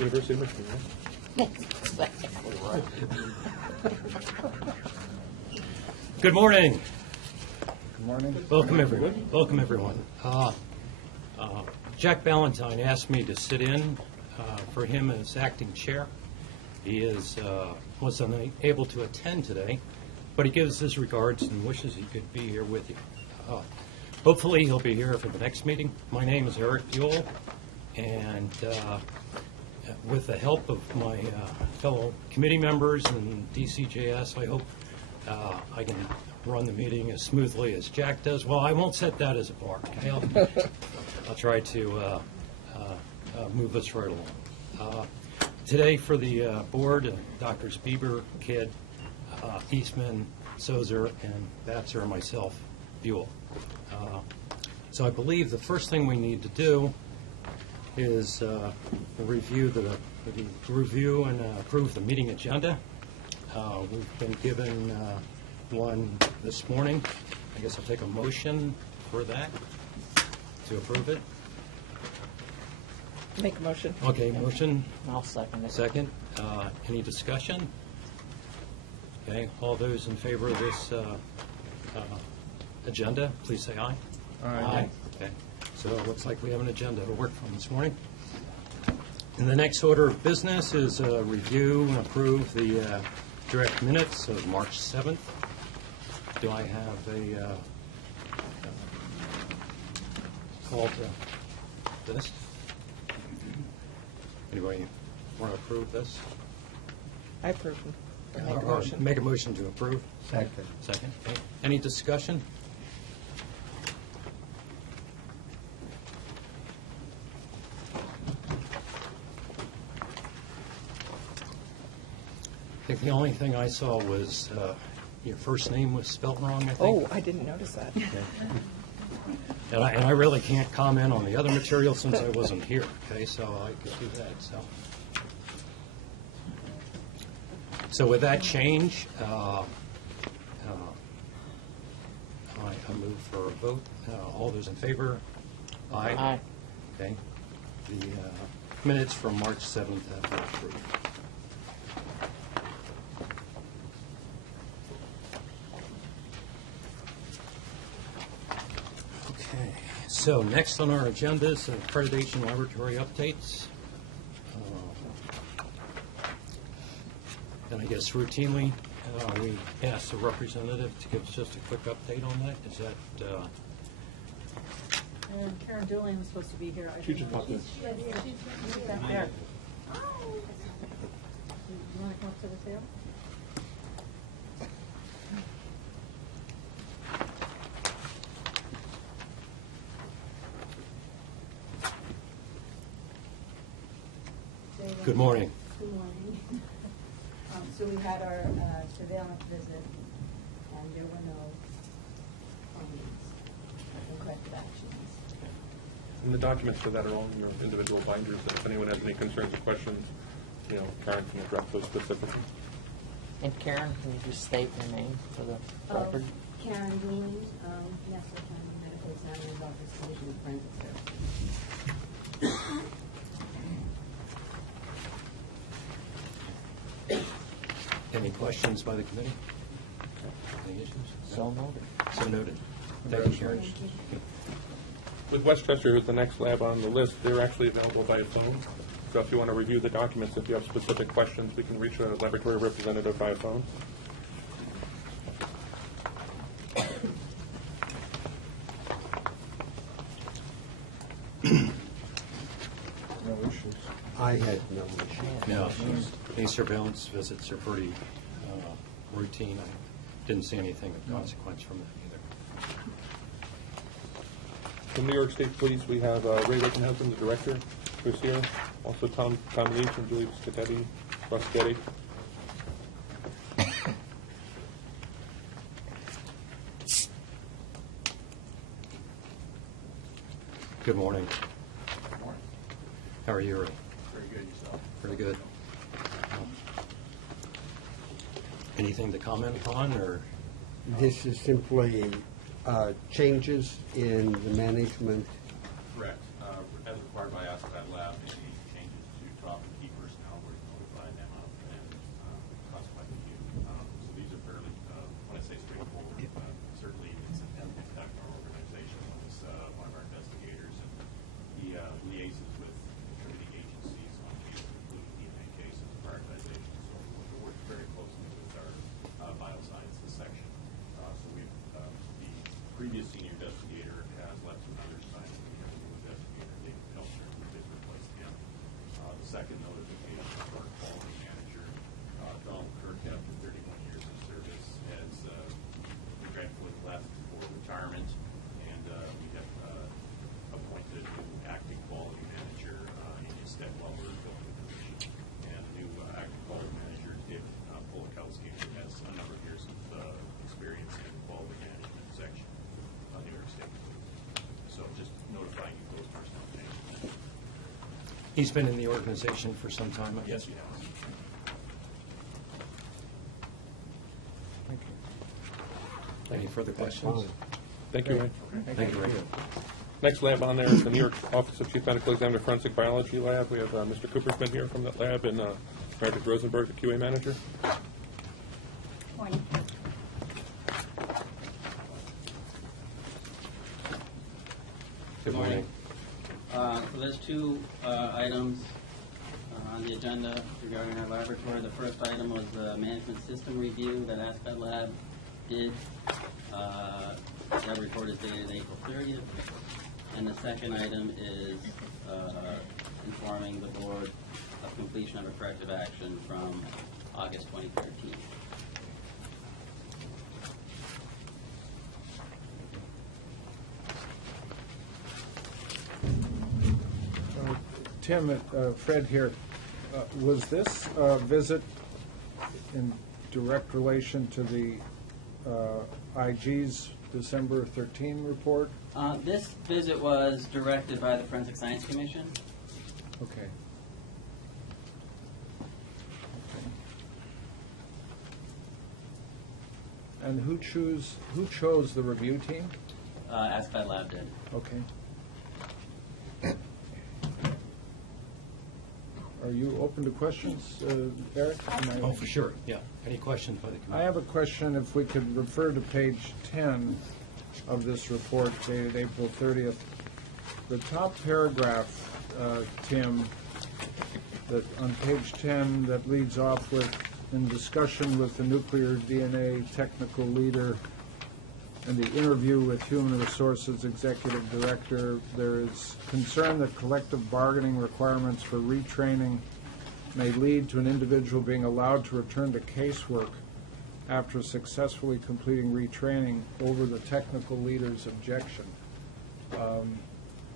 University of Michigan, right? Exactly right. Good morning. Good morning. Welcome, everyone. Welcome, everyone. Jack Ballantyne asked me to sit in for him as acting chair. He was unable to attend today, but he gives his regards and wishes he could be here with you. Hopefully, he'll be here for the next meeting. My name is Eric Buell, and with the help of my fellow committee members and DCJS, I hope I can run the meeting as smoothly as Jack does. Well, I won't set that as a bar. Okay? I'll try to move us right along. Today for the board, Drs. Bieber, Kidd, Eastman, Sozer, and Batzer, and myself, Buell. So I believe the first thing we need to do is review and approve the meeting agenda. We've been given one this morning. I guess I'll take a motion for that to approve it. Make a motion. Okay, motion. I'll second it. Second. Any discussion? Okay, all those in favor of this agenda, please say aye. Aye. Okay, so it looks like we have an agenda to work from this morning. And the next order of business is review and approve the direct minutes of March 7th. Do I have a call to this? Anybody want to approve this? I approve them. Or make a Or motion. make a motion to approve. Second. Second. Okay. Any discussion? I think the only thing I saw was your first name was spelled wrong, I think. Oh, I didn't notice that. And I really can't comment on the other material since I wasn't here, okay, so I could do that, so. So with that change, I move for a vote. All those in favor? Aye. Aye. Okay. The minutes from March 7th have been approved. Okay, so next on our agenda is accreditation laboratory updates. And I guess routinely, we ask the representative to give us just a quick update on that. Is that, And Karen Dillon was supposed to be here. She just popped in. She's back there. You want to come up to the table? good morning. Good morning. So we had our surveillance visit, and there were no findings, no corrective actions. And the documents for that are all in your individual binders, and if anyone has any concerns or questions, Karen can address those specifically. And Karen, can you just state your name for the record? Karen Dean, Nassau County Medical Examiner's Office, Division of Forensic Services. Any questions by the committee? Any issues? So noted. So noted. Thank you, Karen. With Westchester, who's the next lab on the list, they're actually available by phone. So if you want to review the documents, if you have specific questions, we can reach a laboratory representative by phone. No issues. I had no issues. No, these surveillance visits are pretty routine. I didn't see anything of consequence from them either. From New York State Police, we have Ray Rickenhausen, the director, who's here. Also Tom Leach and Julie Scadetti, Russ Getty. Good morning. Good morning. How are you, Ray? Very good, yourself. Pretty good. Anything to comment upon, or? This is simply changes in the management. Correct. As required by us, that lab, any changes to drop and keep liaises with contributing agencies on cases, including the MA cases, prioritization, and so forth. We work very closely with our biosciences section. So we've, the previous senior investigator has left to another assignment. We have a new investigator, David Pelcher, who did replace him. The second notification of our quality manager, Donald Kirk, after 31 years of service, has regretfully left for retirement, and we have appointed a new acting quality manager in his stead while we're filling the position. And the new acting quality manager, David Polakowski, who has a number of years of experience in the quality management section of New York State. So just notifying you of those personnel changes. He's been in the organization for some time, I guess. Yes, we have. Thank you. Any further questions? Thank you, Ray. Thank you, Ray. Next lab on there is the New York Office of Chief Medical Examiner Forensic Biology Lab. We have Mr. Cooper's been here from that lab, and Meredith Rosenberg, the QA manager. Morning. Good morning. So there's two items on the agenda regarding our laboratory. The first item was the management system review that Aspet Lab did. That report is dated April 30th. And the second item is informing the board of completion of a corrective action from August 2013. Tim, Fred here. Was this visit in direct relation to the IG's December 13 report? This visit was directed by the Forensic Science Commission. Okay. And who chose the review team? Aspet Lab did. Okay. Are you open to questions, Eric? Oh, for sure, yeah. Any questions by the committee? I have a question, if we could refer to page 10 of this report dated April 30th. The top paragraph, Tim, that on page 10 that leads off with, in discussion with the nuclear DNA technical leader and the interview with Human Resources Executive Director, there is concern that collective bargaining requirements for retraining may lead to an individual being allowed to return to casework after successfully completing retraining over the technical leader's objection.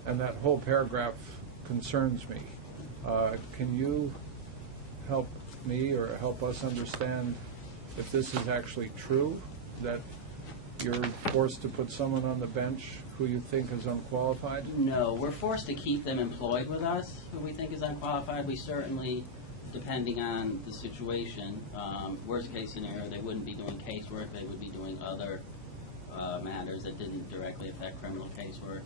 And that whole paragraph concerns me. Can you help me or help us understand if this is actually true, that you're forced to put someone on the bench who you think is unqualified? No, we're forced to keep them employed with us, who we think is unqualified. We certainly, depending on the situation, worst case scenario, they wouldn't be doing casework, they would be doing other matters that didn't directly affect criminal casework.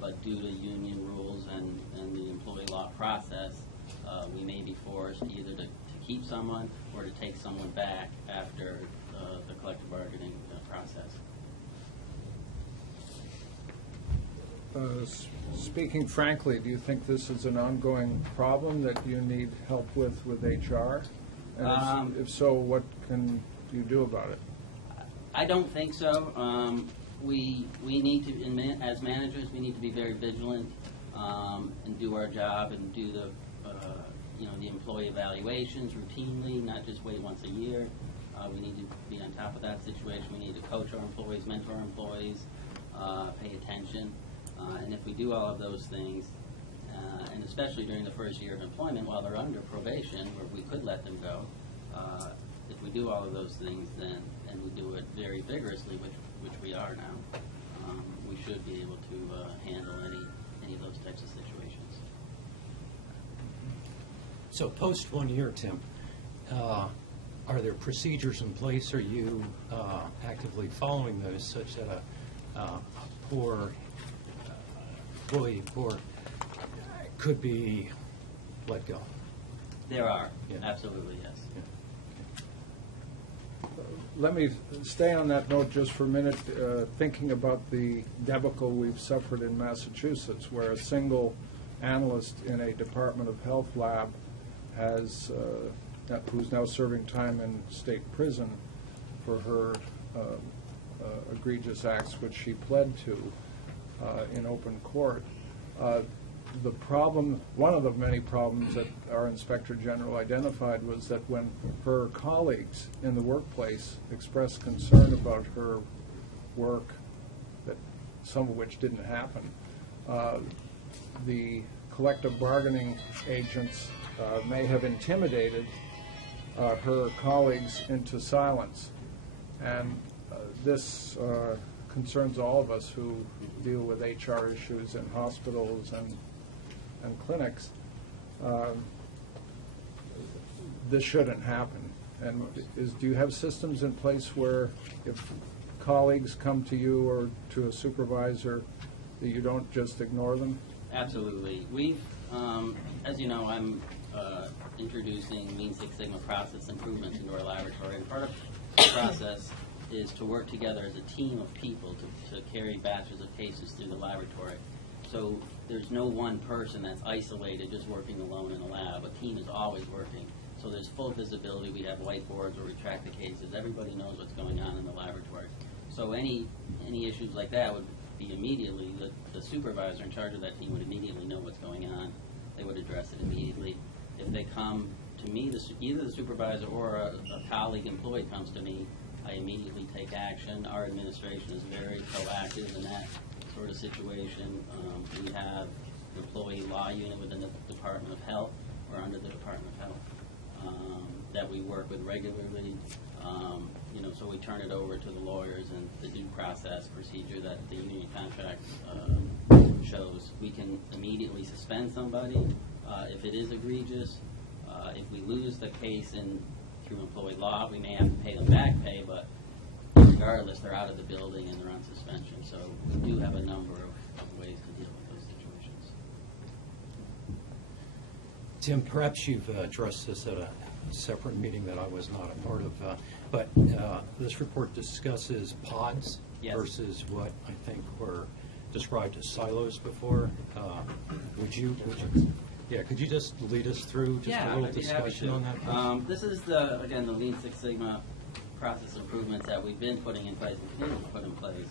But due to union rules and the employee law process, we may be forced either to keep someone or to take someone back after the collective bargaining process. Speaking frankly, do you think this is an ongoing problem that you need help with HR? And if so, what can you do about it? I don't think so. We need to, as managers, we need to be very vigilant and do our job and do the the employee evaluations routinely, not just wait once a year. We need to be on top of that situation. We need to coach our employees, mentor our employees, pay attention. And if we do all of those things, and especially during the first year of employment while they're under probation, where we could let them go, if we do all of those things, then, and we do it very vigorously, which we are now, we should be able to handle any of those types of situations. So post 1 year, Tim, are there procedures in place? Are you actively following those such that a poor employee could be let go? There are, Yeah. absolutely, yes. Let me stay on that note just for a minute, thinking about the debacle we've suffered in Massachusetts, where a single analyst in a Department of Health lab has, who's now serving time in state prison for her egregious acts, which she pled to in open court. The problem, one of the many problems that our Inspector General identified was that when her colleagues in the workplace expressed concern about her work, that some of which didn't happen, the collective bargaining agents may have intimidated her colleagues into silence. And this concerns all of us who deal with HR issues in hospitals and clinics. This shouldn't happen. And do you have systems in place where if colleagues come to you or to a supervisor, that you don't just ignore them? Absolutely. We've, as you know, I'm introducing Lean Six Sigma process improvements into our laboratory. And part of the process is to work together as a team of people to carry batches of cases through the laboratory. So there's no one person that's isolated just working alone in a lab. A team is always working. So there's full visibility. We have whiteboards where we track the cases. Everybody knows what's going on in the laboratory. So any issues like that would be immediately, the supervisor in charge of that team would immediately know what's going on. They would address it immediately. If they come to me, either the supervisor or a colleague employee comes to me, I immediately take action. Our administration is very proactive in that sort of situation. We have an employee law unit within the Department of Health, or under the Department of Health, that we work with regularly. So we turn it over to the lawyers, and the due process procedure that the union contract shows. We can immediately suspend somebody if it is egregious. If we lose the case through employee law, we may have to pay them back pay, but regardless, they're out of the building and they're on suspension. So we do have a number of ways to deal with those situations. Tim, perhaps you've addressed this at a separate meeting that I was not a part of, but this report discusses pods Yes. versus what I think were described as silos before. Could you just lead us through just a little I'd be happy discussion to. on that? This is the Lean Six Sigma process improvements that we've been putting in place and continue to put in place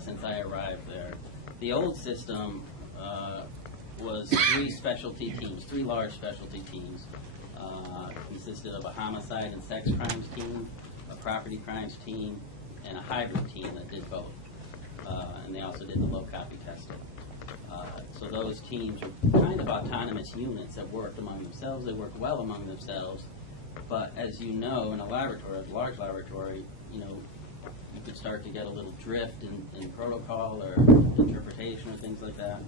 since I arrived there. The old system was three large specialty teams. Consisted of a homicide and sex crimes team, a property crimes team, and a hybrid team that did both. And they also did the low copy testing. So those teams are kind of autonomous units that worked among themselves. They worked well among themselves. But as you know, in a laboratory, a large laboratory, you could start to get a little drift in protocol or interpretation or things like that.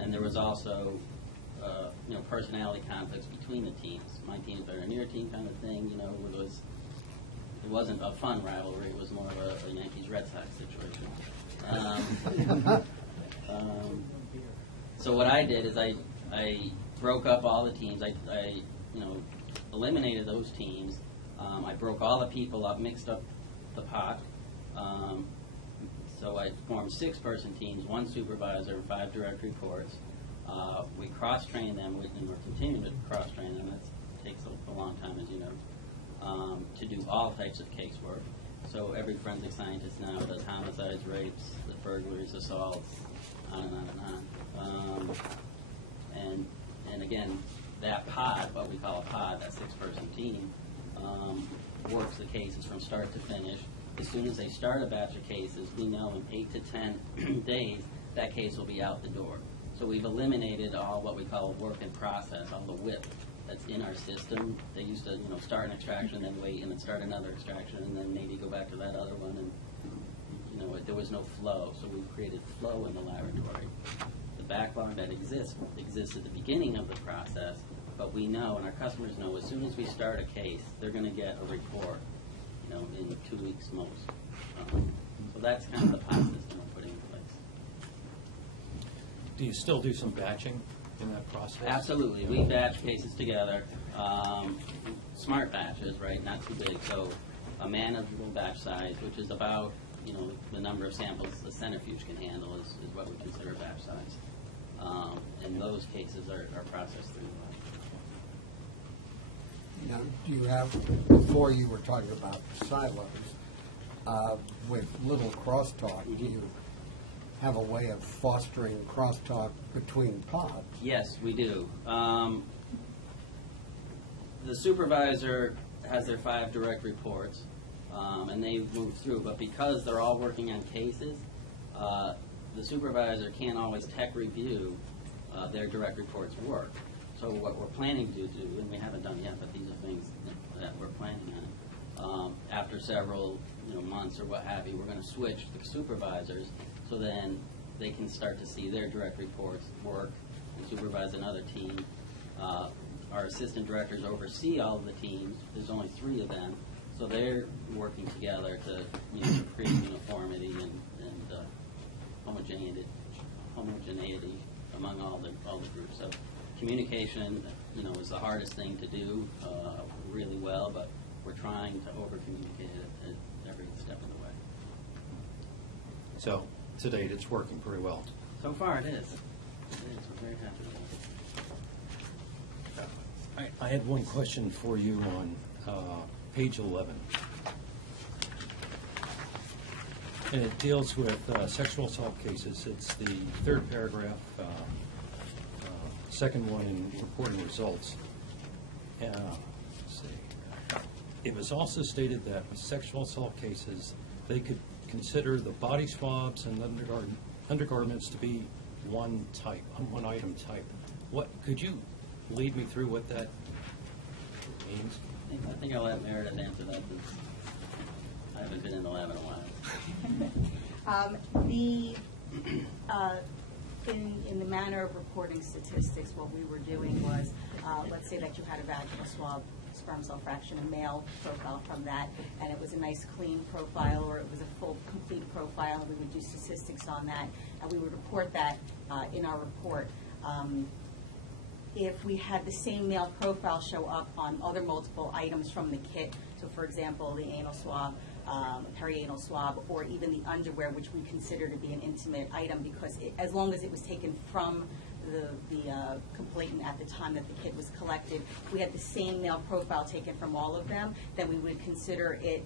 And there was also personality conflicts between the teams. My team's better than your team kind of thing. It wasn't a fun rivalry. It was more of a Yankees-Red Sox situation. So what I did is I broke up all the teams. I eliminated those teams. I broke all the people up, mixed up the pot. So I formed 6-person teams, 1 supervisor, 5 direct reports. We cross-train them, and we're continuing to cross-train them. That takes a long time, as you know, to do all types of casework. So every forensic scientist now does homicides, rapes, burglaries, assaults, on and on and on. And again, that pod, what we call a pod, that 6-person team, works the cases from start to finish. As soon as they start a batch of cases, we know in 8 to 10 days that case will be out the door. So we've eliminated all what we call work in process, all the WIP that's in our system. They used to, start an extraction, then wait, and then start another extraction, and then maybe go back to that other one, and there was no flow. So we've created flow in the laboratory. The backlog that exists at the beginning of the process, but we know, and our customers know, as soon as we start a case, they're going to get a report, in 2 weeks most. So that's kind of the pod system we're putting in place. Do you still do some batching in that process? Absolutely. We batch cases together. Smart batches, right? Not too big. So a manageable batch size, which is about, the number of samples the centrifuge can handle is what we consider batch size. And those cases are processed through. Now, do you have, before you were talking about silos, with little crosstalk, do you have a way of fostering crosstalk between pods? Yes, we do. The supervisor has their 5 direct reports, and they move through. But because they're all working on cases, the supervisor can't always tech review their direct reports' work. So what we're planning to do, and we haven't done yet, but these are things that we're planning on. After several months or what have you, we're going to switch the supervisors so then they can start to see their direct reports work and supervise another team. Our assistant directors oversee all of the teams. There's only 3 of them, so they're working together to create uniformity and homogeneity among all the groups. So communication, is the hardest thing to do really well, but we're trying to over-communicate it at every step of the way. So, to date, it's working pretty well. So far, it is. It is. We're very happy with it. I had one question for you on page 11. And it deals with sexual assault cases. It's the 3rd paragraph, second one in reporting results. Let's see. It was also stated that with sexual assault cases, they could consider the body swabs and undergarments to be one item type. What could you lead me through what that means? I think I'll let Meredith answer that, because I haven't been in the lab in a while. In the manner of reporting statistics, what we were doing was, let's say that you had a vaginal swab, sperm cell fraction, a male profile from that, and it was a nice clean profile, or it was a full, complete profile, and we would do statistics on that, and we would report that in our report. If we had the same male profile show up on other multiple items from the kit, so for example, the anal swab, perianal swab, or even the underwear, which we consider to be an intimate item, because as long as it was taken from the complainant at the time that the kit was collected, if we had the same male profile taken from all of them, then we would consider it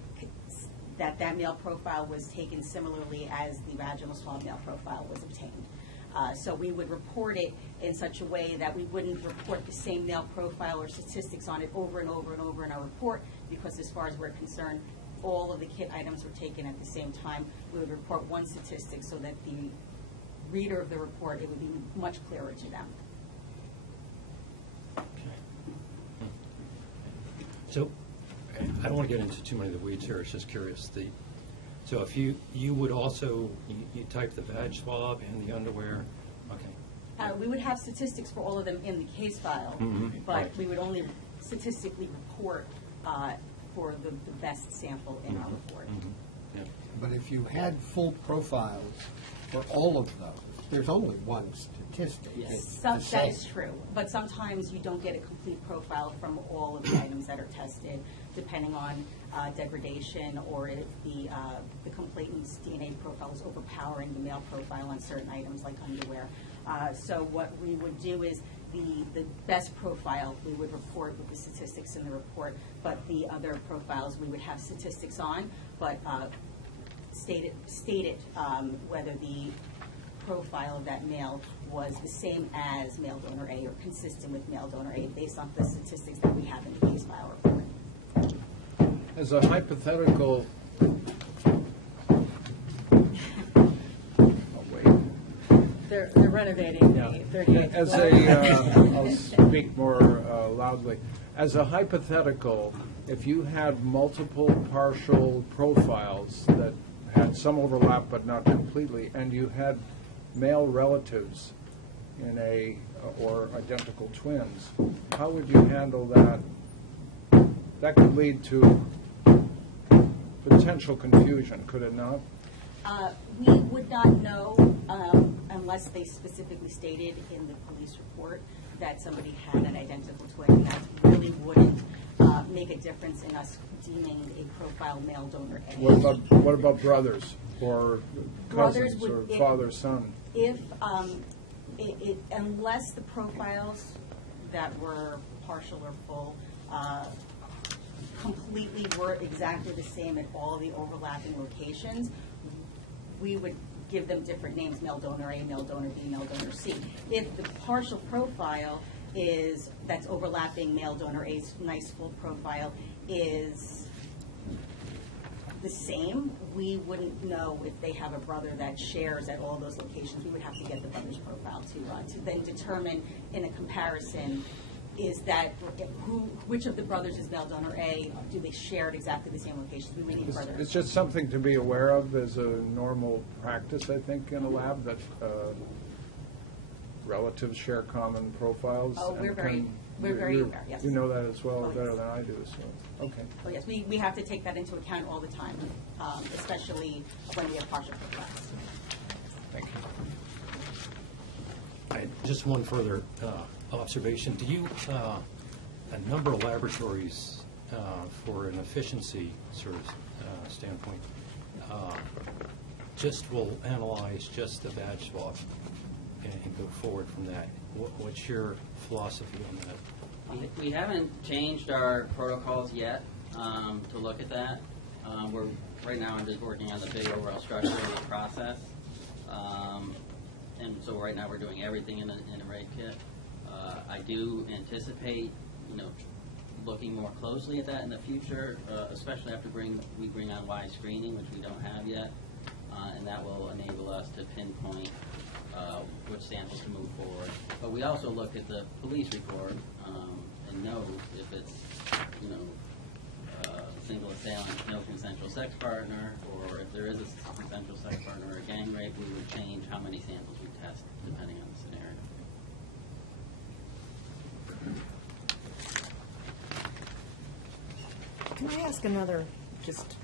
that male profile was taken similarly as the vaginal swab male profile was obtained. So we would report it in such a way that we wouldn't report the same male profile or statistics on it over and over and over in our report, because as far as we're concerned, all of the kit items were taken at the same time. We would report one statistic so that the reader of the report, it would be much clearer to them. So, I don't want to get into too many of the weeds here. It's just curious. So if you would also, you type the vag swab and the underwear, okay. We would have statistics for all of them in the case file, but right. we would only statistically report for the best sample in our report. Yeah. But if you had full profiles for all of those, there's only one statistic. Yes. That is true, but sometimes you don't get a complete profile from all of the items that are tested, depending on degradation, or if the complainant's DNA profile is overpowering the male profile on certain items like underwear. So what we would do is the best profile we would report with the statistics in the report, but the other profiles we would have statistics on, but state it whether the profile of that male was the same as male donor A or consistent with male donor A based on the statistics that we have in the case file report. As a hypothetical, They're renovating the 38th as floor. I'll speak more loudly. As a hypothetical, if you had multiple partial profiles that had some overlap but not completely, and you had male relatives in or identical twins, how would you handle that? That could lead to potential confusion, could it not? We would not know unless they specifically stated in the police report that somebody had an identical twin. That really wouldn't make a difference in us deeming a profile male donor A. What about brothers or Brothers cousins or would- father-son? If Unless the profiles that were partial or full completely were exactly the same at all the overlapping locations, we would give them different names: male donor A, male donor B, male donor C. If the partial profile that's overlapping male donor A's nice full profile is the same, we wouldn't know if they have a brother that shares at all those locations. We would have to get the brother's profile to then determine in a comparison, which of the brothers is male donor A? Do they share at exactly the same locations? We may need further. It's just something to be aware of as a normal practice, I think, in a lab, that relatives share common profiles. Oh, we're very aware, yes. You know that as well, Oh, better yes. than I do, so, okay. Oh, yes, we have to take that into account all the time, especially when we have partial profiles. Thank you. Just one further observation. Do you, a number of laboratories, for an efficiency sort of standpoint, just will analyze just the badge swab and go forward from that? What's your philosophy on that? We haven't changed our protocols yet to look at that. Right now I'm just working on the big overall structure of the process. And so right now we're doing everything in a rate kit. I do anticipate, looking more closely at that in the future, especially after we bring on Y screening, which we don't have yet, and that will enable us to pinpoint which samples to move forward. But we also look at the police report and know if it's, single assailant, no consensual sex partner, or if there is a consensual sex partner or a gang rape, we would change how many samples we test depending on the scenario. Can I ask another, just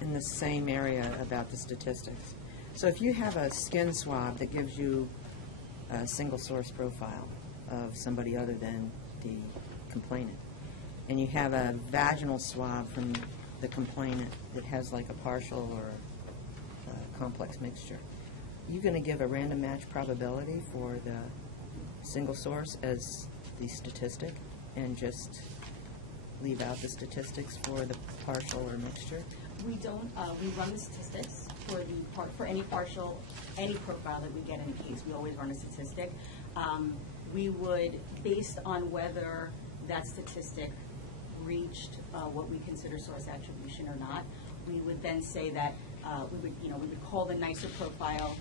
in the same area, about the statistics? So if you have a skin swab that gives you a single source profile of somebody other than the complainant, and you have a vaginal swab from the complainant that has like a partial or a complex mixture, are you going to give a random match probability for the single source as the statistic and just leave out the statistics for the partial or mixture? We don't. We run the statistics for any profile that we get in a case. We always run a statistic. We would, based on whether that statistic reached what we consider source attribution or not, we would then say that we would call the nicer profile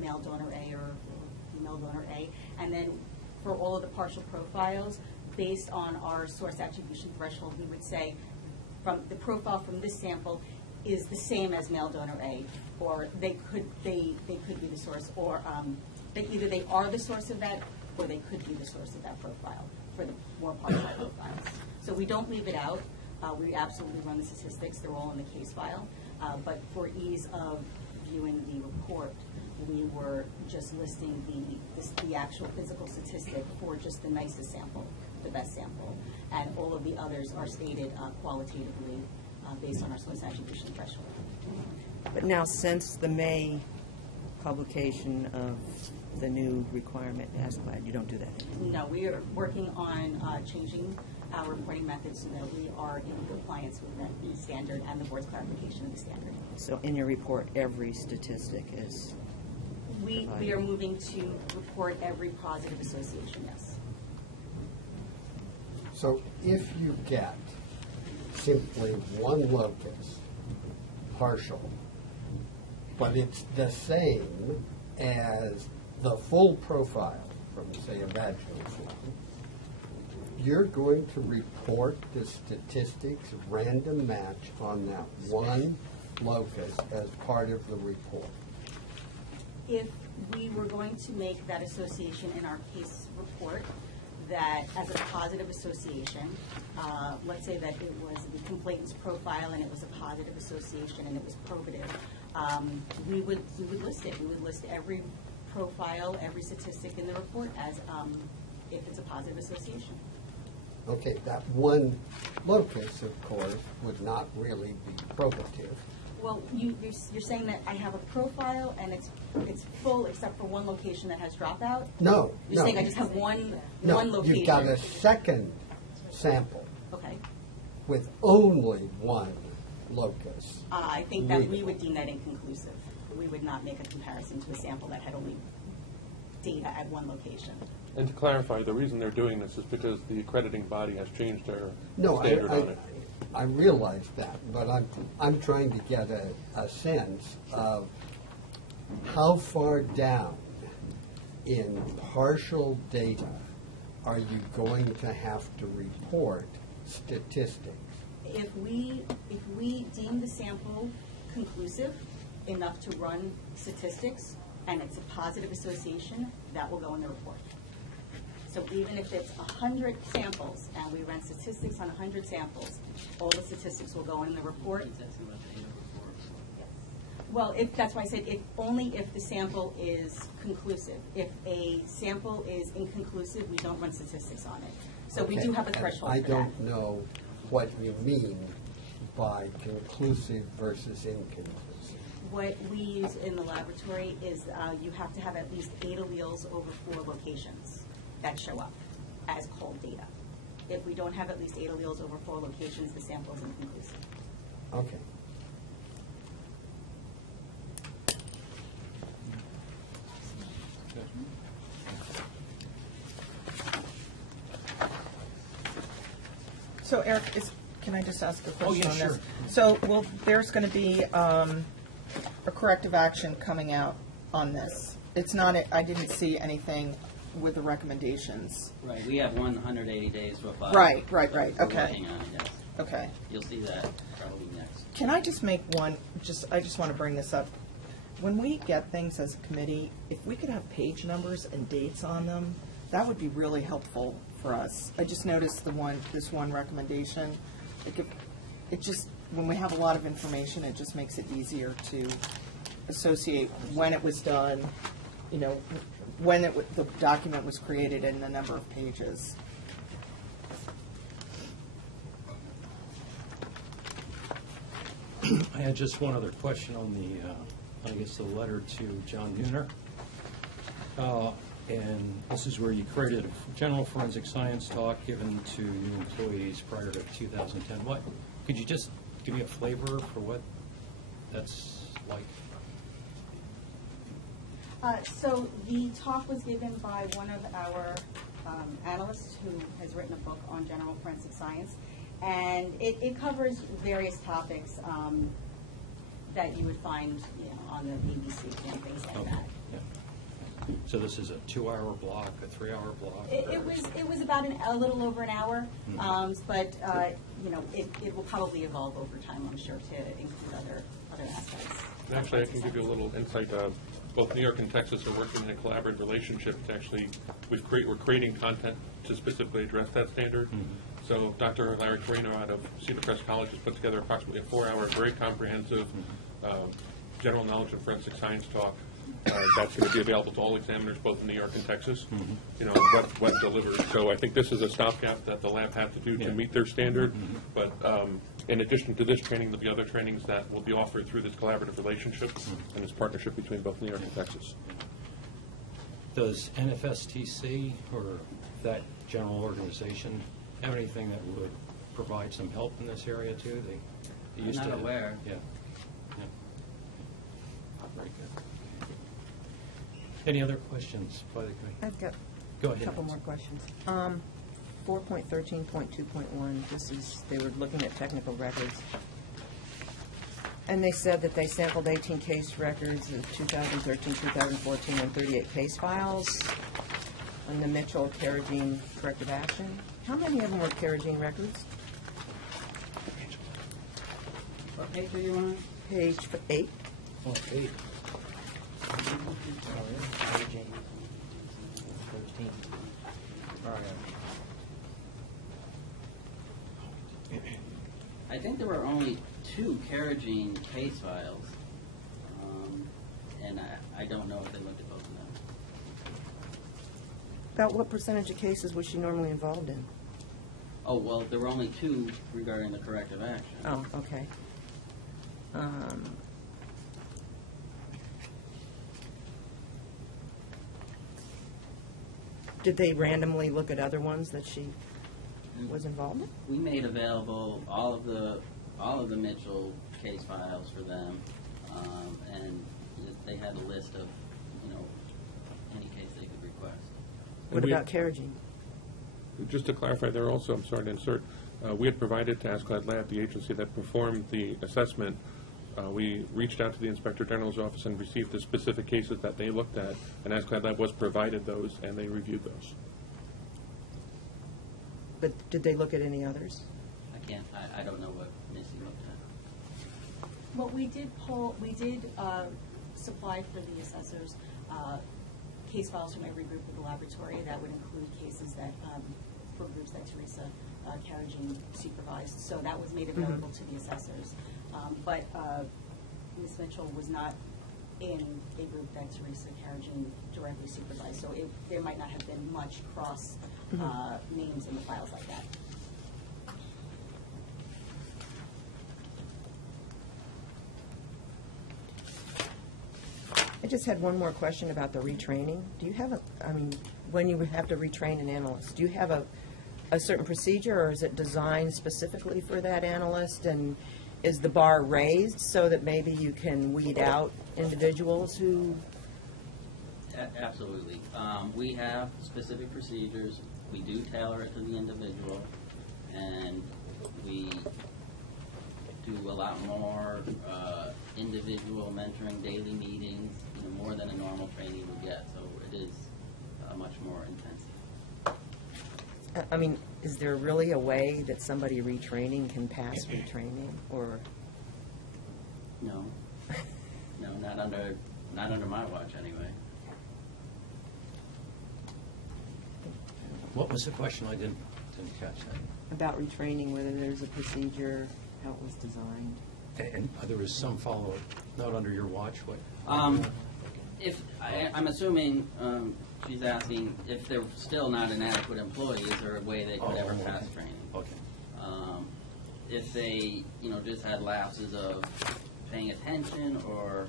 male donor A or female donor A, and then for all of the partial profiles, based on our source attribution threshold, we would say from the profile from this sample is the same as male donor A, or they could be the source, or either they are the source of that, or they could be the source of that profile for the more partial profiles. So we don't leave it out. We absolutely run the statistics. They're all in the case file. But for ease of viewing the report, we were just listing the actual physical statistic for just the nicest sample, the best sample, and all of the others are stated qualitatively based on our source attribution threshold. But now, since the May publication of the new requirement ASCLD, you don't do that anymore? No, we are working on changing our reporting methods so that we are in compliance with the standard and the board's clarification of the standard. So in your report, every statistic is We are moving to report every positive association, yes. So if you get simply one locus, partial, but it's the same as the full profile from, say, a vaginal swab, you're going to report the statistics random match on that one locus as part of the report. If we were going to make that association in our case report, that as a positive association, let's say that it was the complainant's profile and it was a positive association and it was probative, we would list it. We would list every profile, every statistic in the report as if it's a positive association. Okay, that one locus, of course, would not really be probative. Well, you're saying that I have a profile and it's full except for one location that has dropout? No. You're saying I just have one No, location? you've got a second sample Okay. with only one locus. I think that we would deem that inconclusive. We would not make a comparison to a sample that had only data at one location. And to clarify, the reason they're doing this is because the accrediting body has changed their No, standard on it. I realize that, but I'm trying to get a sense of how far down in partial data are you going to have to report statistics? If we deem the sample conclusive enough to run statistics and it's a positive association, that will go in the report. So even if it's 100 samples and we run statistics on 100 samples, all the statistics will go in the report. Well, that's why I said only if the sample is conclusive. If a sample is inconclusive, we don't run statistics on it. So we Okay, do have a and threshold I for don't know what you mean by conclusive versus inconclusive. What we use in the laboratory is you have to have at least 8 alleles over 4 locations that show up as cold data. If we don't have at least 8 alleles over 4 locations, the sample is inconclusive. Okay. So Eric, can I just ask a question yeah, on sure. this? So there's going to be a corrective action coming out on this. It's not, I didn't see anything with the recommendations. Right, we have 180 days to apply. Right, We're okay. working on it, yes. Okay. You'll see that probably next. Can I just make one, I just want to bring this up. When we get things as a committee, if we could have page numbers and dates on them, that would be really helpful for us. I just noticed this one recommendation. It just, when we have a lot of information, it just makes it easier to associate when it was done, when the document was created and the number of pages. I had just one other question on the, the letter to John Nooner. And this is where you created a general forensic science talk given to new employees prior to 2010. Could you just give me a flavor for what that's like? So the talk was given by one of our analysts who has written a book on general forensic science. And it covers various topics that you would find on the BBC and things like that. Yeah. So this is a 2-hour block, a 3-hour block? It was about a little over an hour, but it will probably evolve over time, I'm sure, to include other aspects. Actually, I can give you a little insight. Both New York and Texas are working in a collaborative relationship to actually, we're creating content to specifically address that standard. So Dr. Larry Carino out of Cedar Crest College has put together approximately a 4-hour, very comprehensive general knowledge and forensic science talk that's going to be available to all examiners both in New York and Texas, web delivered. So I think this is a stopgap that the lab had to do to meet their standard. But in addition to this training, there'll be other trainings that will be offered through this collaborative relationship and this partnership between both New York and Texas. Does NFSTC or that general organization have anything that would provide some help in this area too? They used I'm to not aware. Yeah. Very good. Any other questions by the committee? I've got Go a ahead. couple more questions. 4.13.2.1, they were looking at technical records. And they said that they sampled 18 case records of 2013, 2014, and 38 case files on the Mitchell Carrageen corrective action. How many of them were Carrageen records? What page are you on? Page 8. Oh, 8. I think there were only 2 Carrageen case files, and I don't know if they looked at both of them. About what percentage of cases was she normally involved in? Oh, well, there were only 2 regarding the corrective action. Oh, okay. Did they randomly look at other ones that she was involved in? We made available all of the Mitchell case files for them, and they had a list of, any case they could request. What we- about Carriageen? Just to clarify there also, I'm sorry to insert, we had provided to Askeladd Lab, the agency that performed the assessment, we reached out to the Inspector General's office and received the specific cases that they looked at, and Askeladd Lab was provided those, and they reviewed those. But did they look at any others? I don't know what Missy looked at. Well, we did supply for the assessors case files from every group of the laboratory. That would include cases that, for groups that Teresa Carriageen supervised. So that was made available to the assessors. But Ms. Mitchell was not in a group that Teresa Carriageen directly supervised. So there might not have been much cross names in the files like that. I just had one more question about the retraining. Do you have when you have to retrain an analyst, do you have a certain procedure, or is it designed specifically for that analyst? And is the bar raised so that maybe you can weed out individuals who... Absolutely. We have specific procedures. We do tailor it to the individual, and we do a lot more individual mentoring, daily meetings, more than a normal trainee would get. So it is much more intensive. Is there really a way that somebody retraining can pass retraining, or? No, not under my watch anyway. What was the question? I didn't catch that. About retraining, whether there's a procedure, how it was designed. And there was some follow-up, not under your watch, what? I'm assuming she's asking if they're still not an adequate employee, is there a way they could ever pass training? Okay. If they, just had lapses of paying attention, or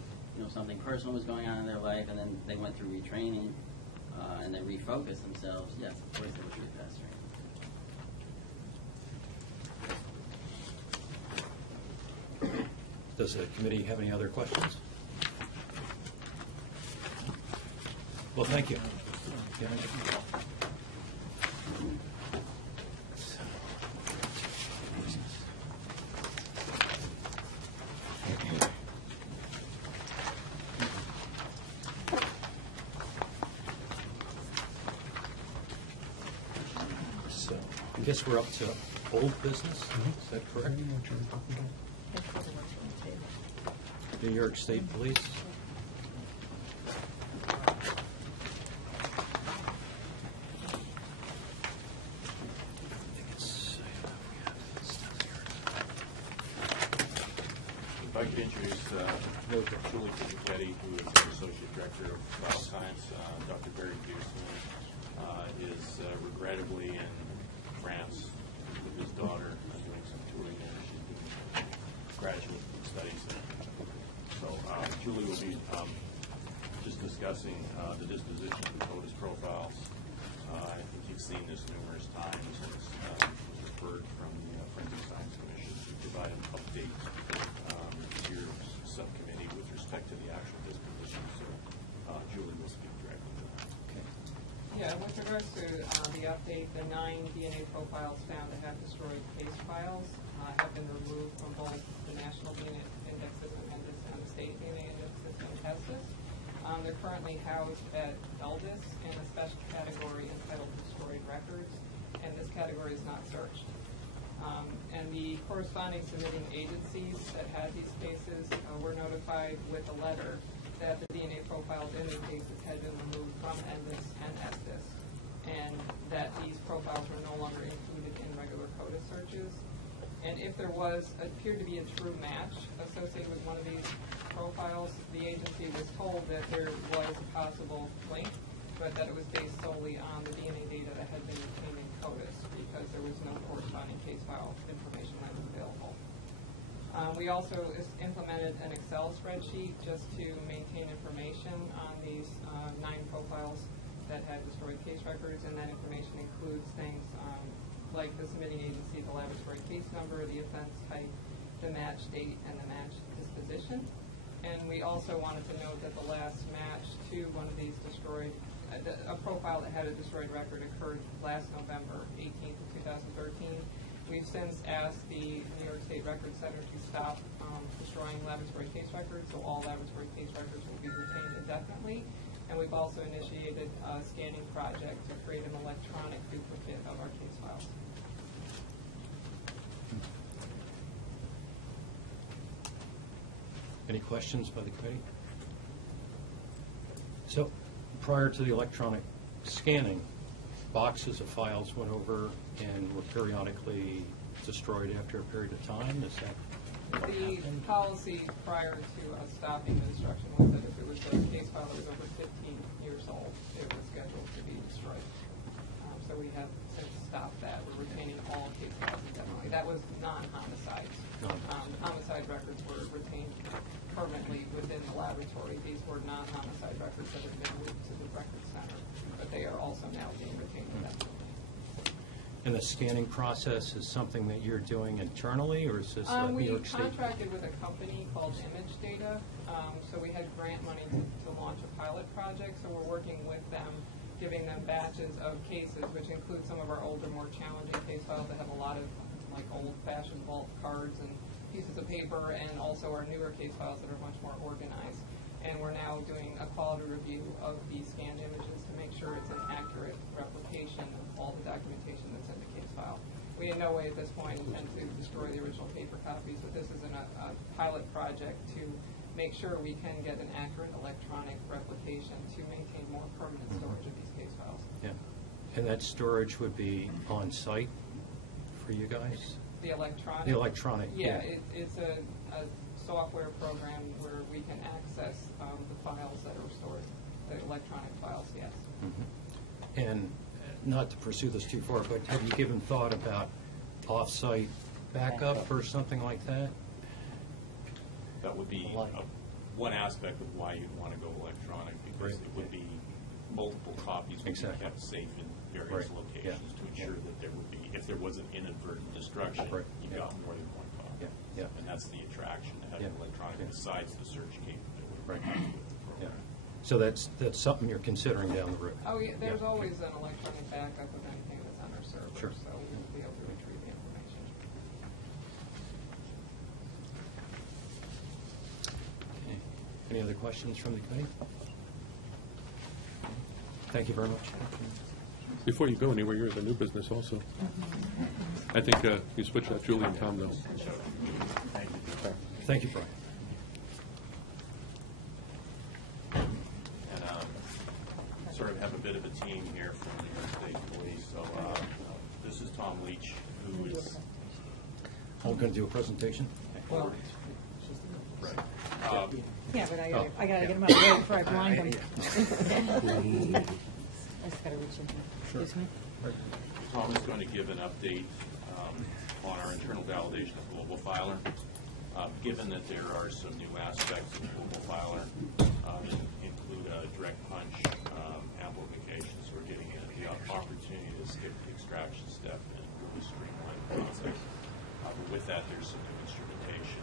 something personal was going on in their life, and then they went through retraining, and they refocused themselves, yes, of course they would pass training. Does the committee have any other questions? Well, thank you. Yeah. So, I guess we're up to old business, is that correct? New York State Police. If I could introduce Julie Pizzicchetti, who is the Associate Director of Bioscience. Dr. Barry Pearson is regrettably in France with his daughter doing some touring there. She's doing graduate studies there. So Julie will be just discussing the disposition of the CODIS profiles. I think you've seen this numerous times, and it's referred from the Forensic Science Commission to provide an update to your subcommittee with respect to the actual disposition. So Julie will speak directly to that. Yeah, with regards to the update, the 9 DNA profiles found to have destroyed case files have been removed from both the National DNA Index System and the State DNA Index System Testis. They're currently housed at ELDIS in a special category entitled Destroyed Records, and this category is not searched. And the corresponding submitting agencies that had these cases were notified with a letter that the DNA profiles in the cases had been removed from ENDIS and ESDIS, and that these profiles were no longer included in regular CODIS searches. And if there appeared to be a true match associated with one of these profiles, the agency was told that there was a possible link, but that it was based solely on the DNA data that had been obtained in CODIS, because there was no corresponding case file information that was available. We also implemented an Excel spreadsheet just to maintain information on these 9 profiles that had destroyed case records, and that information includes things like the submitting agency, the laboratory case number, the offense type, the match date, and the match disposition. And we also wanted to note that the last match to one of these destroyed, a profile that had a destroyed record occurred last November 18th of 2013. We've since asked the New York State Record Center to stop destroying laboratory case records, so all laboratory case records will be retained indefinitely. And we've also initiated a scanning project to create an electronic duplicate of our case files. Any questions by the committee? So, prior to the electronic scanning, boxes of files went over and were periodically destroyed after a period of time? Is that what The happened? policy prior to us stopping the destruction was that if it was a case file that was over 15 years old, it was scheduled to be destroyed. So we have since stopped that. We're retaining all case files indefinitely. That was non-homicides. Homicide records were retained permanently within the laboratory. These were non-homicide records that have been moved to the record center, but they are also now being retained indefinitely. And the scanning process is something that you're doing internally, or is this New We York State? contracted with a company called Image Data, so we had grant money to launch a pilot project, so we're working with them, giving them batches of cases, which include some of our older, more challenging case files that have a lot of like old-fashioned vault cards and pieces of paper, and also our newer case files that are much more organized. And we're now doing a quality review of the scanned images to make sure it's an accurate replication of all the documentation that's in the case file. We in no way at this point intend to destroy the original paper copies, but this is a pilot project to make sure we can get an accurate electronic replication to maintain more permanent storage of these case files. Yeah. And that storage would be on site for you guys? The electronic? The electronic, Yeah, yeah. it's a software program where we can access the files that are stored, the electronic files, yes. Mm-hmm. And not to pursue this too far, but have you given thought about off-site backup or something like that? That would be one aspect of why you'd want to go electronic, because Right. it would be multiple copies would be Exactly. kept safe in various Right. locations Yeah. to ensure that there would be, if there was an inadvertent destruction, Right. you Yeah. got more than one copy. Yeah. Yeah. And that's the attraction to having Yeah. electronic, Yeah. besides the search capability. Right. with the Yeah. program. So that's something you're considering down the road? Oh, yeah, there's Yeah. always an electronic backup of anything that's on our server, Sure. so we will be able to retrieve the information. Okay. Any other questions from the committee? Thank you very much. Before you go anywhere, you're in the new business also. I think you switched out Julie and Tom, though. Thank you, Brian. And sort of have a bit of a team here from the New York State Police. So this is Tom Leach, who is I'm going to do a presentation. right. Yeah, but I Oh, gotta yeah. get them out of the way before I blind them. I just gotta reach in here. Excuse me? Tom is going to give an update on our internal validation of Global Filer. Given that there are some new aspects of Global Filer, include a direct punch amplification, so we're getting the opportunity to skip the extraction step and really streamline the process. But with that, there's some new instrumentation.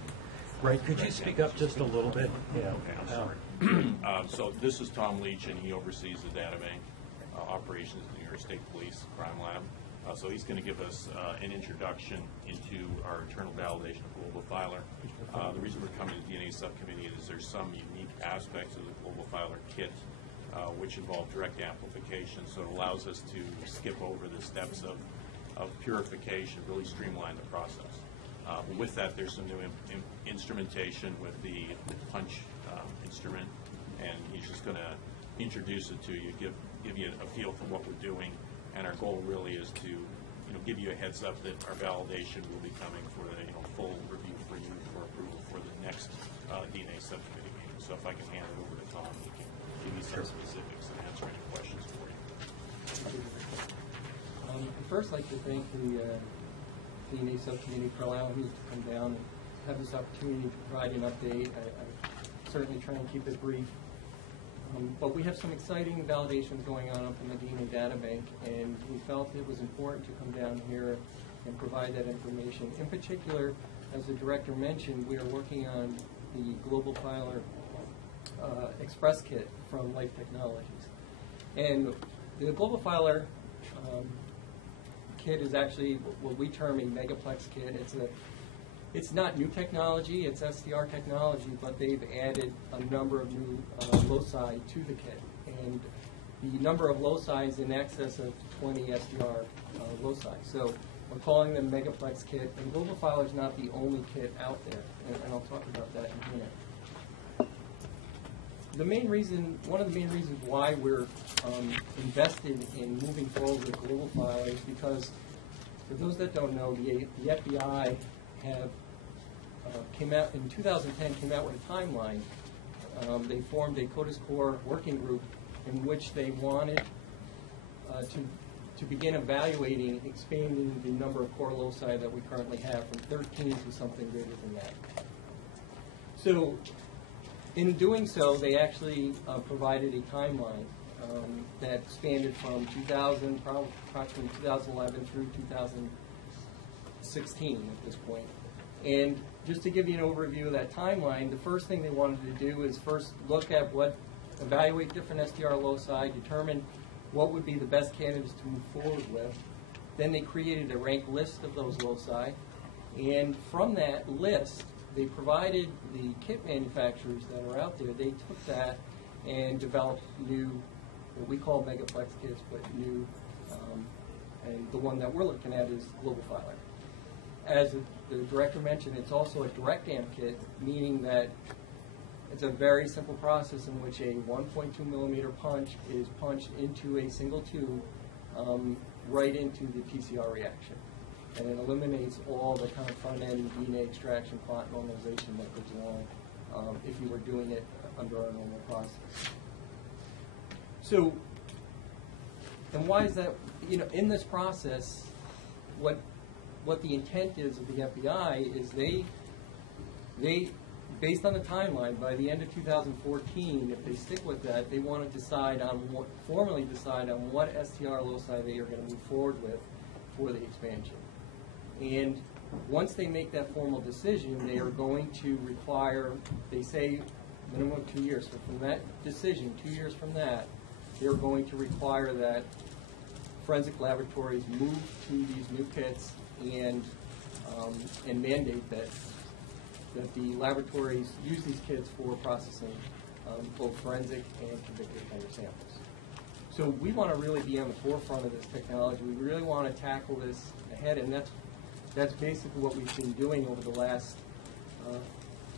Right, could you speak up just a little bit? Yeah. Okay, I'm sorry. So this is Tom Leach, and he oversees the data bank operations of the New York State Police Crime Lab. So he's going to give us an introduction into our internal validation of Global Filer. The reason we're coming to the DNA Subcommittee is there's some unique aspects of the Global Filer kit which involve direct amplification, so it allows us to skip over the steps of purification, really streamline the process. But with that, there's some new instrumentation with the punch instrument, and he's just going to introduce it to you, give you a feel for what we're doing, and our goal really is to give you a heads up that our validation will be coming for the full review for you for approval for the next DNA Subcommittee meeting. So if I can hand it over to Tom, he can give you some specifics and answer any questions for you. I'd first like to thank the DNA Subcommittee for allowing me to come down and have this opportunity to provide an update. I certainly try and keep it brief. But we have some exciting validations going on up in the DNA data bank, and we felt it was important to come down here and provide that information. In particular, as the director mentioned, we are working on the Global Filer Express Kit from Life Technologies. And the Global Filer kit is actually what we term a megaplex kit. It's not new technology, it's SDR technology, but they've added a number of new loci to the kit. And the number of loci is in excess of 20 SDR loci. So we're calling them megaplex kit, and Global Filer is not the only kit out there, and I'll talk about that in a minute. One of the main reasons why we're invested in moving forward with Global Filer is because, for those that don't know, the FBI came out in 2010, came out with a timeline. They formed a CODIS Core working group in which they wanted to begin evaluating, expanding the number of core loci that we currently have from 13 to something greater than that. So, in doing so, they actually provided a timeline that spanned from 2000, approximately 2011 through 2016 at this point. And just to give you an overview of that timeline, the first thing they wanted to do is first evaluate different SDR loci, determine what would be the best candidates to move forward with. Then they created a ranked list of those loci, and from that list, they provided the kit manufacturers that are out there, they took that and developed new, what we call megaplex kits, but new, and the one that we're looking at is Global Filer. As the director mentioned, it's also a direct amp kit, meaning that it's a very simple process in which a 1.2 millimeter punch is punched into a single tube right into the PCR reaction. And it eliminates all the kind of front-end DNA extraction, clot normalization that goes along if you were doing it under our normal process. So, and why is that? In this process, what the intent is of the FBI is they based on the timeline, by the end of 2014, if they stick with that, they want to formally decide on what STR loci they are going to move forward with for the expansion. And once they make that formal decision, they are going to require, they say, minimum of 2 years. So from that decision, 2 years from that, they're going to require that forensic laboratories move to these new kits and mandate that the laboratories use these kits for processing both forensic and convicted offender samples. So we want to really be on the forefront of this technology. We really want to tackle this ahead, and that's basically what we've been doing over the last,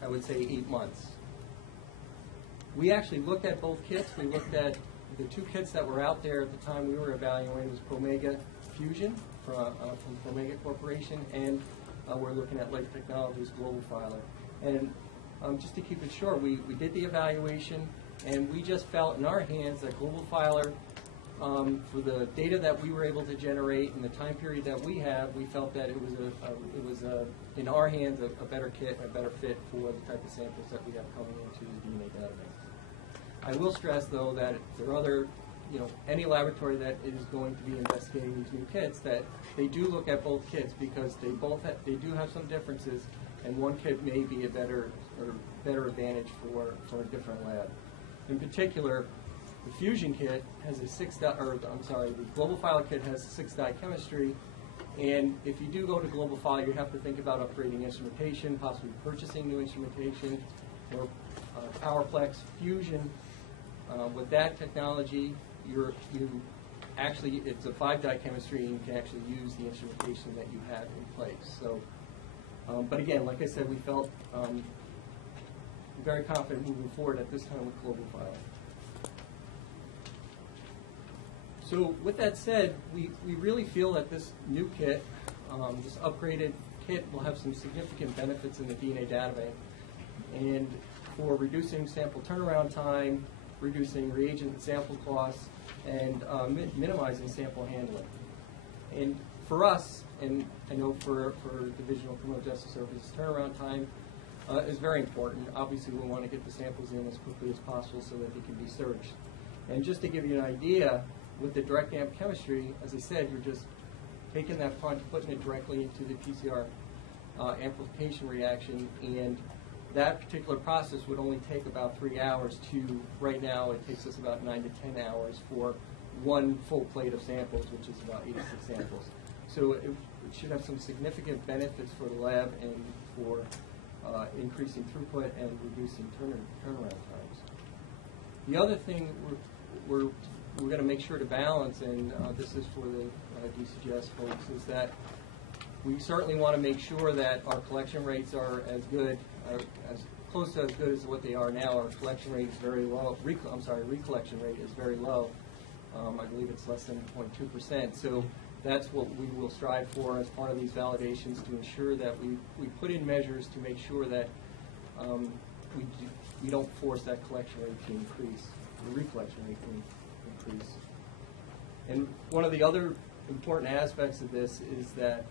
I would say, 8 months. We actually looked at both kits. We looked at the two kits that were out there at the time we were evaluating was Promega Fusion from Promega Corporation, and we're looking at Life Technologies Global Filer. And just to keep it short, we did the evaluation, and we just felt in our hands that Global Filer, for the data that we were able to generate in the time period that we have, we felt that it was in our hands a better kit, a better fit for the type of samples that we have coming into the DNA database. I will stress, though, that there are other, any laboratory that is going to be investigating these new kits, that they do look at both kits because they do have some differences, and one kit may be a better advantage for a different lab. In particular, the Fusion kit has a the Global Filer kit has 6-dye chemistry, and if you do go to Global Filer, you have to think about upgrading instrumentation, possibly purchasing new instrumentation, or PowerPlex Fusion. With that technology, it's a 5-dye chemistry, and you can actually use the instrumentation that you have in place. So, but again, like I said, we felt very confident moving forward at this time with Global Filer. So with that said, we really feel that this new kit, this upgraded kit, will have some significant benefits in the DNA database, and for reducing sample turnaround time, reducing reagent and sample costs, and minimizing sample handling. And for us, and I know for Divisional Criminal Justice Services, turnaround time is very important. Obviously, we want to get the samples in as quickly as possible so that they can be searched. And just to give you an idea, with the direct amp chemistry, as I said, you're just taking that punch, putting it directly into the PCR amplification reaction, and that particular process would only take about 3 hours to, right now, it takes us about 9 to 10 hours for one full plate of samples, which is about 86 samples. So it should have some significant benefits for the lab and for increasing throughput and reducing turnaround times. The other thing we're going to make sure to balance, and this is for the DCGS folks, is that we certainly want to make sure that our collection rates are as good, as close to as good as what they are now. Our collection rate is very low. Recollection rate is very low. I believe it's less than 0.2%. So that's what we will strive for as part of these validations, to ensure that we put in measures to make sure that we don't force that collection rate to increase, the recollection rate to increase. And one of the other important aspects of this is that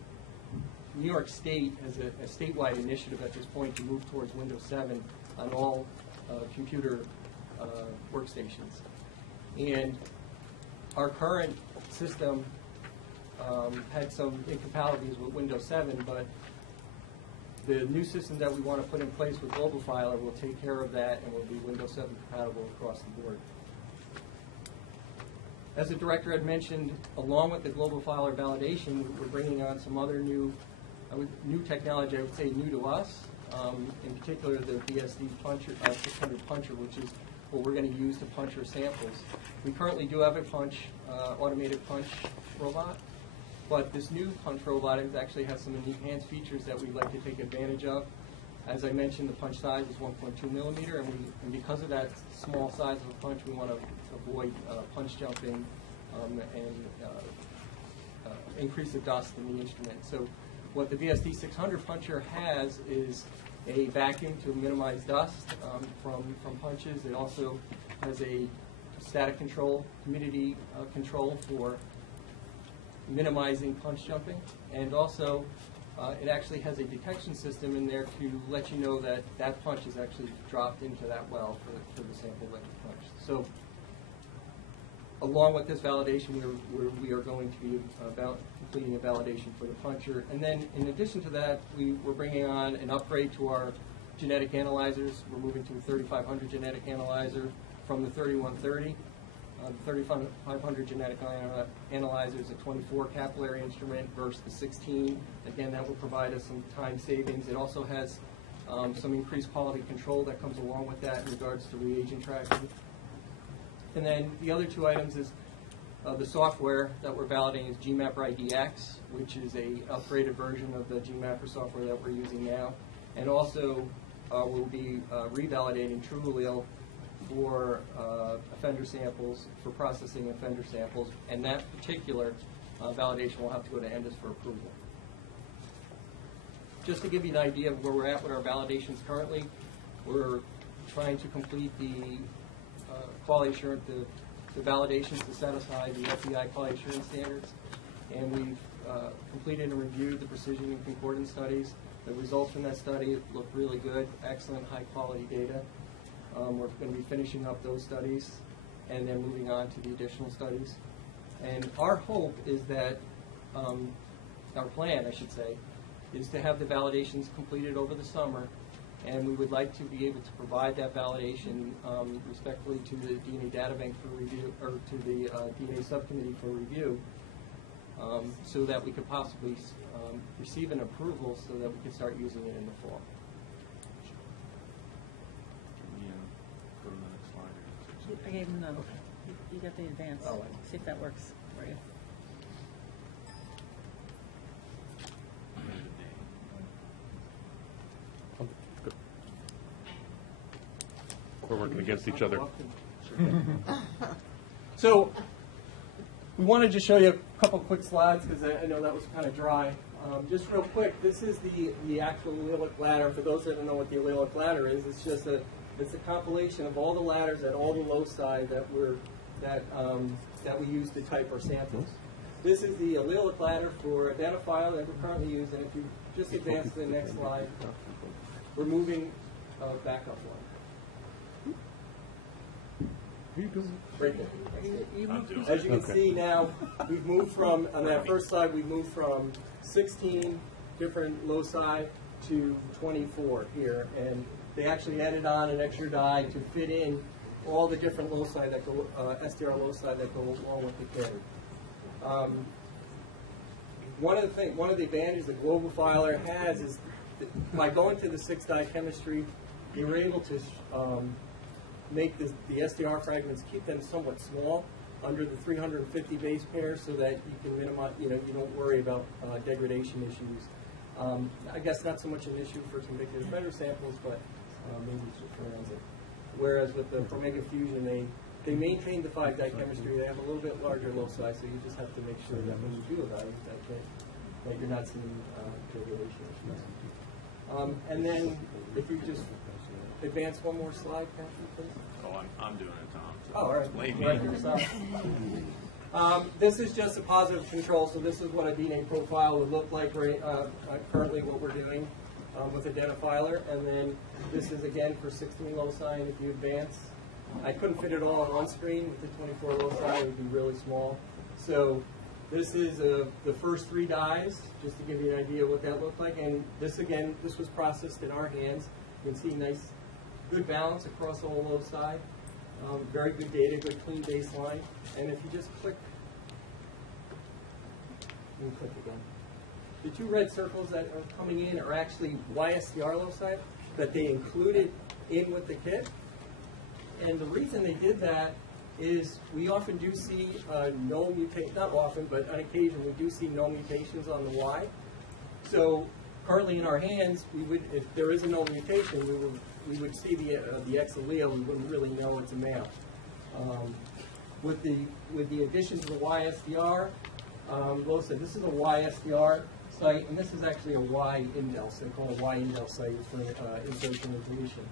New York State has a statewide initiative at this point to move towards Windows 7 on all computer workstations. And our current system had some incompatibilities with Windows 7, but the new system that we want to put in place with Global Filer will take care of that and will be Windows 7 compatible across the board. As the director had mentioned, along with the Global Filer validation, we're bringing on some other new technology, I would say new to us, in particular the BSD puncher, 600 puncher, which is what we're going to use to punch our samples. We currently do have a automated punch robot, but this new punch robot actually has some enhanced features that we'd like to take advantage of. As I mentioned, the punch size is 1.2 millimeter, and because of that small size of a punch, we want to avoid punch jumping and increase the dust in the instrument. So what the BSD 600 puncher has is a vacuum to minimize dust from punches. It also has a static control, humidity control for minimizing punch jumping, and also it actually has a detection system in there to let you know that that punch is actually dropped into that well for the sample that you punched. So along with this validation, we are going to be completing a validation for the puncher. And then in addition to that, we're bringing on an upgrade to our genetic analyzers. We're moving to a 3500 genetic analyzer from the 3130. The 3500 genetic analyzer is a 24 capillary instrument versus the 16. Again, that will provide us some time savings. It also has some increased quality control that comes along with that in regards to reagent tracking. And then the other two items is the software that we're validating is GMapper IDX, which is a upgraded version of the GMapper software that we're using now. And also we'll be revalidating TrueAllele for offender samples, for processing offender samples, and that particular validation will have to go to ENDIS for approval. Just to give you an idea of where we're at with our validations currently, we're trying to complete the quality assurance, the validations to satisfy the FBI quality assurance standards, and we've completed and reviewed the precision and concordance studies. The results from that study look really good, excellent, high-quality data. We're going to be finishing up those studies and then moving on to the additional studies. And our hope is that, our plan, I should say, is to have the validations completed over the summer, and we would like to be able to provide that validation respectfully to the DNA Data Bank for review, or to the DNA Subcommittee for review, so that we could possibly receive an approval so that we could start using it in the fall. I gave him the, you got the advance. Oh, right. See if that works for you. We're working against each other. So we wanted to show you a couple quick slides because I know that was kind of dry. Just real quick, this is the actual allelic ladder. For those that don't know what the allelic ladder is, it's just a compilation of all the ladders at all the loci that we use to type our samples. This is the allelic ladder for identifier that we're currently using. If you just advance to the next slide, we're moving backup one. Right there. As you can see now, we've moved from, on that first slide, we've moved from 16 different loci to 24 here. And they actually added on an extra die to fit in all the different loci that go, SDR loci that go along with the kit. One of the advantages the global filer has is that by going to the 6-die chemistry, you were able to make the SDR fragments, keep them somewhat small, under the 350 base pair, so that you can minimize, you don't worry about degradation issues. I guess not so much an issue for convicted better samples, but maybe for forensic. Whereas with the Promega Fusion, they maintain the 5-die chemistry. They have a little bit larger loci, so you just have to make sure that when you do evaluate that you're not seeing degradation issues. And then if you just advance one more slide, Kathy, please. Oh, I'm doing it, Tom. So Oh, all right. blame me. Right, sorry. This is just a positive control, so this is what a DNA profile would look like currently what we're doing with identifier. And then this is, again, for 16 loci, and if you advance, I couldn't fit it all on one screen. With the 24 loci, it would be really small. So this is the first 3 dyes, just to give you an idea of what that looked like. And this, again, this was processed in our hands. You can see nice, good balance across all loci. Very good data, good clean baseline. And if you just click, and click again. The 2 red circles that are coming in are actually YSDR loci that they included in with the kit. And the reason they did that is we often do see no mutation, not often, but on occasion we do see no mutations on the Y. So currently in our hands, we would, if there is a no mutation, we would see the X allele. We wouldn't really know it's a male. With the addition to the YSDR, loci, this is a YSDR site, and this is actually a Y indel, so they call it a Y indel site for insertion and deletion.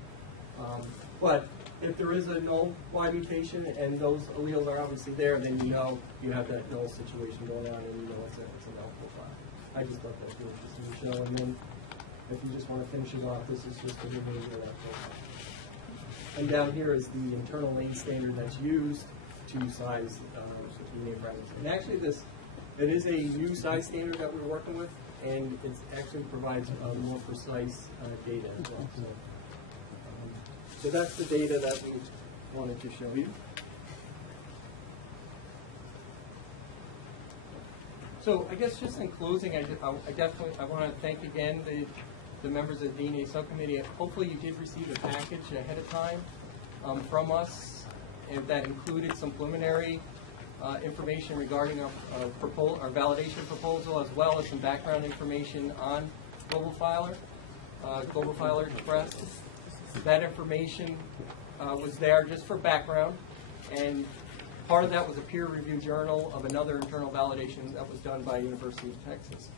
But if there is a null Y mutation and those alleles are obviously there, then you know you have that null situation going on, and you know it's a null profile. I just thought that was interesting to show. And then if you just want to finish it off, this is just a reminder of that profile. And down here is the internal lane standard that's used to size DNA fragments. And actually it is a new size standard that we're working with, and it actually provides more precise data as well. So that's the data that we wanted to show you. So I guess just in closing, I want to thank again the members of the DNA Subcommittee. Hopefully you did receive a package ahead of time from us, and that included some preliminary information regarding our validation proposal, as well as some background information on Global Filer Express. That information was there just for background, and part of that was a peer-reviewed journal of another internal validation that was done by University of Texas.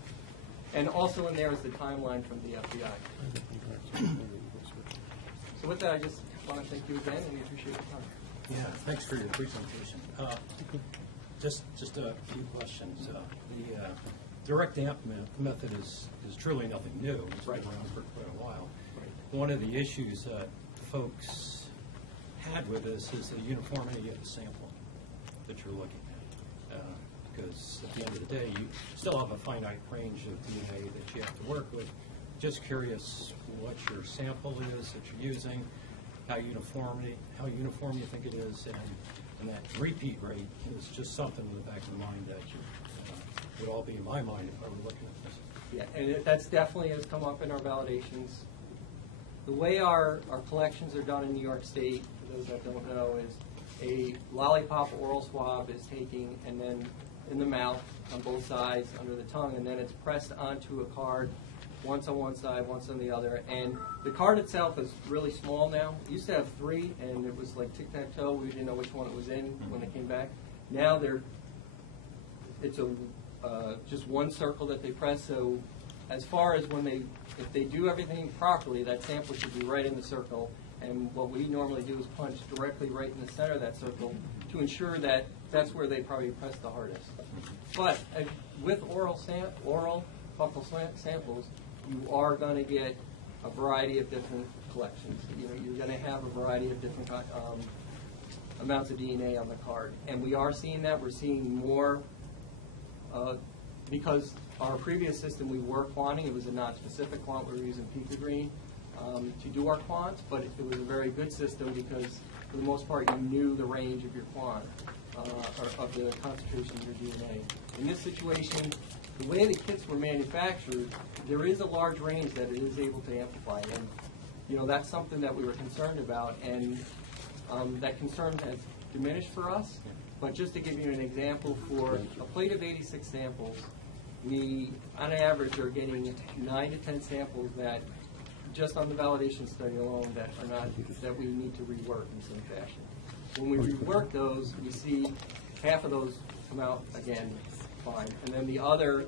And also in there is the timeline from the FBI. So with that, I just want to thank you again, and we appreciate your time. Yeah, thanks for your presentation. Just a few questions. The direct amp method is truly nothing new. It's been around for quite a while. One of the issues that folks had with this is the uniformity of the sample that you're looking at. Because at the end of the day, you still have a finite range of DNA that you have to work with. Just curious what your sample is that you're using, how uniform you think it is, and that repeat rate is just something in the back of the mind that would all be in my mind if I were looking at this. Yeah, and that's definitely has come up in our validations. The way our collections are done in New York State, for those that don't know, is a lollipop oral swab is taken and then in the mouth on both sides under the tongue, and then it's pressed onto a card, once on one side, once on the other. And the card itself is really small now. It used to have 3, and it was like tic-tac-toe. We didn't know which one it was in when they came back. Now it's just one circle that they press. So as far as if they do everything properly, that sample should be right in the circle. And what we normally do is punch directly right in the center of that circle to ensure that that's where they probably press the hardest. But with oral buccal samples, you are going to get a variety of different collections. You know, you're going to have a variety of different amounts of DNA on the card, and we are seeing that. We're seeing more because our previous system we were quanting. It was a non-specific quant. We were using picogreen to do our quants, but it was a very good system because for the most part you knew the range of your quant or of the concentration of your DNA. In this situation, the way the kits were manufactured, there is a large range that it is able to amplify, and you know that's something that we were concerned about, and that concern has diminished for us. But just to give you an example, for a plate of 86 samples, we, on average, are getting 9 to 10 samples that, just on the validation study alone, that are not that we need to rework in some fashion. When we rework those, we see half of those come out again fine, and then the other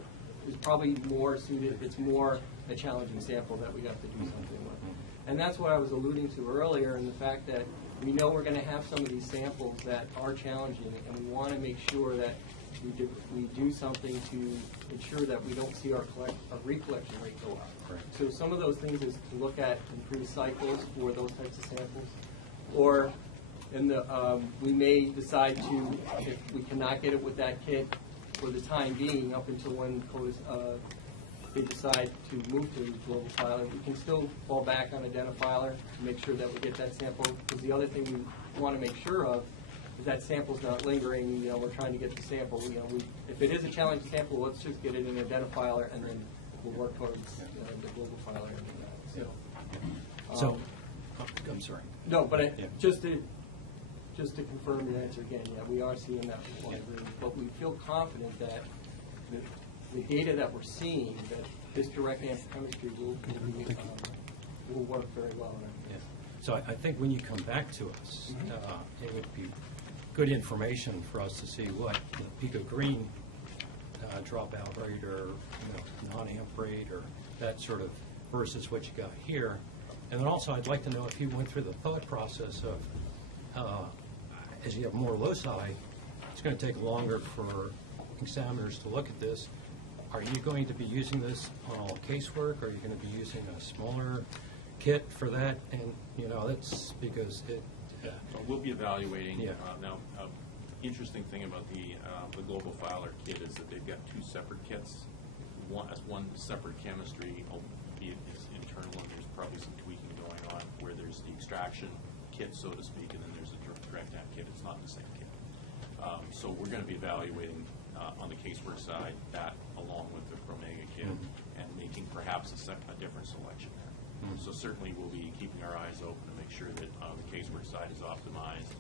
is probably more suited. It's more a challenging sample that we have to do something with, and that's what I was alluding to earlier, in the fact that we know we're going to have some of these samples that are challenging, and we want to make sure that we do something to ensure that we don't see our recollection rate go up. Correct. So some of those things is to look at improved cycles for those types of samples, or we may decide to, if we cannot get it with that kit for the time being, up until when they decide to move to global filer, we can still fall back on identifiler to make sure that we get that sample. Because the other thing we want to make sure of is that sample's not lingering. You know, we're trying to get the sample. You know, if it is a challenging sample, let's just get it in identifiler, and then we'll work towards the global filer. So, I'm sorry. No, but just to confirm your answer again, yeah, we are seeing that one, but we feel confident that the data that we're seeing, that this direct amp-chemistry will work very well. Yeah. So I think when you come back to us, it would be good information for us to see what the picogreen dropout rate or non-amp rate or that sort of versus what you got here. And then also I'd like to know if you went through the thought process of as you have more loci, it's going to take longer for examiners to look at this. Are you going to be using this on all casework? Are you going to be using a smaller kit for that? And, you know, that's because it... Well, we'll be evaluating. Yeah. Now, interesting thing about the Global Filer kit is that they've got two separate kits. One separate chemistry, albeit it's internal, and there's probably some tweaking going on, where there's the extraction kit, so to speak, and then there's a direct amp kit. It's not the same kit. So we're going to be evaluating on the casework side that along with the Promega kit and making perhaps a different selection there. So certainly we'll be keeping our eyes open to make sure that the casework side is optimized,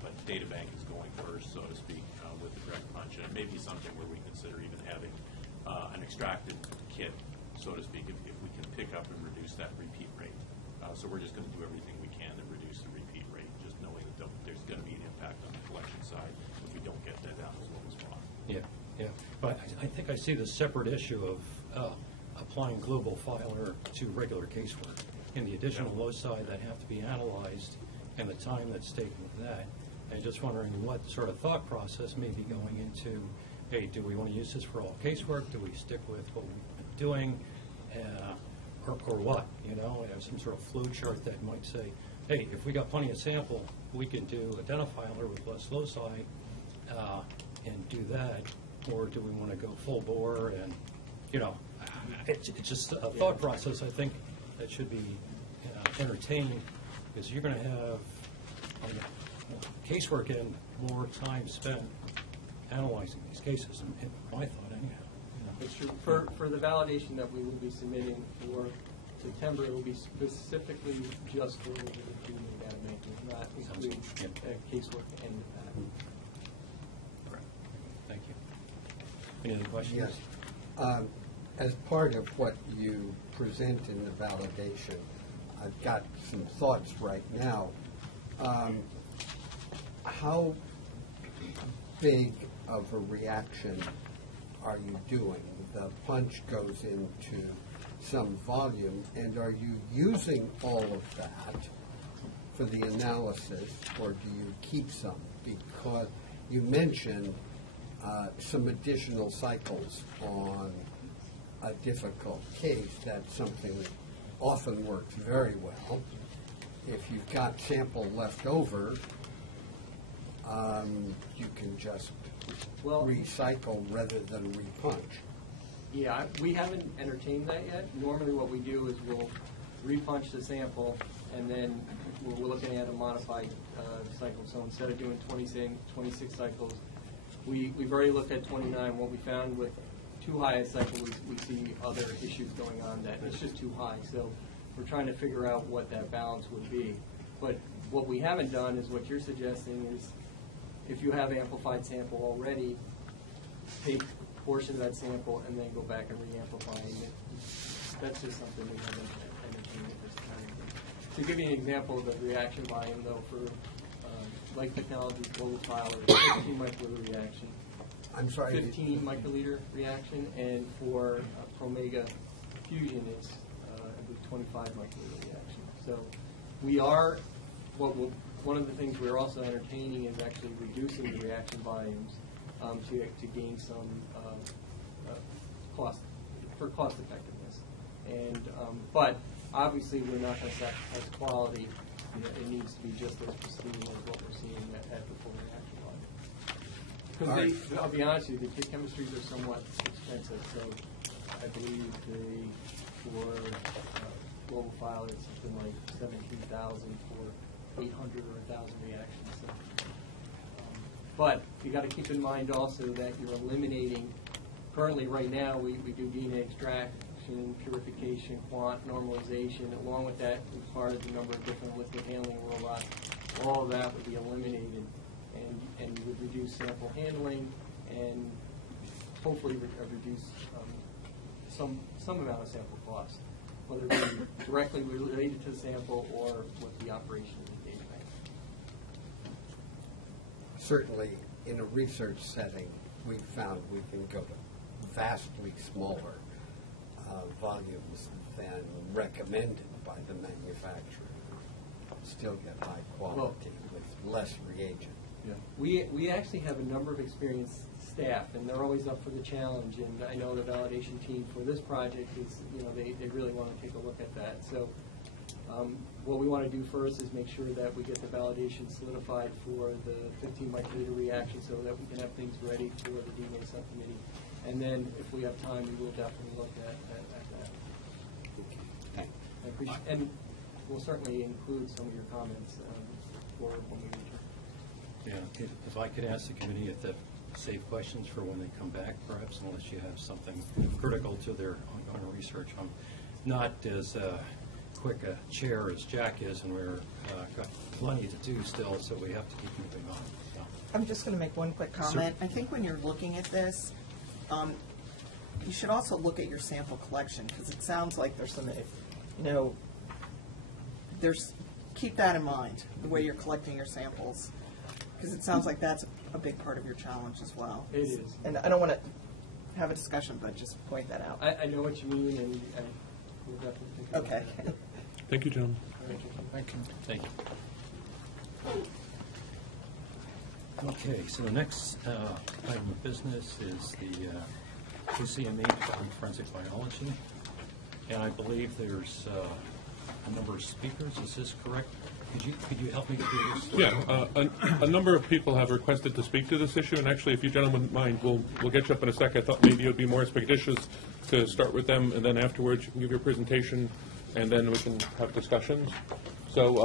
but data bank is going first, so to speak, with the direct punch. And it may be something where we consider even having an extracted kit, so to speak, if we can pick up and reduce that repeat rate. So we're just going to do everything we can to reduce the repeat rate, just knowing that there's going to be an impact on the collection side if we don't get that down as low as possible. Yeah, yeah. But I think I see the separate issue of applying global filer to regular casework and the additional loci that have to be analyzed and the time that's taken with that. And just wondering what sort of thought process may be going into, hey, do we want to use this for all casework? Do we stick with what we've been doing? Or what, you know, have some sort of flow chart that might say, hey, if we got plenty of sample, we can do identifiler with less loci and do that, or do we want to go full bore? And, you know, it's just a thought process, I think, that should be entertained, because you're going to have on the casework and more time spent analyzing these cases, in my thought, anyhow. It's true. For the validation that we will be submitting for September, it will be specifically just for the data banking, not include casework and that. Correct. Thank you. Any other questions? Yes. As part of what you present in the validation, I've got some thoughts right now. How big of a reaction are you doing? The punch goes into some volume, and are you using all of that for the analysis, or do you keep some? Because you mentioned some additional cycles on a difficult case. That's something that often works very well. If you've got sample left over, you can just recycle rather than repunch. Yeah, we haven't entertained that yet. Normally what we do is we'll repunch the sample, and then we're looking at a modified cycle. So instead of doing 26 cycles, we've already looked at 29. What we found with too high a cycle, we see other issues going on that it's just too high. So we're trying to figure out what that balance would be. But what we haven't done is what you're suggesting is, if you have amplified sample already, take a portion of that sample and then go back and re-amplify it. That's just something we haven't entertained at this time. To give you an example of the reaction volume, though, for Life Technologies global filer, 15 microliter reaction. I'm sorry. 15 microliter reaction, and for Promega Fusion, it's I believe 25 microliter reaction. So we are one of the things we're also entertaining is actually reducing the reaction volumes to gain some cost effectiveness. And but obviously we're not going to sacrifice quality. It needs to be just as pristine as what we're seeing at the full reaction volume. Because I'll be honest with you, the kit chemistries are somewhat expensive. So I believe for global file it's something like $17,000 for 800 or 1,000 reactions. So, but you got to keep in mind also that you're eliminating. Currently, right now, we do DNA extraction, purification, quant, normalization. Along with that, we part of the number of different liquid handling robots. All of that would be eliminated, and you would reduce sample handling and hopefully reduce some amount of sample cost, whether it be directly related to the sample or with the operation of the data bank. Certainly, in a research setting, we've found we can go to vastly smaller volumes than recommended by the manufacturer. Still get high quality with less reagent. Yeah. We actually have a number of experienced staff, and they're always up for the challenge. And I know the validation team for this project is, they really want to take a look at that. So what we want to do first is make sure that we get the validation solidified for the 15 microliter reaction so that we can have things ready for the DNA subcommittee. And then if we have time, we will definitely look at that. I appreciate, and we'll certainly include some of your comments for when we return. Yeah, if I could ask the committee if they save questions for when they come back, perhaps, unless you have something critical to their ongoing research. I'm not as quick a chair as Jack is, and we're got plenty to do still, so we have to keep moving on. So. I'm just going to make one quick comment. I think when you're looking at this, you should also look at your sample collection, because it sounds like there's some, keep that in mind, the way you're collecting your samples, because it sounds like that's a big part of your challenge as well. It is. And I don't want to have a discussion, but just point that out. I know what you mean, and we'll definitely think about Okay. that. Thank you, gentlemen. Thank you. Thank you. Okay, so the next item of business is the ACME on forensic biology. And I believe there's a number of speakers. Is this correct? Could you help me through this? Yeah, a number of people have requested to speak to this issue, and actually, if you gentlemen mind, we'll get you up in a sec. I thought maybe it would be more expeditious to start with them, and then afterwards you can give your presentation, and then we can have discussions. So,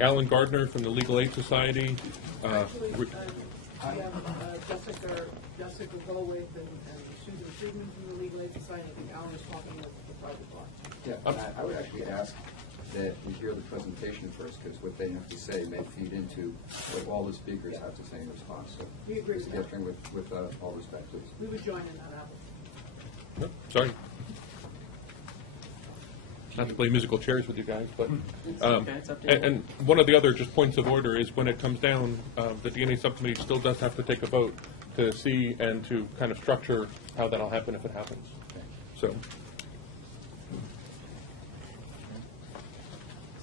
Alan Gardner from the Legal Aid Society. I have Jessica Goldwaith and Susan Friedman from the Legal Aid Society. I think Alan is talking with the private bar. Yeah, I would actually ask that we hear the presentation first, because what they have to say may feed into what all the speakers have to say in response. So We agree with that. with all respect, please. We would join in that apple. Oh, sorry. Not to play musical chairs with you guys, but and one of the other just points of order is when it comes down, the DNA subcommittee still does have to take a vote to see and to kind of structure how that'll happen if it happens. So.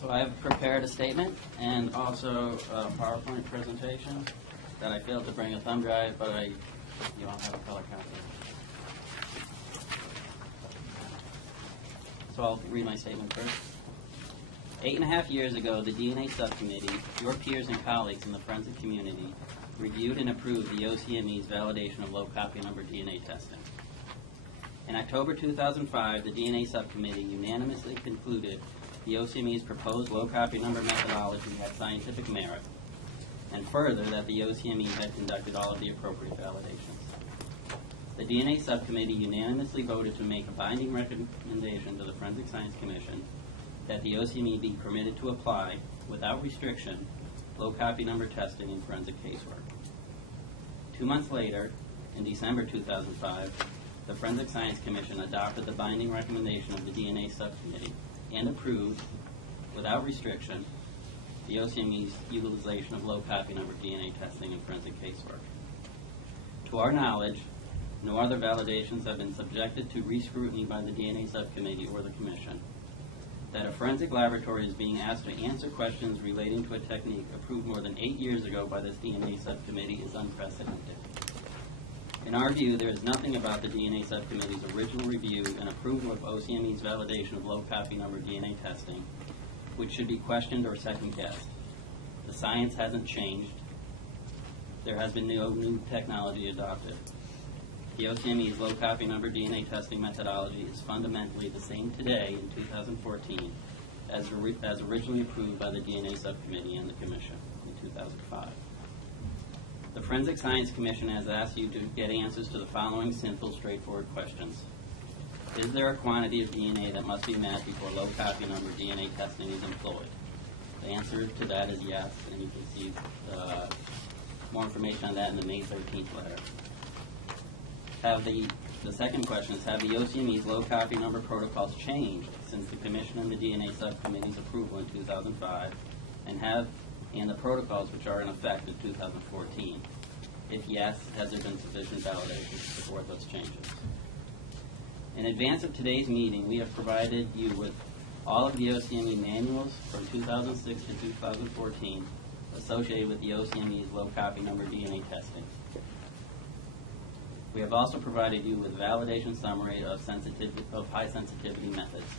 So I have prepared a statement and also a PowerPoint presentation. that I failed to bring a thumb drive, but you don't have a color copy. So I'll read my statement first. 8.5 years ago, the DNA Subcommittee, your peers and colleagues in the forensic community, reviewed and approved the OCME's validation of low copy number DNA testing. In October 2005, the DNA Subcommittee unanimously concluded the OCME's proposed low copy number methodology had scientific merit, and further that the OCME had conducted all of the appropriate validations. The DNA Subcommittee unanimously voted to make a binding recommendation to the Forensic Science Commission that the OCME be permitted to apply, without restriction, low copy number testing in forensic casework. 2 months later, in December 2005, the Forensic Science Commission adopted the binding recommendation of the DNA Subcommittee and approved, without restriction, the OCME's utilization of low copy number DNA testing in forensic casework. To our knowledge, no other validations have been subjected to re-scrutiny by the DNA Subcommittee or the Commission. That a forensic laboratory is being asked to answer questions relating to a technique approved more than 8 years ago by this DNA Subcommittee is unprecedented. In our view, there is nothing about the DNA Subcommittee's original review and approval of OCME's validation of low copy number DNA testing which should be questioned or second-guessed. The science hasn't changed. There has been no new technology adopted. The OCME's low copy number DNA testing methodology is fundamentally the same today in 2014 as originally approved by the DNA Subcommittee and the Commission in 2005. The Forensic Science Commission has asked you to get answers to the following simple, straightforward questions. Is there a quantity of DNA that must be met before low copy number DNA testing is employed? The answer to that is yes, and you can see more information on that in the May 13th letter. The second question is, have the OCME's low copy number protocols changed since the Commission and the DNA Subcommittee's approval in 2005, and the protocols which are in effect in 2014? If yes, has there been sufficient validation to support those changes? In advance of today's meeting, we have provided you with all of the OCME manuals from 2006 to 2014 associated with the OCME's low copy number DNA testing. We have also provided you with validation summary of high sensitivity methods.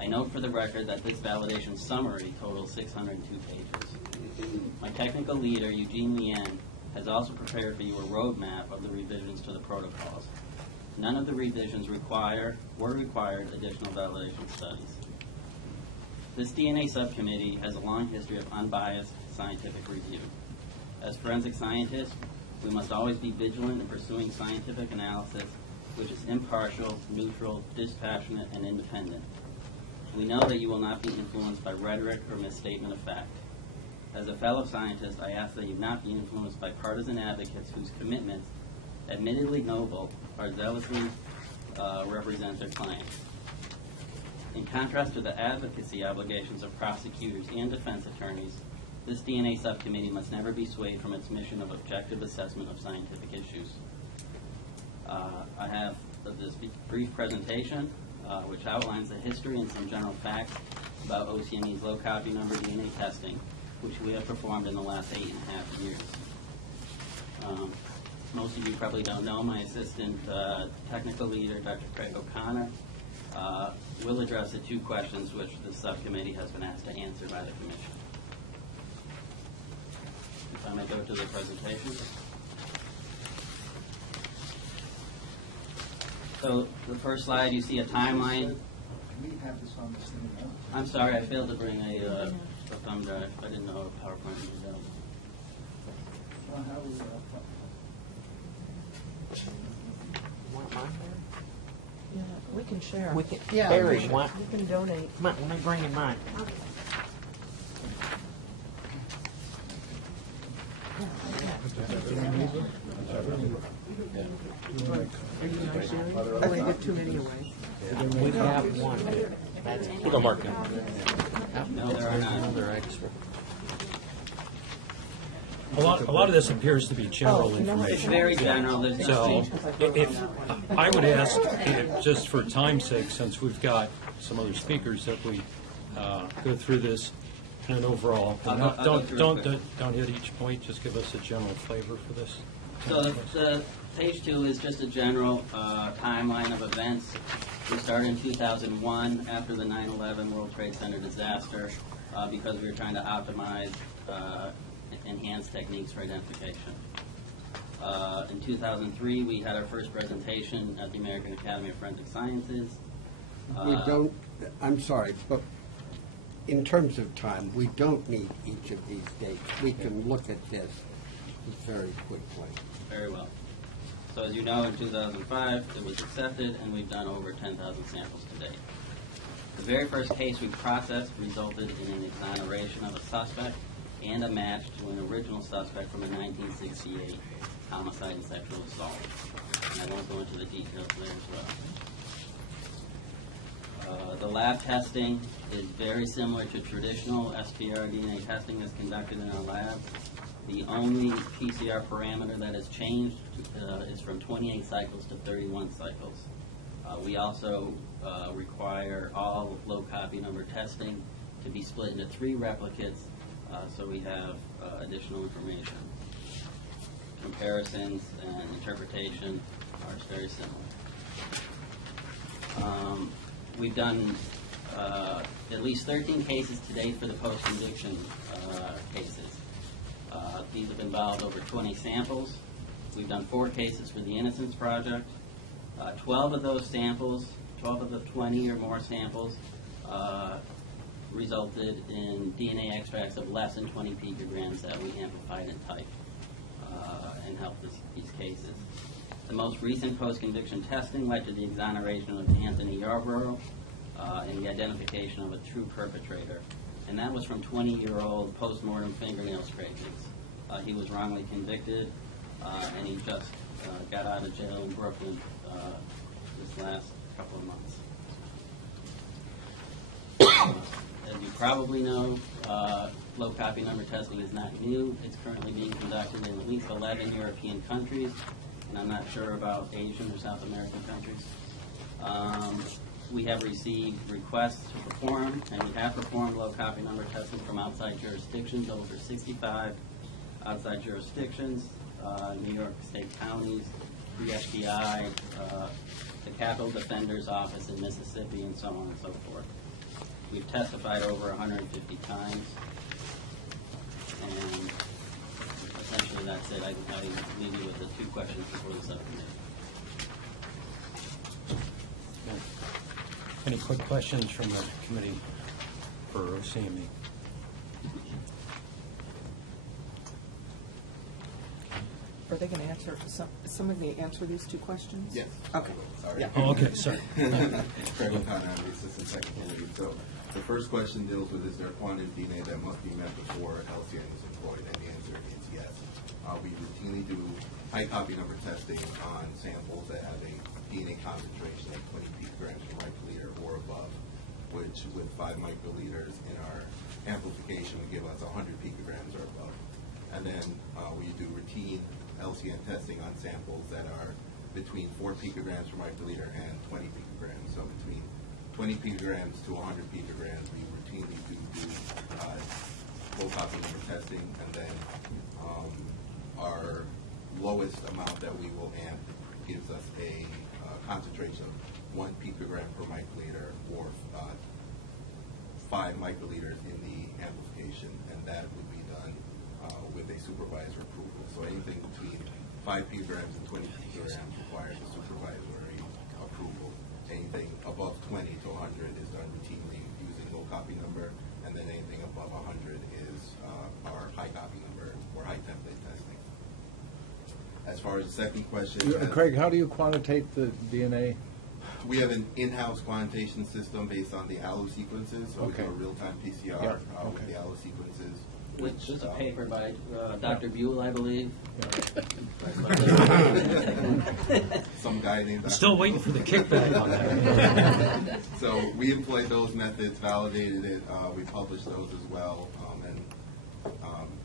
I note for the record that this validation summary totals 602 pages. My technical leader, Eugene Lien, has also prepared for you a roadmap of the revisions to the protocols. None of the revisions required additional validation studies. This DNA Subcommittee has a long history of unbiased scientific review. As forensic scientists, we must always be vigilant in pursuing scientific analysis which is impartial, neutral, dispassionate, and independent. We know that you will not be influenced by rhetoric or misstatement of fact. As a fellow scientist, I ask that you not be influenced by partisan advocates whose commitments, admittedly noble, are zealously represent their clients. In contrast to the advocacy obligations of prosecutors and defense attorneys, this DNA Subcommittee must never be swayed from its mission of objective assessment of scientific issues. I have this brief presentation which outlines the history and some general facts about OCME's low copy number DNA testing, which we have performed in the last 8.5 years. Most of you probably don't know, my assistant technical leader, Dr. Craig O'Connor, will address the two questions which the subcommittee has been asked to answer by the Commission. If I may go to the presentation. So the first slide, you see a timeline. Can we have this on this thing now? I'm sorry, I failed to bring a thumb drive. I didn't know a PowerPoint was available. Well, how we, Want mine? Yeah, we can share. We can, Yeah, Barry, you want, can donate. let me bring in mine. Oh, we did too many away. We have one. That's We'll go mark it. No, there are not. another extra. A lot of this appears to be general It's information. very general. There's So, nothing. if, I would ask, just for time's sake, since we've got some other speakers, that we go through this in an overall. I'll go through it quick. Don't hit each point, just give us a general flavor for this. So the page 2 is just a general timeline of events. We started in 2001 after the 9/11 World Trade Center disaster because we were trying to optimize enhanced techniques for identification. In 2003, we had our first presentation at the American Academy of Forensic Sciences. We don't, I'm sorry, but in terms of time, we don't need each of these dates. We can look at this very quickly. Very well. So as you know, in 2005, it was accepted, and we've done over 10,000 samples to date. The very first case we processed resulted in an exoneration of a suspect and a match to an original suspect from a 1968 homicide and sexual assault. And I won't go into the details there as well. The lab testing is very similar to traditional SPR DNA testing that's conducted in our lab. The only PCR parameter that has changed is from 28 cycles to 31 cycles. We also require all low copy number testing to be split into 3 replicates, so we have additional information. Comparisons and interpretation are very similar. We've done at least 13 cases to date for the post-conviction cases. These have involved over 20 samples. We've done 4 cases for the Innocence Project. 12 of those samples, 12 of the 20 or more samples, resulted in DNA extracts of less than 20 picograms that we amplified in type and helped these cases. The most recent post-conviction testing led to the exoneration of Anthony Yarborough and the identification of a true perpetrator. And that was from 20-year-old post-mortem fingernail scrapings. He was wrongly convicted, and he just got out of jail in Brooklyn this last couple of months. As you probably know, low copy number testing is not new. It's currently being conducted in at least 11 European countries, and I'm not sure about Asian or South American countries. We have received requests to perform, and we have performed low copy number testing from outside jurisdictions, over 65 outside jurisdictions, New York State counties, the FBI, the Capitol Defender's Office in Mississippi, and so on and so forth. We've testified over 150 times, and essentially that's it. I leave you with the 2 questions before the subcommittee. Any quick questions from the committee for OCME? Are they going to answer, somebody answer these 2 questions? Yes. Okay. Sorry. Yeah. Oh, okay, sorry. Craig O'Connor, I'm the Assistant Secretary. So the first question deals with, is there quantity of DNA that must be met before LCN is employed? And the answer is yes. We routinely do high copy number testing on samples that have a DNA concentration of 20 picograms per microliter or above, which with 5 microliters in our amplification would give us 100 picograms or above. And then we do routine LCN testing on samples that are between 4 picograms per microliter and 20 picograms. So between 20 picograms to 100 picograms, we routinely do low copy number testing, and then our lowest amount that we will amp gives us a concentration of 1 picogram per microliter or 5 microliters in the amplification, and that would be done with a supervisor approval. So anything between 5 picograms and 20 picograms requires a supervisory approval. Anything above 20 to 100 is done routinely using low copy number, and then anything above 100 is our high copy number or high template testing. As far as the second question, Craig, how do you quantitate the DNA? we have an in-house quantitation system based on the ALLO sequences, so we do a real-time PCR with the ALLO sequences. Which is a paper by Dr. Buell, I believe. Some guy named Dr. Still waiting for the kickback on that. So we employed those methods, validated it, we published those as well, and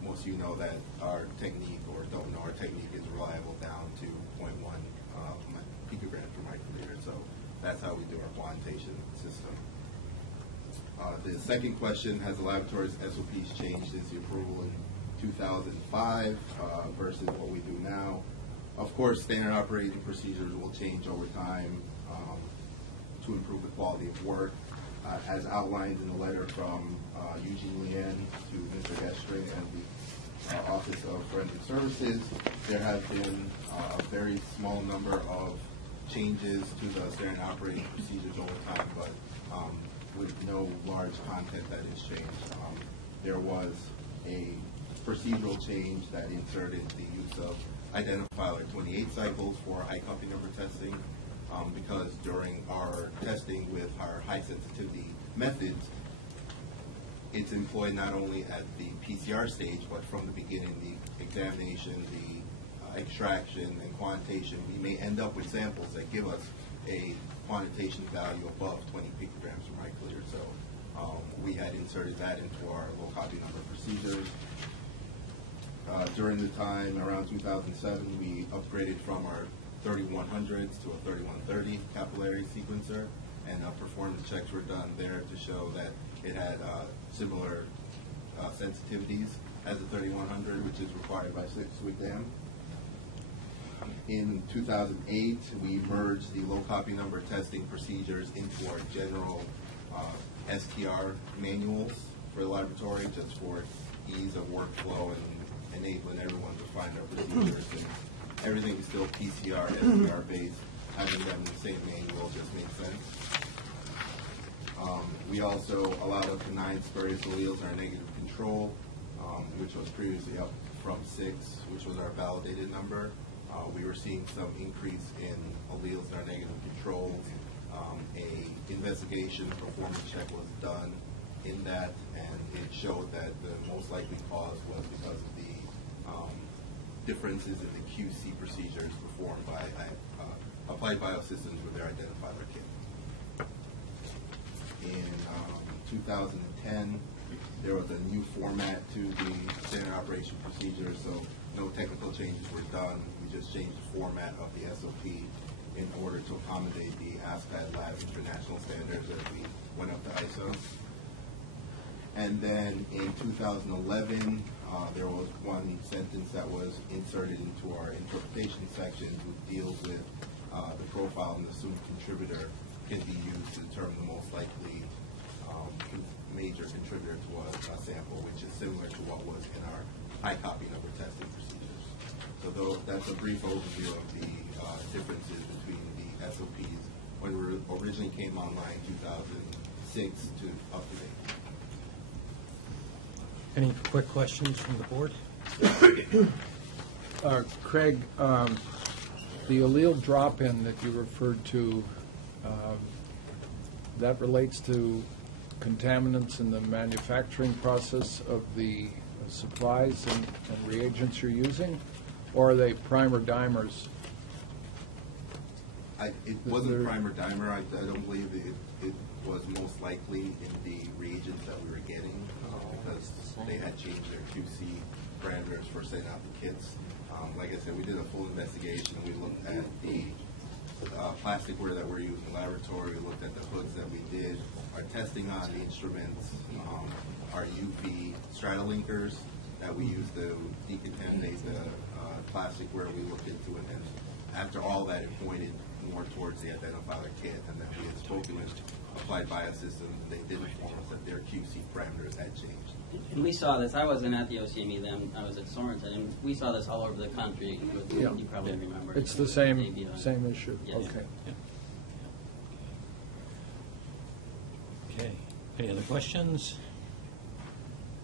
most of you know that our technique, or don't know, our technique is reliable down to 0.1 picograms per microliter, so that's how we do our quantitation system. The second question, has the laboratory's SOPs changed since the approval in 2005 versus what we do now? Of course, standard operating procedures will change over time to improve the quality of work. As outlined in the letter from Eugene Leanne to Mr. Gestring and the Office of Forensic Services, there have been a very small number of changes to the standard operating procedures over time, but with no large content that has changed. There was a procedural change that inserted the use of identifier 28 cycles for high copy number testing, because during our testing with our high sensitivity methods, it's employed not only at the PCR stage, but from the beginning, the examination, the extraction and quantitation. We may end up with samples that give us a quantitation value above 20 picograms per microliter. So we had inserted that into our low copy number procedures. During the time around 2007, we upgraded from our 3100s to a 3130 capillary sequencer, and performance checks were done there to show that it had similar sensitivities as the 3100, which is required by SWIC-DAM. In 2008, we merged the low copy number testing procedures into our general STR manuals for the laboratory, just for ease of workflow and enabling everyone to find our procedures. And everything is still PCR, STR based. Having them in the same manual just makes sense. We also allowed up to 9 spurious alleles in our negative control, which was previously up from 6, which was our validated number. We were seeing some increase in alleles in our negative controls. A investigation performance check was done in that, and it showed that the most likely cause was because of the differences in the QC procedures performed by Applied Biosystems with their identifier kit. In 2010, there was a new format to the standard operation procedure, so no technical changes were done. We just changed the format of the SOP in order to accommodate the ASPAD Lab International Standards as we went up to ISO. And then in 2011, there was one sentence that was inserted into our interpretation section which deals with the profile and assumed contributor can be used to determine the most likely major contributor to a sample, which is similar to what was in our high copy number testing procedures. So that's a brief overview of the differences between the SOPs when we originally came online 2006 to up to date. Any quick questions from the board? Craig, the allele drop-in that you referred to, that relates to contaminants in the manufacturing process of the supplies and reagents you're using, or are they primer dimers? It wasn't primer dimer. I don't believe it was most likely in the reagents that we were getting because they had changed their QC parameters for sending out the kits. Like I said, we did a full investigation. We looked at the plasticware that we're using in the laboratory. We looked at the hoods that we did, our testing on the instruments, our UV stratolinkers that we use to decontaminate the plasticware. We looked into it, and after all that, it pointed more towards the identifier kit, and that we had spoken with Applied Biosystems, and they did inform us that their QC parameters had changed. And we saw this. I wasn't at the OCME then. I was at Sorensen, and we saw this all over the country. Yeah. You probably remember. It's the same issue. Yeah. Okay. Yeah. Okay. Any other questions?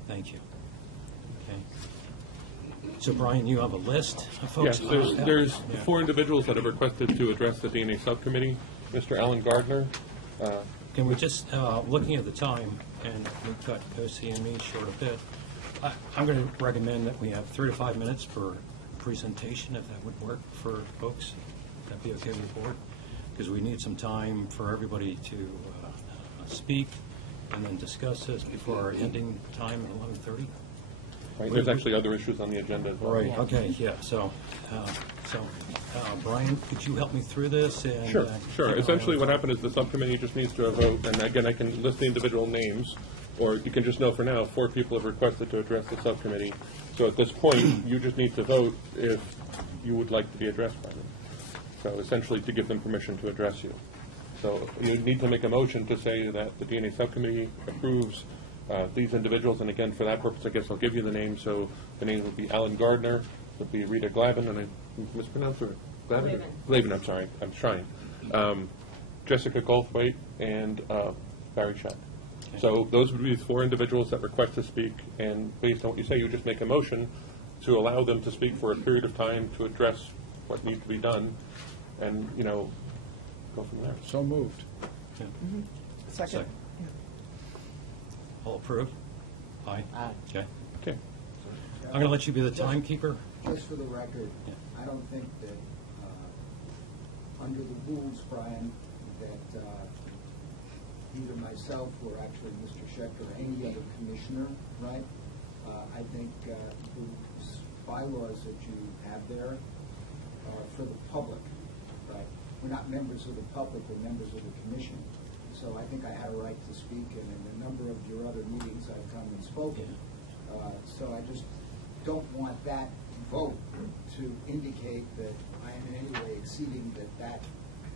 Thank you. Okay. So, Brian, you have a list of folks? Yes, there's 4 individuals that have requested to address the DNA subcommittee. Mr. Alan Gardner. Can we just, looking at the time, and we cut OCME short a bit, I'm going to recommend that we have 3 to 5 minutes per presentation, if that would work for folks. Would that be okay with the board? Because we need some time for everybody to speak and then discuss this before our ending time at 11:30. Right, there's actually other issues on the agenda as well. Right, okay, yeah, so So, Brian, could you help me through this? And, Sure, sure. keep an eye Essentially, on what it? happened is the subcommittee just needs to vote, and again, I can list the individual names, or you can just know for now, 4 people have requested to address the subcommittee. So at this point, you just need to vote if you would like to be addressed by them. So essentially, to give them permission to address you. So you need to make a motion to say that the DNA subcommittee approves these individuals, and again, for that purpose, I guess I'll give you the names. So the names will be Alan Gardner, would be Rita Glavin, and I mispronounced her. Glavin? Glavin, I'm sorry. I'm trying. Jessica Goldthwait, and Barry Schack. So those would be the 4 individuals that request to speak, and based on what you say, you just make a motion to allow them to speak for a period of time to address what needs to be done, and, go from there. So moved. Yeah. Second. All approved? Aye? Aye. Okay. Okay. I'm going to let you be the timekeeper. Just for the record, I don't think that, under the rules, Brian, that either myself or actually Mr. Schechter or any other commissioner, right? I think the bylaws that you have there are for the public, right? We're not members of the public, we're members of the commission. So I think I had a right to speak, and in a number of your other meetings, I've come and spoken. So I just don't want that vote to indicate that I am in any way exceeding that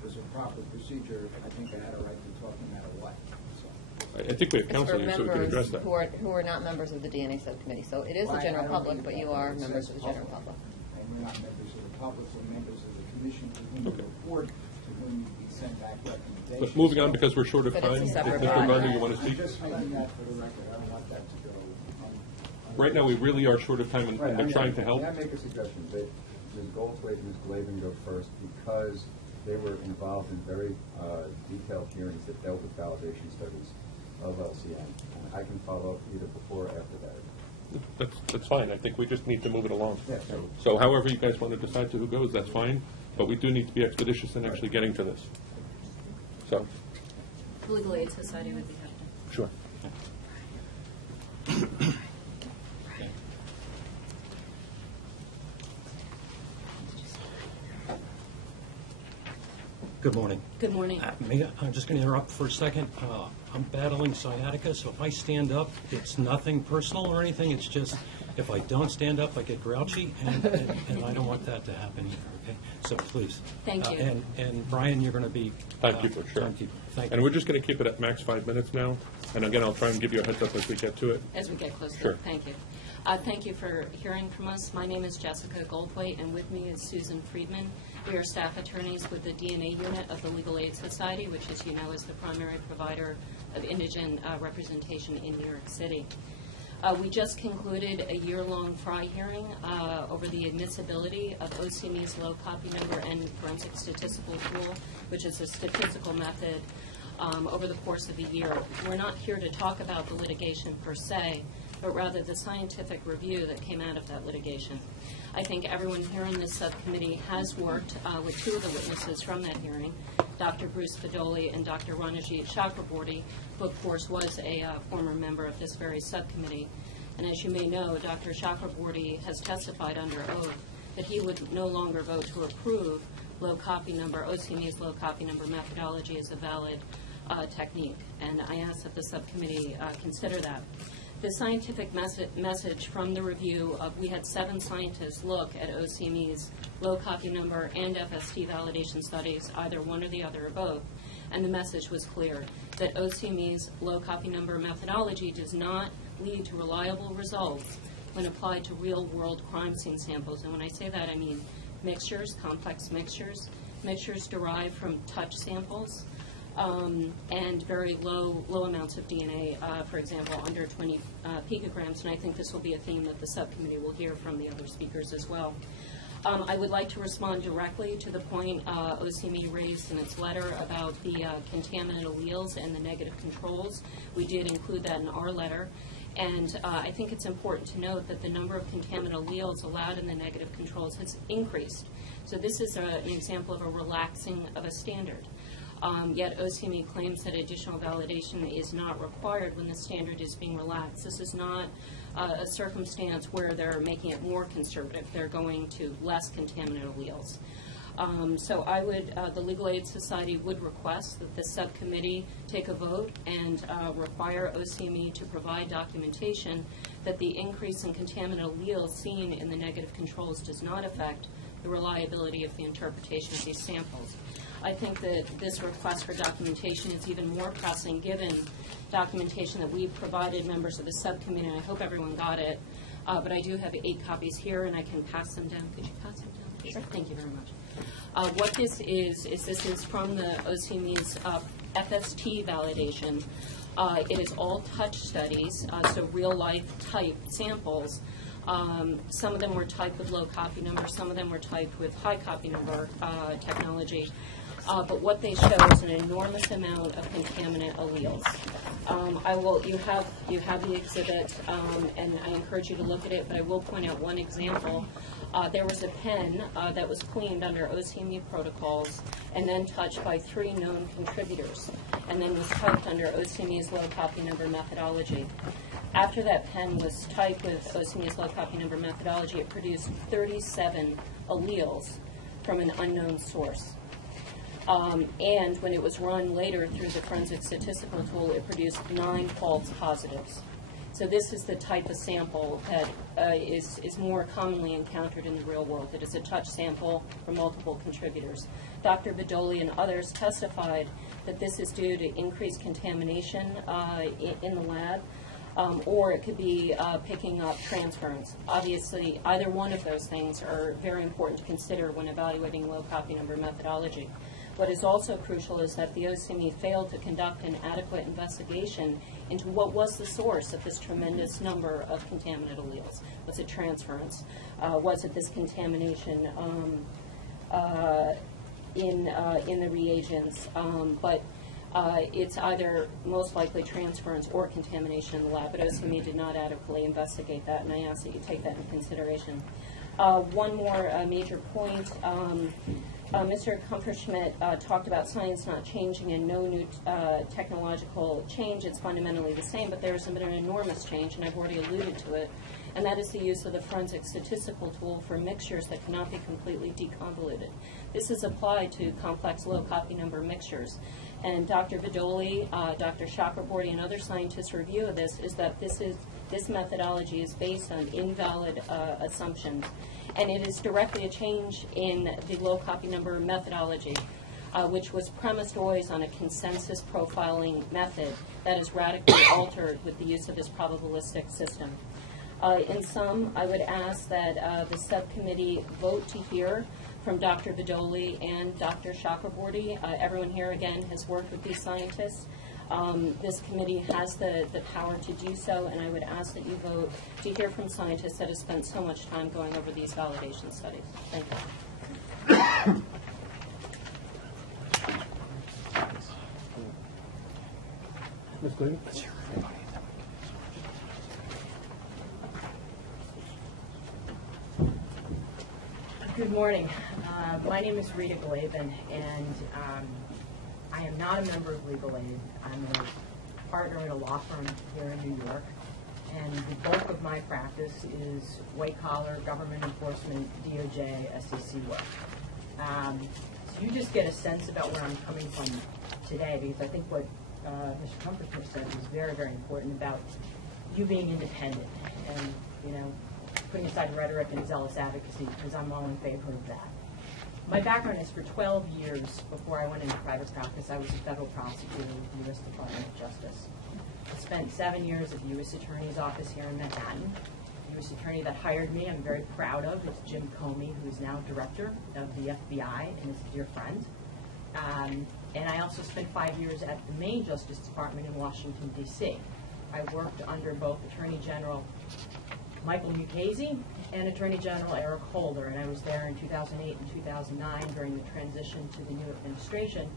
was a proper procedure. I think I had a right to talk no matter what. So. I think we have counsel here, so we can address that. Who are not members of the DNA subcommittee. So it is the general public, but you are members of the general public. And we're not members of the public, we're members of the commission to whom we report, to whom we send back recommendations. But moving on, because we're short of But it's time, a if separate Mr. body. Gardner, you want to I'm speak? just making that for the record. I don't want that to go. Right now, we really are short of time, and we're trying to help. May I make a suggestion that Ms. Goldthwait and Ms. Glavin go first because they were involved in very detailed hearings that dealt with validation studies of LCN. And I can follow up either before or after that. That's fine. I think we just need to move it along. Yeah. So however you guys want to decide to who goes, that's fine. But we do need to be expeditious in actually getting to this. So, The Legal Aid Society would be happy. sure. Good morning. Good morning. I'm just going to interrupt for a second. I'm battling sciatica, so if I stand up, it's nothing personal or anything. It's just if I don't stand up, I get grouchy, and I don't want that to happen either. Okay, so please. Thank you. And Brian, you're going to be Timekeeper, sure. timekeeper. Thank you. And we're just going to keep it at max 5 minutes now. And again, I'll try and give you a heads up as we get to it. As we get closer. Sure. Thank you. Thank you for hearing from us. My name is Jessica Goldthwait, and with me is Susan Friedman. We are staff attorneys with the DNA unit of the Legal Aid Society, which, as you know, is the primary provider of indigent representation in New York City. We just concluded a year-long FRI hearing over the admissibility of OCME's low copy number and forensic statistical tool, which is a statistical method over the course of a year. We're not here to talk about the litigation per se, but rather the scientific review that came out of that litigation. I think everyone here in this subcommittee has worked with 2 of the witnesses from that hearing, Dr. Bruce Fedoli and Dr. Ranajit Chakraborty, who of course was a former member of this very subcommittee. And as you may know, Dr. Chakraborty has testified under oath that he would no longer vote to approve low copy number, OCME's low copy number methodology as a valid technique. And I ask that the subcommittee consider that. The scientific message from the review of, we had 7 scientists look at OCME's low copy number and FST validation studies, either one or the other or both, and the message was clear, that OCME's low copy number methodology does not lead to reliable results when applied to real-world crime scene samples. And when I say that, I mean mixtures, complex mixtures, mixtures derived from touch samples, and very low amounts of DNA, for example, under 20 picograms, and I think this will be a theme that the subcommittee will hear from the other speakers as well. I would like to respond directly to the point OCME raised in its letter about the contaminant alleles and the negative controls. We did include that in our letter, and I think it's important to note that the number of contaminant alleles allowed in the negative controls has increased. So this is an example of a relaxing of a standard. Yet OCME claims that additional validation is not required when the standard is being relaxed. This is not a circumstance where they're making it more conservative. They're going to less contaminant alleles. So I would, the Legal Aid Society would request that the subcommittee take a vote and require OCME to provide documentation that the increase in contaminant alleles seen in the negative controls does not affect the reliability of the interpretation of these samples. I think that this request for documentation is even more pressing given documentation that we've provided members of the subcommittee, and I hope everyone got it. But I do have 8 copies here, and I can pass them down. Could you pass them down? Sure. Thank you very much. What this is this is from the OCME's FST validation. It is all touch studies, so real-life type samples. Some of them were typed with low copy number, some of them were typed with high copy number technology. But what they show is an enormous amount of contaminant alleles. You have the exhibit, and I encourage you to look at it, but I will point out one example. There was a pen that was cleaned under OCME protocols and then touched by 3 known contributors, and then was typed under OCME's low copy number methodology. After that pen was typed with OCME's low copy number methodology, it produced 37 alleles from an unknown source. And when it was run later through the forensic statistical tool, it produced 9 false positives. So this is the type of sample that is more commonly encountered in the real world. It is a touch sample from multiple contributors. Dr. Bedoli and others testified that this is due to increased contamination in the lab, or it could be picking up transference. Obviously, either one of those things are very important to consider when evaluating low copy number methodology. What is also crucial is that the OCME failed to conduct an adequate investigation into what was the source of this tremendous number of contaminant alleles. Was it transference? Was it this contamination in the reagents? But it's either most likely transference or contamination in the lab, but OCME did not adequately investigate that, and I ask that you take that into consideration. One more major point. Mr. Kumperschmidt talked about science not changing and no new technological change. It's fundamentally the same, but there has been an enormous change, and I've already alluded to it, and that is the use of the forensic statistical tool for mixtures that cannot be completely deconvoluted. This is applied to complex low copy number mixtures. And Dr. Bedoli, Dr. Chakraborty, and other scientists' review of this is that this methodology is based on invalid assumptions. And it is directly a change in the low copy number methodology, which was premised always on a consensus profiling method that is radically altered with the use of this probabilistic system. In sum, I would ask that the subcommittee vote to hear from Dr. Bedoli and Dr. Chakraborty. Everyone here, again, has worked with these scientists. This committee has the power to do so, and I would ask that you vote to hear from scientists that have spent so much time going over these validation studies. Thank you. Ms. Gleason? Good morning. My name is Rita Glavin, and I am not a member of Legal Aid. I'm a partner at a law firm here in New York, and the bulk of my practice is white-collar government enforcement, DOJ, SEC work. So you just get a sense about where I'm coming from today, because I think what Mr. Kumperschmidt said was very, very important about you being independent and, putting aside rhetoric and zealous advocacy, because I'm all in favor of that. My background is for 12 years before I went into private practice. I was a federal prosecutor with the U.S. Department of Justice. I spent 7 years at the U.S. Attorney's Office here in Manhattan. The U.S. Attorney that hired me, I'm very proud of, is Jim Comey, who is now director of the FBI and is a dear friend. And I also spent 5 years at the Maine Justice Department in Washington, D.C. I worked under both Attorney General Michael Mukasey and Attorney General Eric Holder, and I was there in 2008 and 2009 during the transition to the new administration.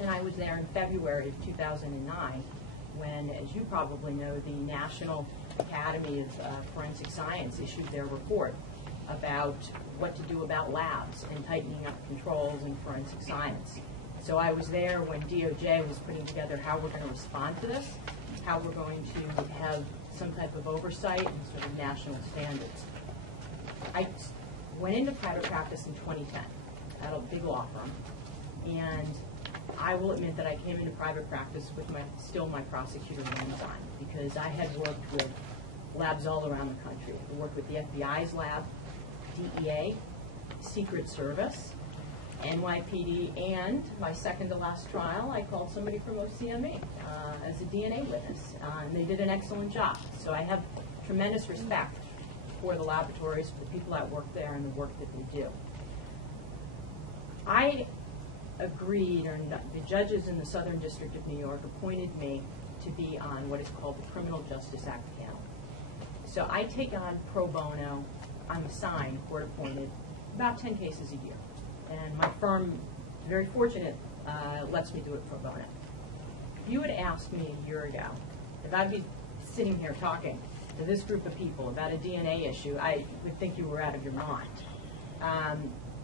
And I was there in February of 2009 when, as you probably know, the National Academy of Forensic Science issued their report about what to do about labs and tightening up controls in forensic science. So I was there when DOJ was putting together how we're going to respond to this, how we're going to have some type of oversight and sort of national standards. I went into private practice in 2010 at a big law firm, and I will admit that I came into private practice with still my prosecutor names on, because I had worked with labs all around the country. I worked with the FBI's lab, DEA, Secret Service, NYPD, and my second to last trial, I called somebody from OCME as a DNA witness, and they did an excellent job. So I have tremendous respect for the laboratories, for the people that work there, and the work that they do. I agreed, or the judges in the Southern District of New York appointed me to be on what is called the Criminal Justice Act panel. So I take on pro bono, I'm assigned, court appointed, about 10 cases a year. And my firm, very fortunate, lets me do it pro bono. If you had asked me a year ago if I'd be sitting here talking to this group of people about a DNA issue, I would think you were out of your mind.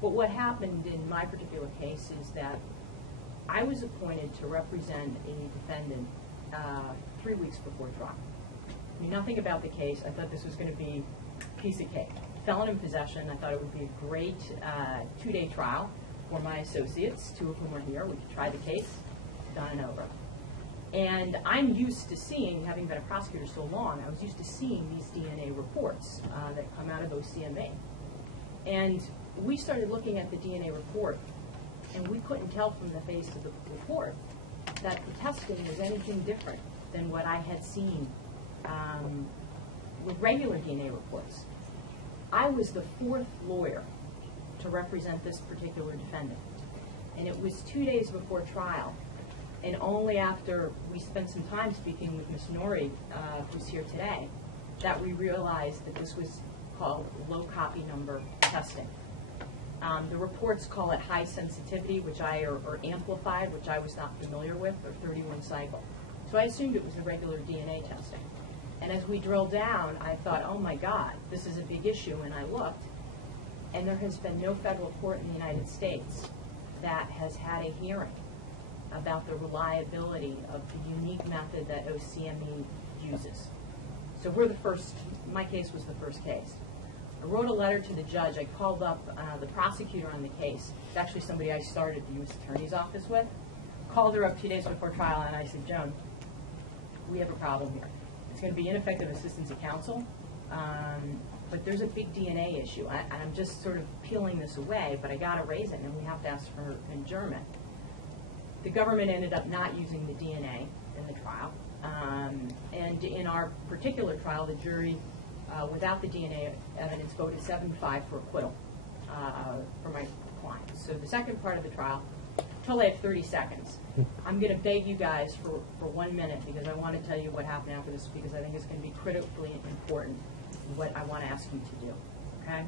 But what happened in my particular case is that I was appointed to represent a defendant 3 weeks before trial. I knew nothing about the case. I thought this was going to be a piece of cake. Felon in possession, I thought it would be a great 2-day trial for my associates, 2 of whom are here. We could try the case, done and over. And I'm used to seeing, having been a prosecutor so long, I was used to seeing these DNA reports that come out of OCME. And we started looking at the DNA report, and we couldn't tell from the face of the report that the testing was anything different than what I had seen with regular DNA reports. I was the 4th lawyer to represent this particular defendant, and it was 2 days before trial, and only after we spent some time speaking with Ms. Norrie, who's here today, that we realized that this was called low copy number testing. The reports call it high sensitivity, or amplified, which I was not familiar with, or 31 cycle. So I assumed it was the regular DNA testing. And as we drilled down, I thought, oh my God, this is a big issue, and I looked, and there has been no federal court in the United States that has had a hearing about the reliability of the unique method that OCME uses. So we're the first, my case was the first case. I wrote a letter to the judge. I called up the prosecutor on the case. It's actually somebody I started the U.S. Attorney's Office with. Called her up 2 days before trial, and I said, Joan, we have a problem here. It's going to be ineffective assistance of counsel, but there's a big DNA issue. I'm just sort of peeling this away, but I got to raise it, and we have to ask for adjournment. The government ended up not using the DNA in the trial, and in our particular trial, the jury, without the DNA evidence, voted 7-5 for acquittal for my client. So the second part of the trial, until I have 30 seconds, I'm going to beg you guys for 1 minute, because I want to tell you what happened after this, because I think it's going to be critically important what I want to ask you to do. Okay?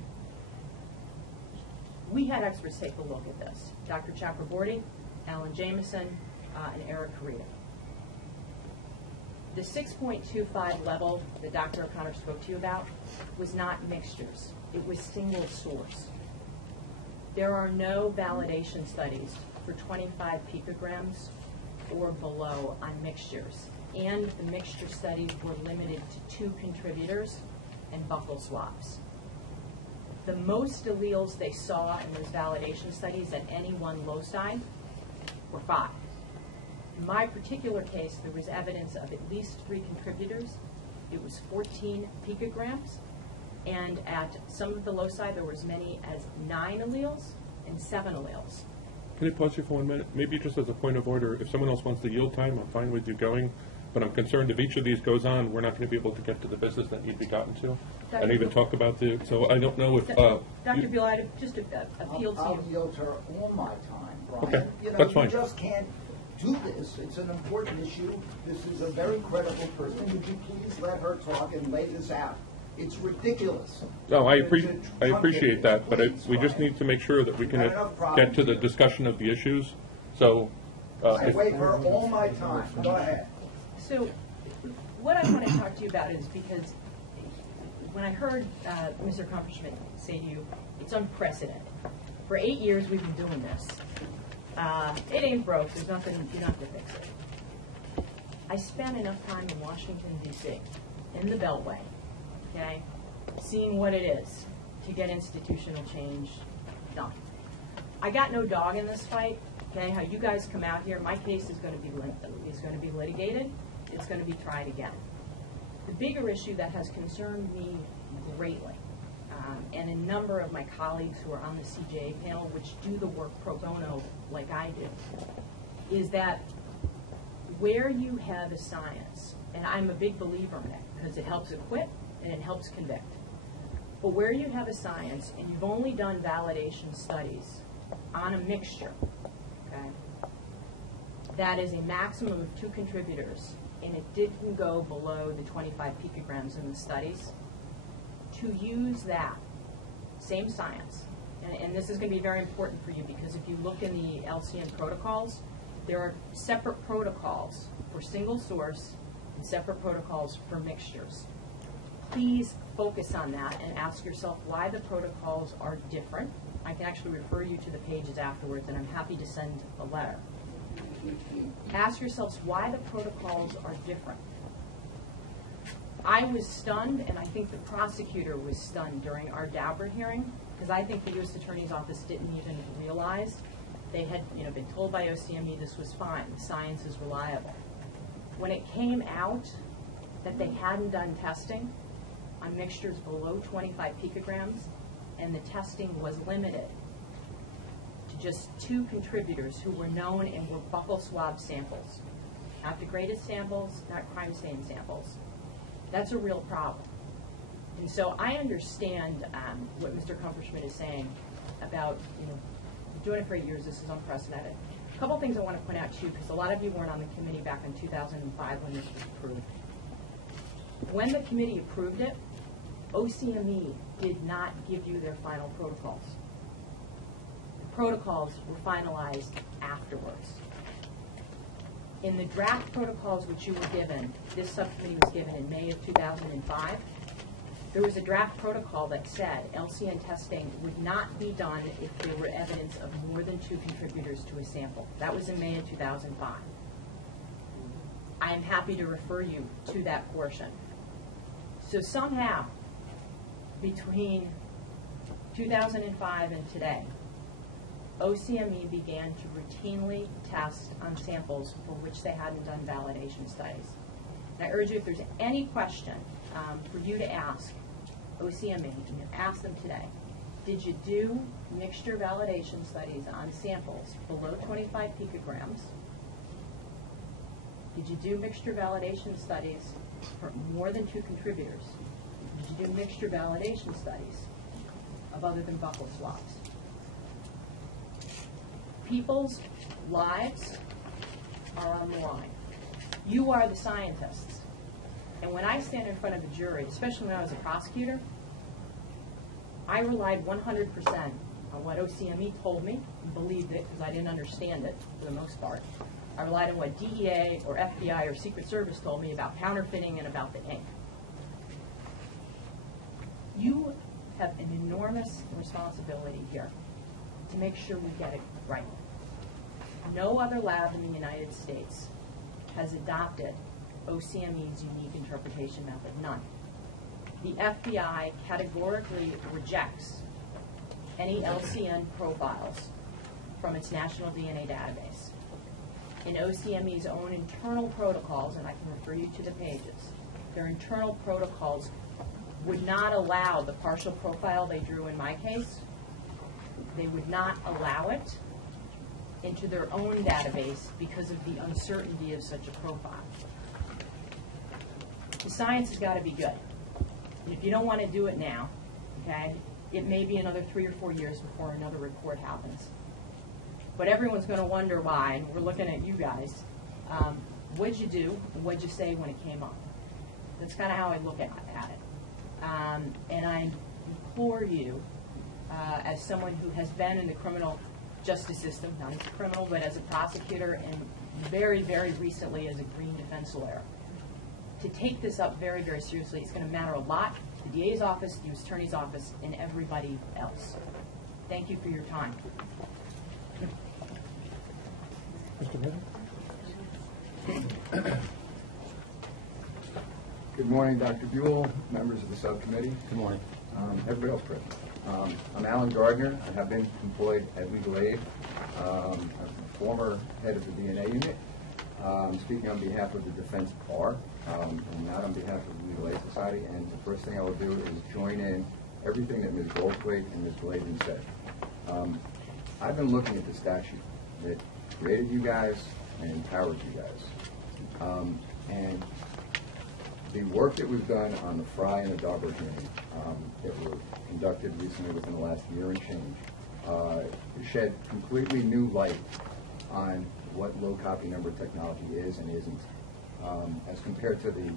We had experts take a look at this. Dr. Chakraborty, Alan Jameson, and Eric Carita. The 6.25 level that Dr. O'Connor spoke to you about was not mixtures. It was single source. There are no validation studies for 25 picograms or below on mixtures. And the mixture studies were limited to 2 contributors and buccal swabs. The most alleles they saw in those validation studies at any one loci were 5. In my particular case, there was evidence of at least 3 contributors. It was 14 picograms, and at some of the loci, there were as many as 9 alleles and 7 alleles. Can I pause you for 1 minute? Maybe just as a point of order, if someone else wants the yield time, I'm fine with you going, but I'm concerned if each of these goes on, we're not going to be able to get to the business that need to be gotten to, and even talk about the, so I don't know if... Dr. Beal, I'd just appeal to you. I'll yield her all my time, Brian. Okay, you know, that's fine. You just can't do this. It's an important issue. This is a very credible person. Would you please let her talk and lay this out? It's ridiculous. No, I appreciate that, but we just need to make sure that we can get to the discussion of the issues. So, I wait her all my time. Go ahead. So, what I want to talk to you about is because when I heard Mr. Kumperschmidt say to you, it's unprecedented. For 8 years we've been doing this, It ain't broke. There's nothing, you don't have to fix it. I spent enough time in Washington, D.C., in the Beltway, okay, seeing what it is to get institutional change done. I got no dog in this fight, okay? How you guys come out here, my case is going to be litigated. It's going to be tried again. The bigger issue that has concerned me greatly, and a number of my colleagues who are on the CJA panel, which do the work pro bono like I do, is that where you have a science, and I'm a big believer in it because it helps acquit and it helps convict, but where you have a science and you've only done validation studies on a mixture, okay, that is a maximum of 2 contributors, and it didn't go below the 25 picograms in the studies, to use that same science, and this is going to be very important for you because if you look in the LCN protocols, there are separate protocols for single source and separate protocols for mixtures. Please focus on that and ask yourself why the protocols are different. I can actually refer you to the pages afterwards, and I'm happy to send a letter. Ask yourselves why the protocols are different. I was stunned, and I think the prosecutor was stunned during our Dauber hearing, because I think the U.S. Attorney's Office didn't even realize. They had been told by OCME this was fine, the science is reliable. When it came out that they hadn't done testing on mixtures below 25 picograms, and the testing was limited to just 2 contributors who were known and were buccal swab samples, not degraded samples, not crime scene samples. That's a real problem. And so I understand what Mr. Kumperschmidt is saying about, doing it for 8 years, this is unprecedented. A couple things I want to point out to you, because a lot of you weren't on the committee back in 2005 when this was approved. When the committee approved it, OCME did not give you their final protocols. The protocols were finalized afterwards. In the draft protocols which you were given, this subcommittee was given in May of 2005, there was a draft protocol that said LCN testing would not be done if there were evidence of more than 2 contributors to a sample. That was in May of 2005. I am happy to refer you to that portion. So somehow, between 2005 and today, OCME began to routinely test on samples for which they hadn't done validation studies. And I urge you, if there's any question for you to ask OCME, ask them today. Did you do mixture validation studies on samples below 25 picograms? Did you do mixture validation studies for more than 2 contributors? Did you do mixture validation studies of other than buccal swabs? People's lives are on the line. You are the scientists. And when I stand in front of a jury, especially when I was a prosecutor, I relied 100% on what OCME told me, and believed it because I didn't understand it for the most part. I relied on what DEA or FBI or Secret Service told me about counterfeiting and about the ink. You have an enormous responsibility here to make sure we get it right. No other lab in the United States has adopted OCME's unique interpretation method, none. The FBI categorically rejects any LCN profiles from its national DNA database. In OCME's own internal protocols, and I can refer you to the pages, their internal protocols would not allow the partial profile they drew in my case. They would not allow it into their own database because of the uncertainty of such a profile. The science has got to be good. And if you don't want to do it now, okay, it may be another 3 or 4 years before another report happens. But everyone's going to wonder why, and we're looking at you guys. What'd you do, and what'd you say when it came up? That's kind of how I look at it. And I implore you, as someone who has been in the criminal justice system, not as a criminal, but as a prosecutor, and very, very recently as a green defense lawyer, to take this up very, very seriously. It's going to matter a lot to the DA's office, the U.S. Attorney's office, and everybody else. Thank you for your time. Mr. Miller? Good morning, Dr. Buell, members of the subcommittee. Good morning. Everybody else present. I'm Alan Gardner. I have been employed at Legal Aid. I'm the former head of the DNA unit. I'm speaking on behalf of the Defense Bar and not on behalf of the Legal Aid Society. And the first thing I will do is join in everything that Ms. Goldthwait and Ms. Gladen said. I've been looking at the statute that created you guys and empowered you guys. And the work that was done on the Fry and the Dauber hearing that were conducted recently within the last year and change shed completely new light on what low copy number technology is and isn't, as compared to the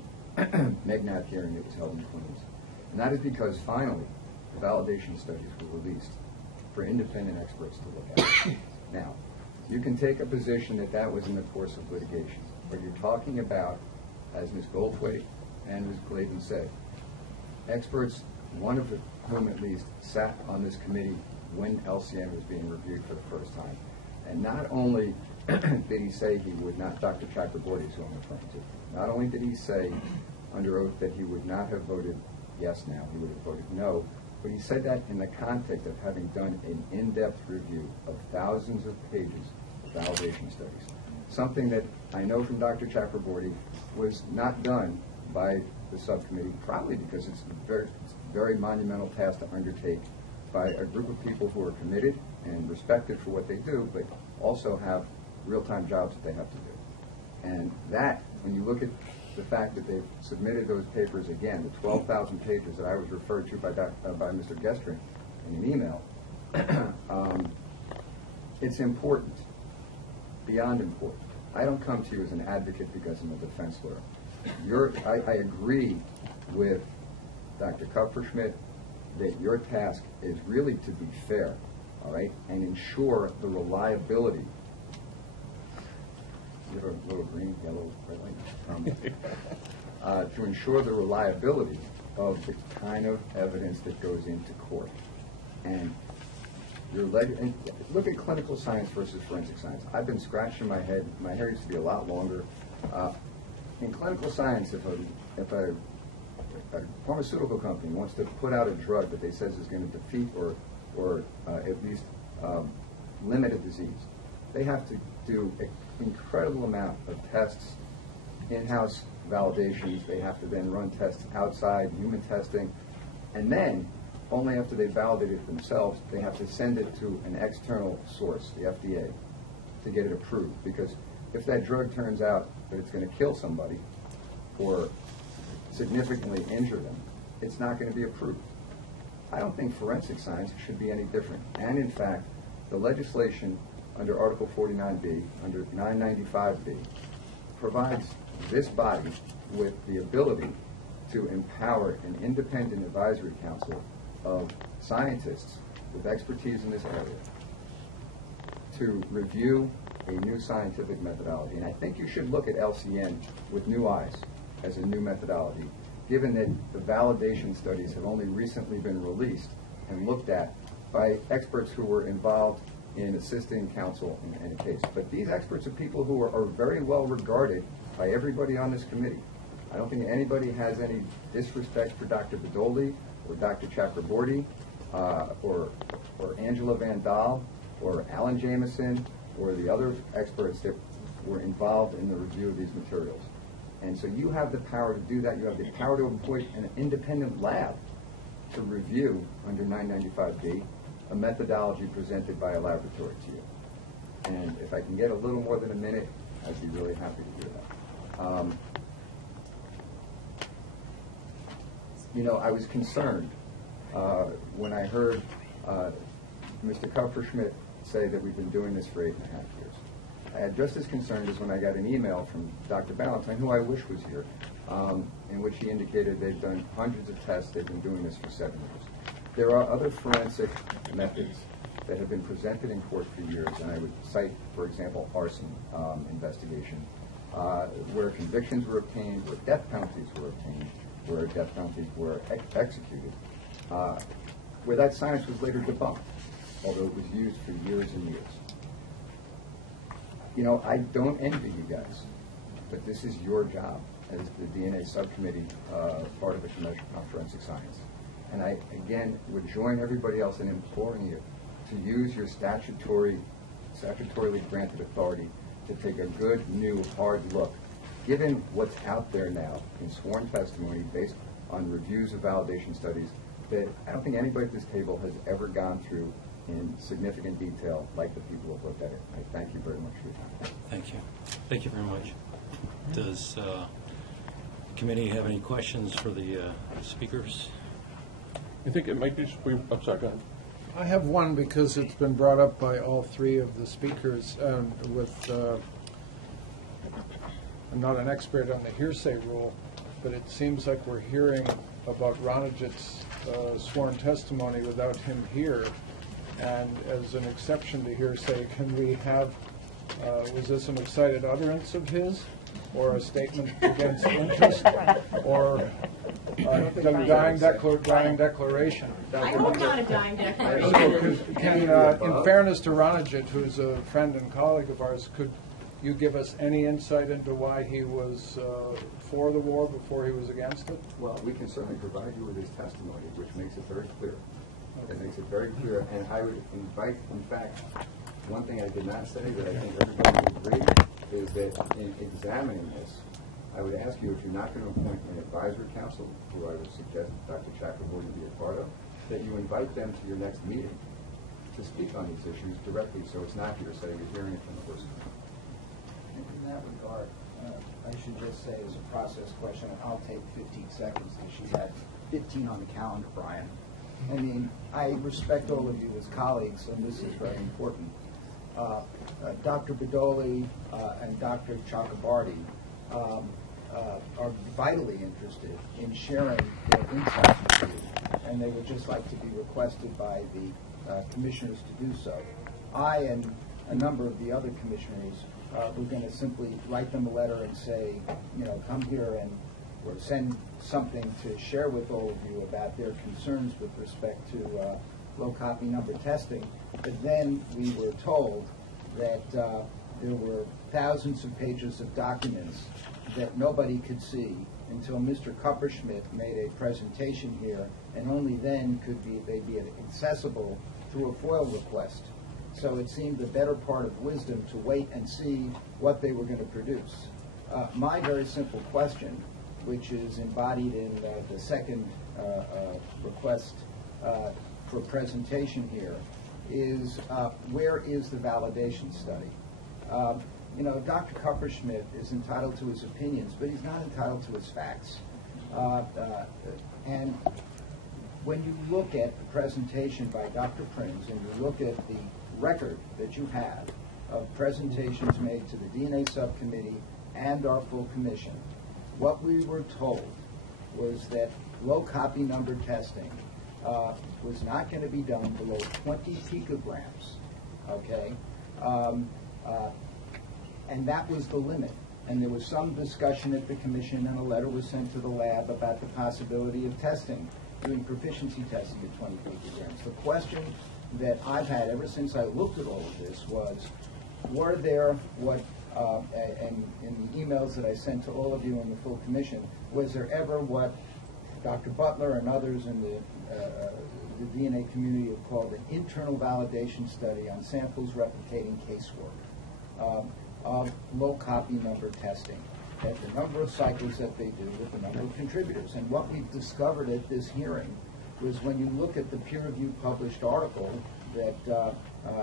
MEGNAT hearing that was held in Queens. And that is because finally the validation studies were released for independent experts to look at. Now, you can take a position that that was in the course of litigation, but you're talking about, as Ms. Goldthwait and Ms. Gladen said, experts, one of whom at least sat on this committee when LCN was being reviewed for the first time. And not only did he say he would not, Dr. Chakraborty is who I'm referring to, not only did he say under oath that he would not have voted yes now, he would have voted no, but he said that in the context of having done an in-depth review of thousands of pages of validation studies. Something that I know from Dr. Chakraborty was not done by the subcommittee, probably because it's a very monumental task to undertake by a group of people who are committed and respected for what they do, but also have real-time jobs that they have to do. And that, when you look at the fact that they've submitted those papers again, the 12,000 pages that I was referred to by Mr. Gestring in an email, it's important, beyond important. I don't come to you as an advocate because I'm a defense lawyer. I agree with Dr. Kupferschmidt that your task is really to be fair, all right, and ensure the reliability. You have a little green, yellow, red light. To ensure the reliability of the kind of evidence that goes into court. And look at clinical science versus forensic science. I've been scratching my head. My hair used to be a lot longer. In clinical science, if a pharmaceutical company wants to put out a drug that they says is going to defeat or at least limit a disease, they have to do an incredible amount of tests, in-house validations. They have to then run tests outside, human testing, and then only after they validate it themselves, they have to send it to an external source, the FDA, to get it approved. Because if that drug turns out that it's going to kill somebody or significantly injure them, it's not going to be approved. I don't think forensic science should be any different. And in fact, the legislation under Article 49B, under 995B, provides this body with the ability to empower an independent advisory council of scientists with expertise in this area to review a new scientific methodology. And I think you should look at LCN with new eyes as a new methodology, given that the validation studies have only recently been released and looked at by experts who were involved in assisting counsel in a case. But these experts are people who are very well regarded by everybody on this committee. I don't think anybody has any disrespect for Dr. Bedoli or Dr. Chakraborty or Angela Van Dahl or Alan Jameson or the other experts that were involved in the review of these materials. And so you have the power to do that. You have the power to appoint an independent lab to review under 995B a methodology presented by a laboratory to you. And if I can get a little more than a minute, I'd be really happy to do that. You know, I was concerned when I heard Mr. Kupferschmidt say that we've been doing this for 8.5 years. I had just as concerned as when I got an email from Dr. Ballantyne, who I wish was here, in which he indicated they've done hundreds of tests, they've been doing this for 7 years. There are other forensic methods that have been presented in court for years, and I would cite, for example, arson investigation, where convictions were obtained, where death penalties were obtained, where death penalties were executed, where that science was later debunked, although it was used for years and years. You know, I don't envy you guys, but this is your job as the DNA subcommittee, part of the Commission on Forensic Science. And I, again, would join everybody else in imploring you to use your statutorily granted authority to take a good, new, hard look, given what's out there now in sworn testimony based on reviews of validation studies that I don't think anybody at this table has ever gone through in significant detail like the people who have looked at it. I thank you very much for your time. Thank you. Thank you very much. Does committee have any questions for the speakers? I think it might be, I'm sorry, go ahead. I have one because it's been brought up by all three of the speakers I'm not an expert on the hearsay rule, but it seems like we're hearing about Ronajit's sworn testimony without him here. And as an exception to hearsay, can we have, was this an excited utterance of his, or a statement against interest, or dying declaration? I hope not a dying declaration. In fairness to Ronajit, who's a friend and colleague of ours, could you give us any insight into why he was for the war before he was against it? Well, we can certainly provide you with his testimony, which makes it very clear. It makes it very clear, and I would invite, in fact, one thing I did not say that I think everybody would agree is that in examining this, I would ask you, if you're not going to appoint an advisory council, who I would suggest Dr. Chakraborty be a part of, that you invite them to your next meeting to speak on these issues directly, so it's not hearsay, you're hearing it from the person. In that regard, I should just say as a process question, and I'll take 15 seconds because she's had 15 on the calendar, Brian. I mean, I respect all of you as colleagues, and this is very important. Dr. Bedoli and Dr. Chakraborty are vitally interested in sharing their insights with you, and they would just like to be requested by the commissioners to do so. I and a number of the other commissioners we're going to simply write them a letter and say, you know, come here and or send something to share with all of you about their concerns with respect to low copy number testing. But then we were told that there were thousands of pages of documents that nobody could see until Mr. Kupperschmidt made a presentation here, and only then could they be accessible through a FOIL request. So it seemed the better part of wisdom to wait and see what they were going to produce. My very simple question, which is embodied in the second request for presentation here, is where is the validation study? You know, Dr. Kupperschmidt is entitled to his opinions, but he's not entitled to his facts. And when you look at the presentation by Dr. Prinz and you look at the record that you have of presentations made to the DNA subcommittee and our full commission, what we were told was that low copy number testing was not going to be done below 20 picograms, okay? And that was the limit. And there was some discussion at the commission, and a letter was sent to the lab about the possibility of testing, doing proficiency testing at 20 picograms. The question that I've had ever since I looked at all of this was, were there what, and in the emails that I sent to all of you in the full commission, was there ever what Dr. Butler and others in the DNA community have called an internal validation study on samples replicating casework of low copy number testing, at the number of cycles that they do with the number of contributors. And what we've discovered at this hearing was when you look at the peer-reviewed published article that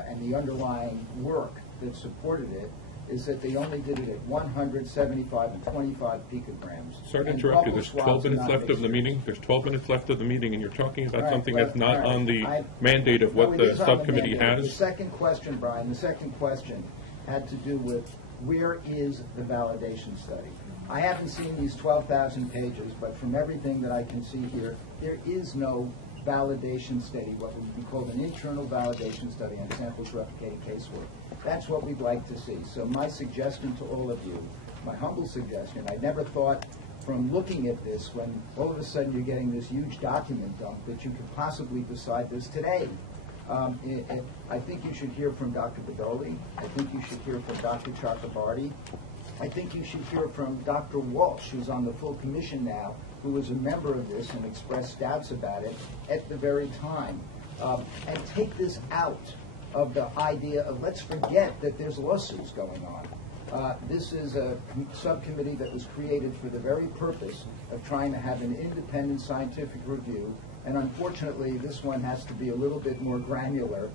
and the underlying work that supported it, is that they only did it at 100, 75, and 25 picograms. Sorry to interrupt you. There's 12 minutes left of the meeting. There's 12 minutes left of the meeting, and you're talking about something that's not on the mandate of what the subcommittee has. The second question, Brian, the second question had to do with where is the validation study? I haven't seen these 12,000 pages, but from everything that I can see here, there is no validation study, what would be called an internal validation study on samples replicating casework. That's what we'd like to see. So my suggestion to all of you, my humble suggestion, I never thought from looking at this, when all of a sudden you're getting this huge document dump, that you could possibly decide this today. I think you should hear from Dr. Bedoli. I think you should hear from Dr. Chakrabarty. I think you should hear from Dr. Walsh, who's on the full commission now, who was a member of this and expressed doubts about it at the very time. And take this out of the idea of let's forget that there's lawsuits going on. This is a subcommittee that was created for the very purpose of trying to have an independent scientific review, and unfortunately this one has to be a little bit more granular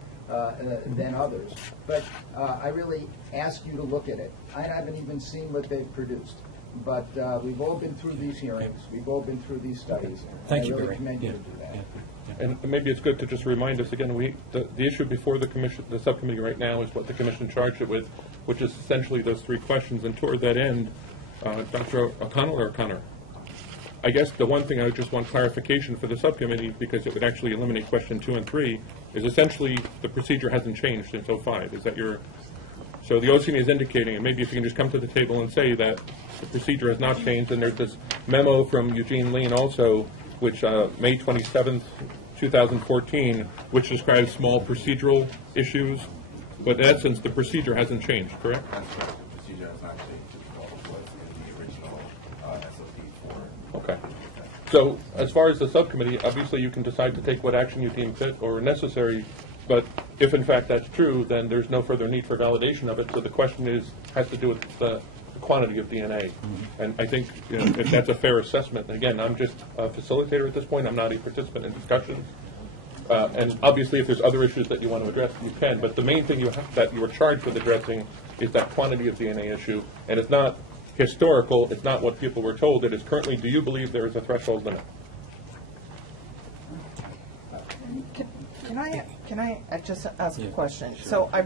than others. But I really ask you to look at it. I haven't even seen what they've produced. But we've all been through these hearings. We've all been through these studies. Thank you, I really Barry. commend you to do that. And maybe it's good to just remind us again, the issue before the commission, the subcommittee right now is what the commission charged it with, which is essentially those 3 questions. And toward that end, Dr. O'Connor, I guess the one thing I would just want clarification for the subcommittee, because it would actually eliminate question 2 and 3, is essentially the procedure hasn't changed since 05. Is that your... So the OCME is indicating, and maybe if you can just come to the table and say that the procedure has not changed, and there's this memo from Eugene Lean also, which May 27th, 2014, which describes small procedural issues, but in essence, the procedure hasn't changed, correct? That's correct. The procedure has not changed as well as was in the original SOP for. Okay. So as far as the subcommittee, obviously you can decide to take what action you deem fit or necessary, but if in fact that's true, then there's no further need for validation of it. So the question has to do with the quantity of DNA. And I think if that's a fair assessment, and again, I'm just a facilitator at this point, I'm not a participant in discussions. And obviously if there's other issues that you want to address, you can, but the main thing that you are charged with addressing is that quantity of DNA issue, and it's not historical, it's not what people were told, it is currently, do you believe there is a threshold limit? Can I just ask a question? So I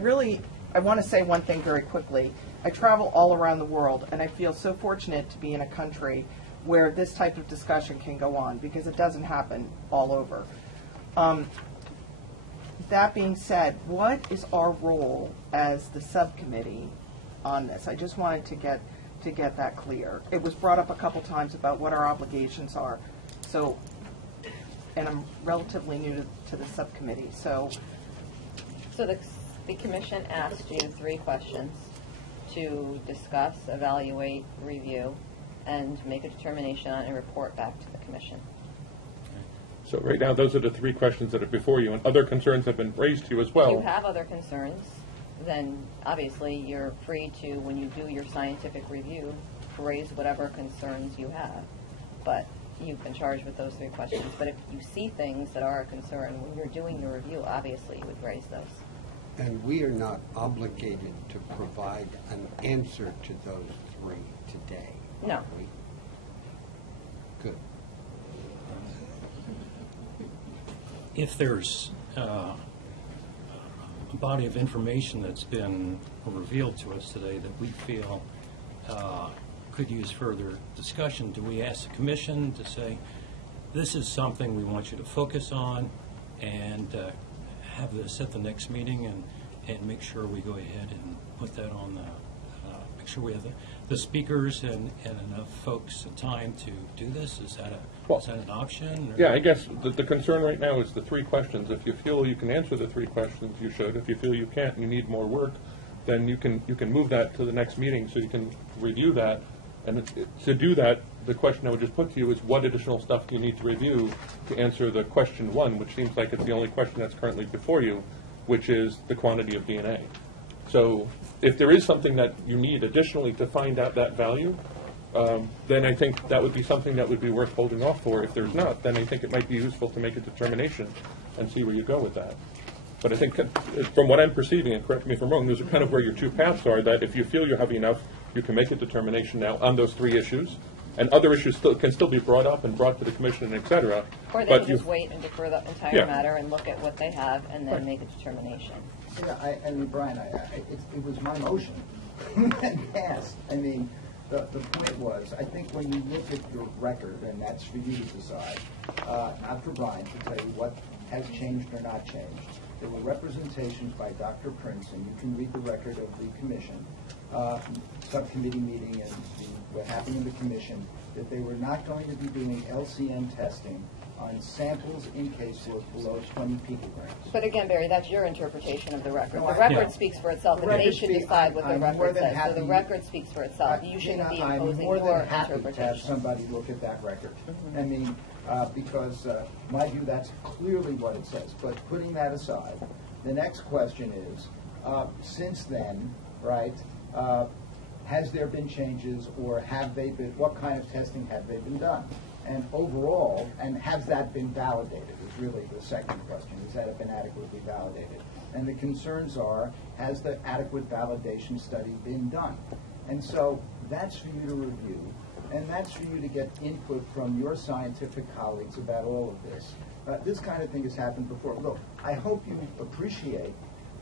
want to say one thing very quickly. I travel all around the world, and I feel so fortunate to be in a country where this type of discussion can go on, because it doesn't happen all over. That being said, what is our role as the subcommittee on this? I just wanted to get that clear. It was brought up a couple times about what our obligations are. So, and I'm relatively new to the subcommittee, so. So the commission asked you 3 questions to discuss, evaluate, review, and make a determination on and report back to the commission. So right now, those are the 3 questions that are before you, and other concerns have been raised to you as well. If you have other concerns, then obviously you're free to, when you do your scientific review, raise whatever concerns you have. But you've been charged with those 3 questions. But if you see things that are a concern when you're doing your review, obviously you would raise those. And we are not obligated to provide an answer to those 3 today. No. Are we? Good. If there's a body of information that's been revealed to us today that we feel could use further discussion, do we ask the commission to say, this is something we want you to focus on, and have this at the next meeting, and make sure we go ahead and put that on the, make sure we have the speakers and enough folks time to do this? Is that an option? Or? Yeah, I guess the concern right now is the 3 questions. If you feel you can answer the 3 questions, you should. If you feel you can't and you need more work, then you can move that to the next meeting so you can review that. And to do that, the question I would just put to you is what additional stuff do you need to review to answer the question 1, which seems like it's the only question that's currently before you, which is the quantity of DNA. So if there is something that you need additionally to find out that value, then I think that would be something that would be worth holding off for. If there's not, then I think it might be useful to make a determination and see where you go with that. But I think from what I'm perceiving, and correct me if I'm wrong, those are kind of where your 2 paths are, that if you feel you have enough, you can make a determination now on those 3 issues, and other issues can still be brought up and brought to the commission, et cetera. Or they can just wait and defer the entire matter and look at what they have and then make a determination. Yeah, I mean, Brian, it was my motion that passed. I mean, the point was, I think when you look at your record, and that's for you to decide, not for Brian to tell you what has changed or not changed. There were representations by Dr. Prince, and you can read the record of the commission, subcommittee meeting, and what happened in the commission, that they were not going to be doing LCN testing on samples in caseload below 20 picograms. But again, Barry, that's your interpretation of the record. No, The I- record Yeah. speaks for itself, The and they record should speak- decide what the I'm more record than says. So happy- the record speaks for itself. You shouldn't be I'm imposing more your than happy to have interpretation. somebody look at that record. I mean, because my view, that's clearly what it says. But putting that aside, the next question is, since then, right, has there been changes, or have they been, what kind of testing have they been done? And overall, and has that been validated is really the second question. Has that been adequately validated? And the concerns are, has the adequate validation study been done? And so that's for you to review, and that's for you to get input from your scientific colleagues about all of this. This kind of thing has happened before. Look, I hope you appreciate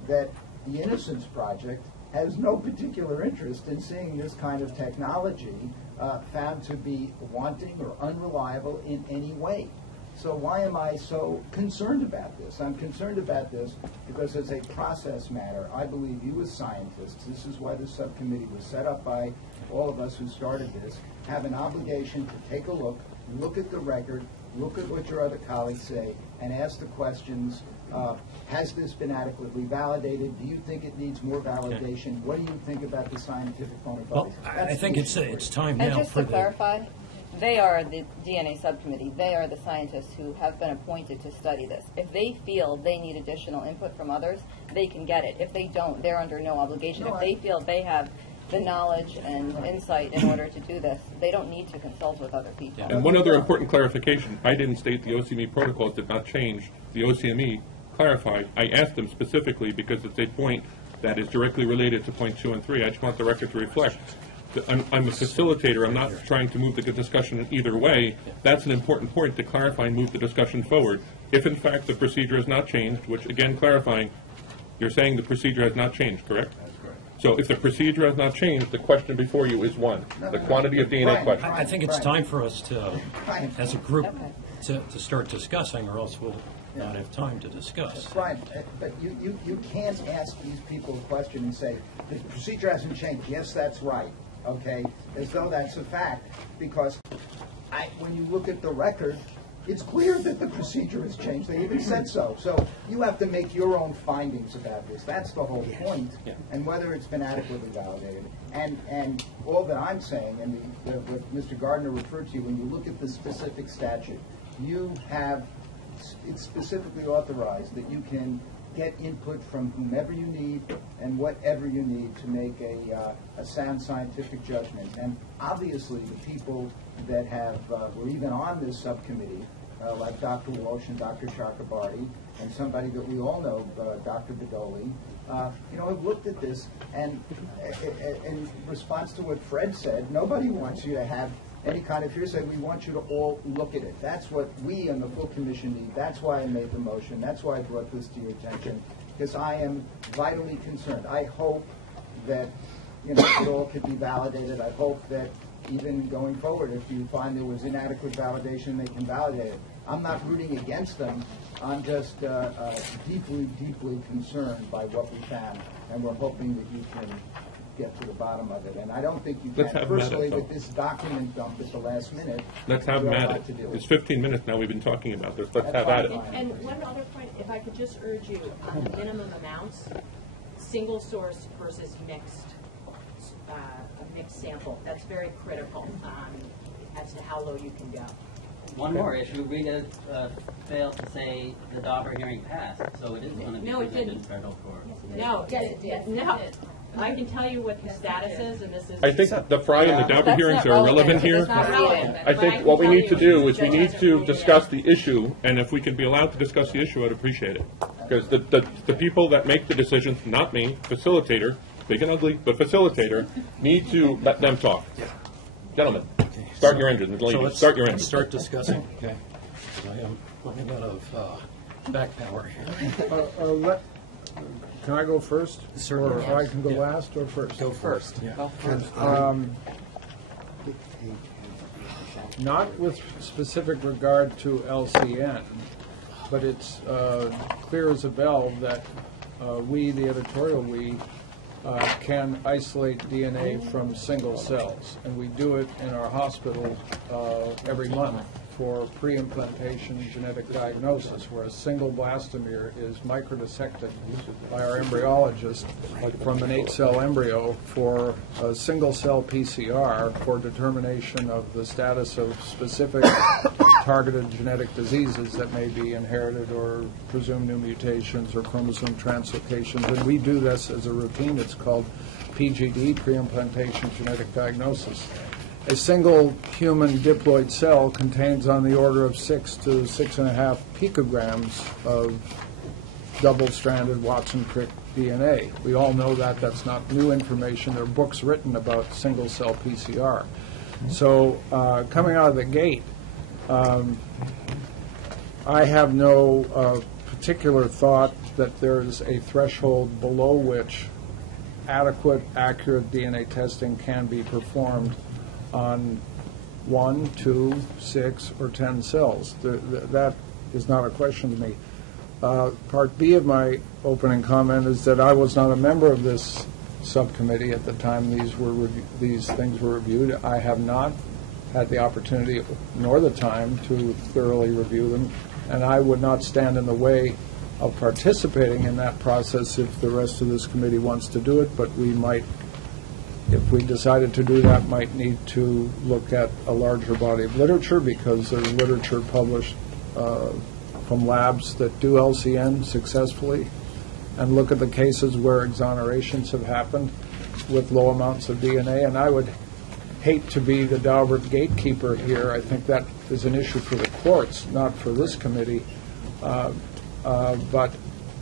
that the Innocence Project has no particular interest in seeing this kind of technology found to be wanting or unreliable in any way. So why am I so concerned about this? I'm concerned about this because as a process matter, I believe you as scientists, this is why this subcommittee was set up by all of us who started this, have an obligation to take a look at the record, look at what your other colleagues say, and ask the questions, has this been adequately validated? Do you think it needs more validation? What do you think about the scientific bona Well, fides? I think it's time And now just for to the... clarify, they are the DNA subcommittee. They are the scientists who have been appointed to study this. If they feel they need additional input from others, they can get it. If they don't, they're under no obligation. If they feel they have the knowledge and insight in order to do this, they don't need to consult with other people. And one other important clarification, I didn't state the OCME protocols did not change. The OCME clarified. I asked them specifically because it's a point that is directly related to point 2 and 3. I just want the record to reflect. I'm a facilitator. I'm not trying to move the discussion in either way. That's an important point to clarify and move the discussion forward. If, in fact, the procedure has not changed, which, again, clarifying, you're saying the procedure has not changed, correct? That's correct. So if the procedure has not changed, the question before you is one, the quantity of DNA question. I think it's time for us to, as a group, Okay. to start discussing, or else we'll not have time to discuss. Brian, but you can't ask these people a question and say, the procedure hasn't changed. Yes, that's right, okay? As though that's a fact, because when you look at the record, it's clear that the procedure has changed. They even said so. So you have to make your own findings about this. That's the whole point, and whether it's been adequately validated. And all that I'm saying, and what Mr. Gardner referred to, when you look at the specific statute, you have it's specifically authorized that you can get input from whomever you need and whatever you need to make a sound scientific judgment. And obviously the people that were even on this subcommittee, like Dr. Walsh and Dr. Chakrabarty, and somebody that we all know, Dr. Bedoli, have looked at this, and in response to what Fred said, nobody wants you to have any kind of hearsay. We want you to all look at it. That's what we and the full commission need. That's why I made the motion. That's why I brought this to your attention, because I am vitally concerned. I hope that it all could be validated. I hope that even going forward, if you find there was inadequate validation, they can validate it. I'm not rooting against them. I'm just deeply, deeply concerned by what we found, and we're hoping that you can get to the bottom of it. And I don't think you Let's can have personally Matt, with this document dump at the last minute. Let's have you Matt. lot to do. It's 15 minutes now we've been talking about this. Let's That's have at it. fine. And one other point, if I could just urge you, on the minimum amounts, single source versus mixed sample, that's very critical as to how low you can go. One more issue, Rita failed to say the Dauber hearing passed, so it is going to be No, it presented didn't. federal court. No, no. I can tell you what the status is, and this is. I think the Fry and the Dauber hearings are irrelevant here. It's not relevant, I but think can what we tell need to you do is we Judge need has to pointed discuss out. the issue, and if we can be allowed to discuss the issue, I'd appreciate it. Because the people that make the decisions, not me, facilitator, big and ugly, but facilitator, need to let them talk. Gentlemen, start your engines. So Ladies, let's start your let's engines. start discussing, okay? 'Cause I am running out of back power here. Can I go first? Certainly. Or I can go Yeah. last or first? Go first. Yeah. Not with specific regard to LCN, but it's clear as a bell that we, the editorial we, can isolate DNA from single cells. And we do it in our hospital every month for pre-implantation genetic diagnosis, where a single blastomere is microdissected by our embryologist from an 8-cell embryo for a single-cell PCR for determination of the status of specific targeted genetic diseases that may be inherited or presumed new mutations or chromosome translocations. And we do this as a routine. It's called PGD, pre-implantation genetic diagnosis. A single human diploid cell contains on the order of 6 to 6.5 picograms of double-stranded Watson-Crick DNA. We all know that. That's not new information. There are books written about single-cell PCR. So coming out of the gate, I have no particular thought that there is a threshold below which adequate, accurate DNA testing can be performed on 1, 2, 6, or 10 cells. That is not a question to me. Part B of my opening comment is that I was not a member of this subcommittee at the time these things were reviewed. I have not had the opportunity nor the time to thoroughly review them, and I would not stand in the way of participating in that process if the rest of this committee wants to do it, but we might, if we decided to do that, might need to look at a larger body of literature, because there's literature published from labs that do LCN successfully, and look at the cases where exonerations have happened with low amounts of DNA. And I would hate to be the Daubert gatekeeper here. I think that is an issue for the courts, not for this committee. But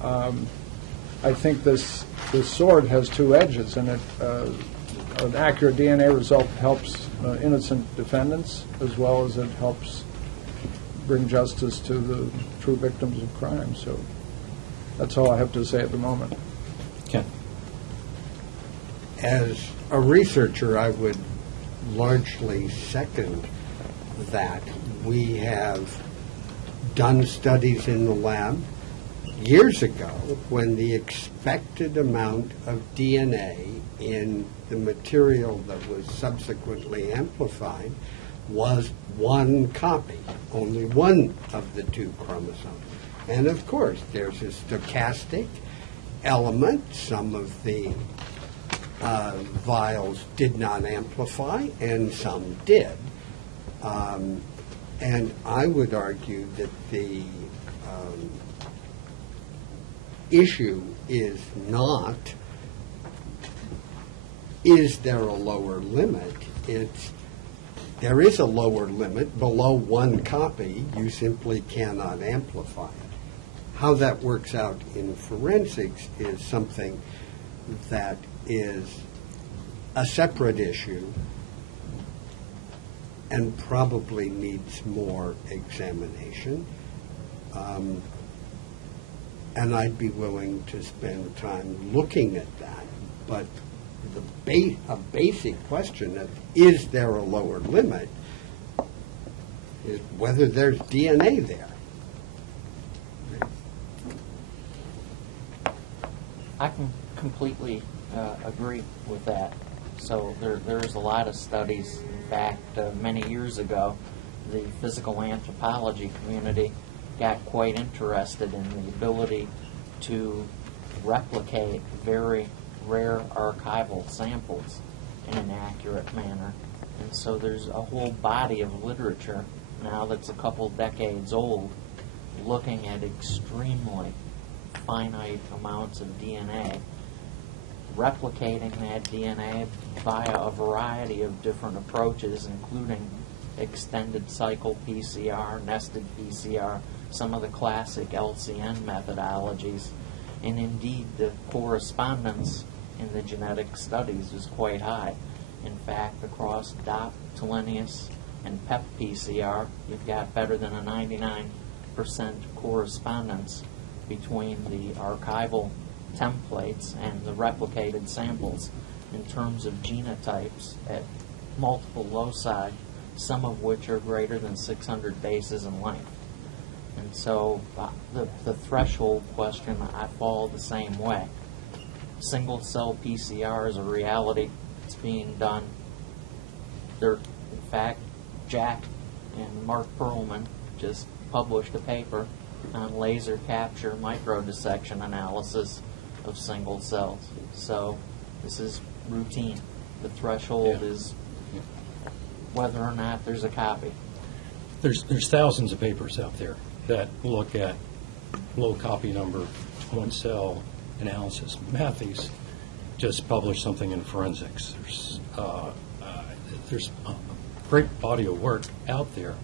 I think this sword has two edges, and an accurate DNA result helps innocent defendants, as well as it helps bring justice to the true victims of crime. So that's all I have to say at the moment. Ken. As a researcher, I would largely second that. We have done studies in the lab years ago when the expected amount of DNA in the material that was subsequently amplified was 1 copy, only one of the 2 chromosomes. And of course, there's a stochastic element. Some of the vials did not amplify, and some did. And I would argue that the issue is not, is there a lower limit? It's, there is a lower limit. Below 1 copy, you simply cannot amplify it. How that works out in forensics is something that is a separate issue and probably needs more examination. And I'd be willing to spend time looking at that. But a basic question of, is there a lower limit, is whether there's DNA there. I can completely agree with that. So there's a lot of studies. In fact, many years ago, the physical anthropology community got quite interested in the ability to replicate very rare archival samples in an accurate manner. And so there's a whole body of literature now that's a couple decades old looking at extremely finite amounts of DNA, replicating that DNA via a variety of different approaches, including extended cycle PCR, nested PCR, some of the classic LCN methodologies. And indeed, the correspondence in the genetic studies is quite high. In fact, across DOP, Telenius, and PEP PCR, you've got better than a 99% correspondence between the archival templates and the replicated samples in terms of genotypes at multiple loci, some of which are greater than 600 bases in length. And so the threshold question, I fall the same way. single-cell PCR is a reality. It's being done. In fact, Jack and Mark Perlman just published a paper on laser capture microdissection analysis of single cells. So this is routine. The threshold is whether or not there's a copy. There's thousands of papers out there that look at low copy number, one cell analysis. Matthews just published something in forensics. There's great body of work out there,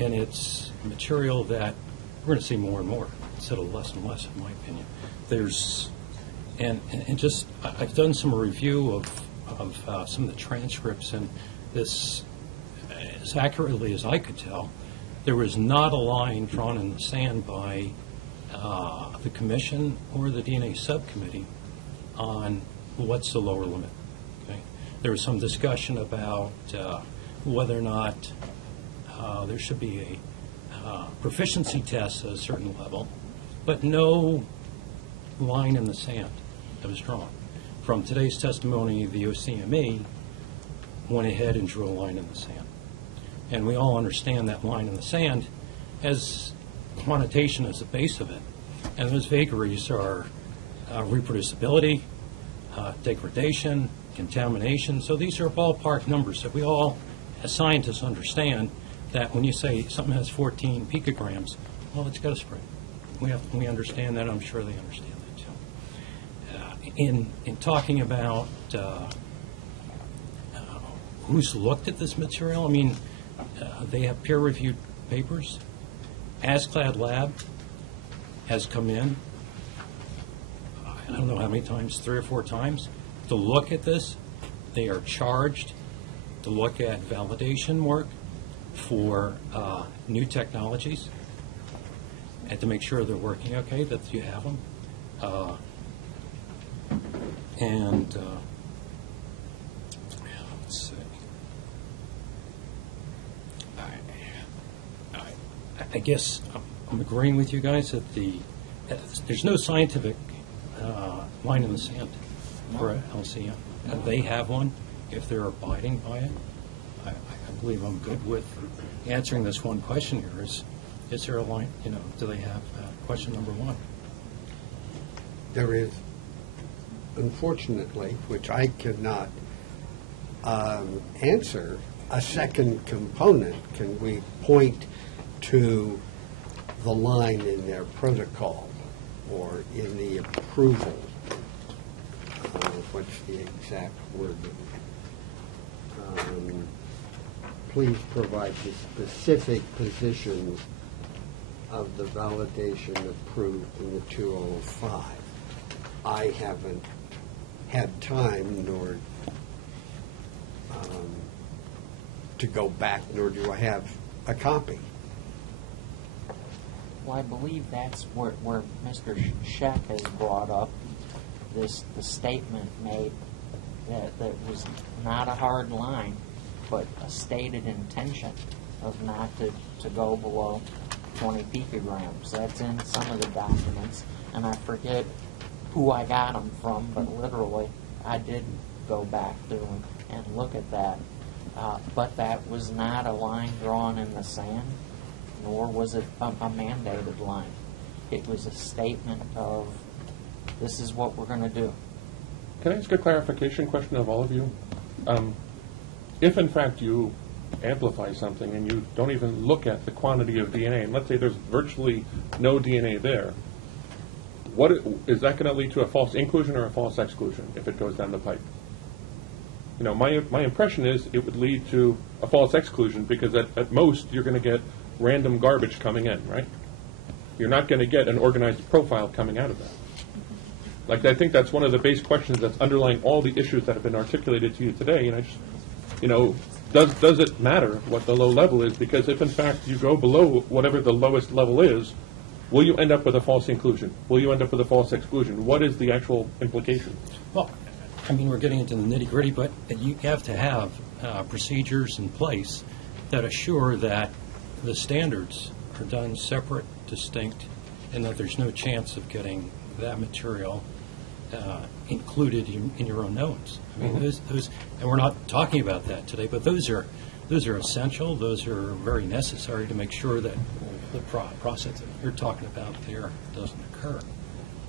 and it's material that we're going to see more and more instead of less and less, in my opinion. I've done some review of some of the transcripts, and this, as accurately as I could tell, there was not a line drawn in the sand by the commission or the DNA subcommittee on what's the lower limit. Okay? There was some discussion about whether or not there should be a proficiency test at a certain level, but no line in the sand that was drawn. From today's testimony, the OCME went ahead and drew a line in the sand. And we all understand that line in the sand as quantitation as the base of it. And those vagaries are reproducibility, degradation, contamination. So these are ballpark numbers that we all, as scientists, understand that when you say something has 14 picograms, well, it's got to spread. We understand that. I'm sure they understand that too. In talking about who's looked at this material, I mean, they have peer-reviewed papers. ASCLAD Lab has come in, I don't know how many times, 3 or 4 times, to look at this. They are charged to look at validation work for new technologies and to make sure they're working okay, that you have them. Let's see. I guess I'm agreeing with you guys that there's no scientific line in the sand for LCM. They have one if they're abiding by it. I believe I'm good with answering this one question here. Is there a line, do they have question number 1? There is, unfortunately, which I cannot answer, a second component. Can we point to the line in their protocol or in the approval? What's the exact wording? Please provide the specific positions of the validation approved in the 205. I haven't had time nor to go back, nor do I have a copy. Well, I believe that's where Mr. Scheck has brought up the statement made that was not a hard line, but a stated intention of not to go below 20 picograms. That's in some of the documents, and I forget who I got them from, but literally I did go back through and look at that. But that was not a line drawn in the sand, nor was it a mandated line. It was a statement of, this is what we're going to do. Can I ask a clarification question of all of you? If, in fact, you amplify something and you don't even look at the quantity of DNA, and let's say there's virtually no DNA there, is that going to lead to a false inclusion or a false exclusion if it goes down the pipe? My impression is it would lead to a false exclusion because at most you're going to get random garbage coming in, right? You're not going to get an organized profile coming out of that. Like, I think that's one of the base questions that's underlying all the issues that have been articulated to you today. And I just, does it matter what the low level is? Because if, in fact, you go below whatever the lowest level is, will you end up with a false inclusion? Will you end up with a false exclusion? What is the actual implication? Well, I mean, we're getting into the nitty-gritty, but you have to have procedures in place that assure that the standards are done separate, distinct, and that there's no chance of getting that material included in your own notes. I mean, those, and we're not talking about that today, but those are essential. Those are very necessary to make sure that the process that you're talking about there doesn't occur.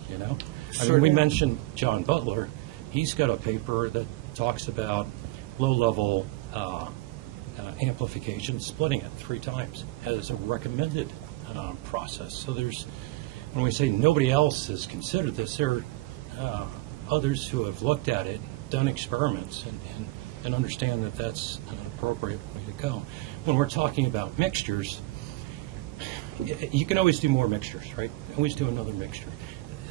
You know, I mean, we mentioned John Butler. He's got a paper that talks about low-level amplification, splitting it 3 times as a recommended process. So there's, when we say nobody else has considered this, there are others who have looked at it, done experiments, and understand that that's an appropriate way to go. When we're talking about mixtures, you can always do more mixtures, right? Always do another mixture.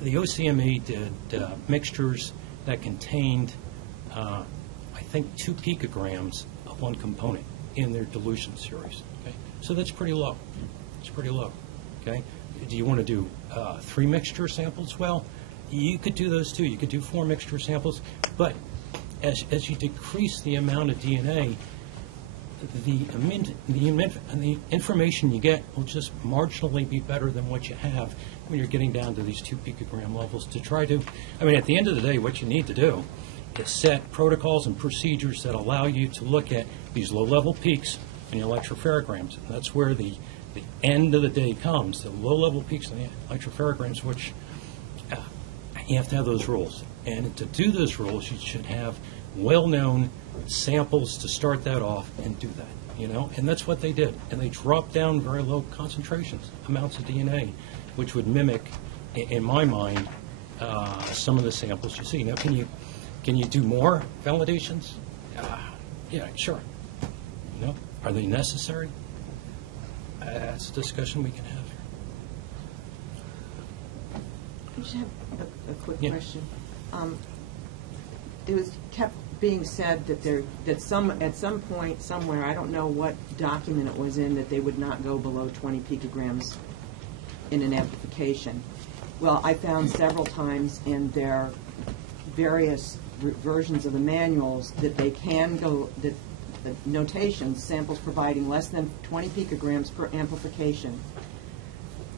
The OCME did mixtures that contained, I think, 2 picograms of one component in their dilution series. Okay, so that's pretty low. It's pretty low. Okay, do you want to do 3 mixture samples? Well, you could do those too. You could do 4 mixture samples, but as you decrease the amount of DNA, the information you get will just marginally be better than what you have when you're getting down to these 2 picogram levels. To try to, I mean, at the end of the day, what you need to do is set protocols and procedures that allow you to look at these low-level peaks in the electropherograms. And that's where the end of the day comes, the low-level peaks in the electropherograms, which you have to have those rules. And to do those rules, you should have well-known samples to start that off and do that, you know? And that's what they did. And they dropped down very low concentrations, amounts of DNA, which would mimic, in my mind, some of the samples you see. Now, can you do more validations? Yeah, sure. You know, are they necessary? That's a discussion we can have. I just have a quick Yeah. question. It was kept being said that at some point somewhere, I don't know what document it was in, that they would not go below 20 picograms in an amplification. Well, I found several times in their various versions of the manuals that they can go, that the notations, samples providing less than 20 picograms per amplification,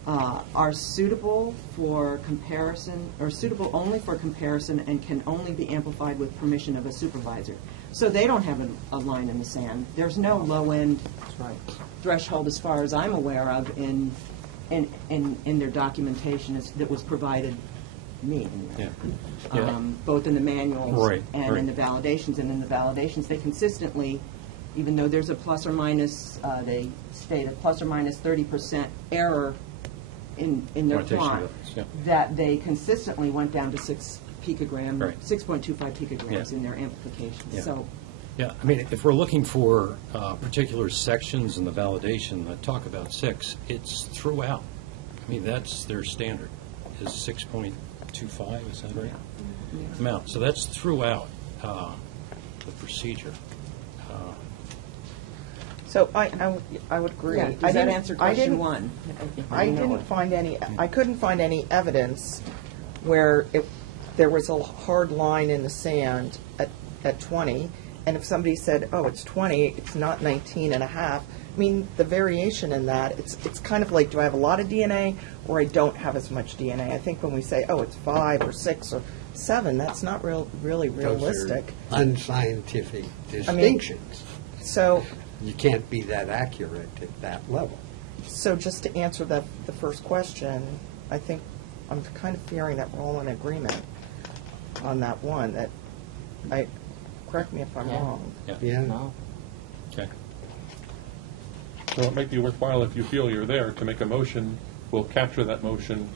are suitable for comparison, or suitable only for comparison, and can only be amplified with permission of a supervisor. So they don't have a line in the sand. There's no low-end threshold, as far as I'm aware of, in their documentation that was provided me, anyway. Yeah. Both in the manuals and right. in the validations. And in the validations, they consistently, even though there's a plus or minus, they state a plus or minus 30% error in their Quantitation plot, difference, yeah. that they consistently went down to 6 picogram, Right. 6.25 picograms Yeah. in their amplification. Yeah. So, Yeah, I mean, if we're looking for particular sections in the validation that talk about 6, it's throughout. I mean, that's their standard, is 6.25, is that right? Yeah. Amount. So that's throughout the procedure. So I would agree. Yeah, does that answer question 1? I didn't find any, I couldn't find any evidence where there was a hard line in the sand at 20, and if somebody said, oh, it's 20, it's not 19 and a half, I mean, the variation in that, it's kind of like, do I have a lot of DNA or I don't have as much DNA? I think when we say, oh, it's 5 or 6 or 7, that's not really realistic. Those are unscientific distinctions. So you can't be that accurate at that level. So just to answer the first question, I think I'm kind of fearing that we're all in agreement on that one, that correct me if I'm wrong. Yeah. No. Okay. So it might be worthwhile, if you feel you're there, to make a motion. We'll capture that motion,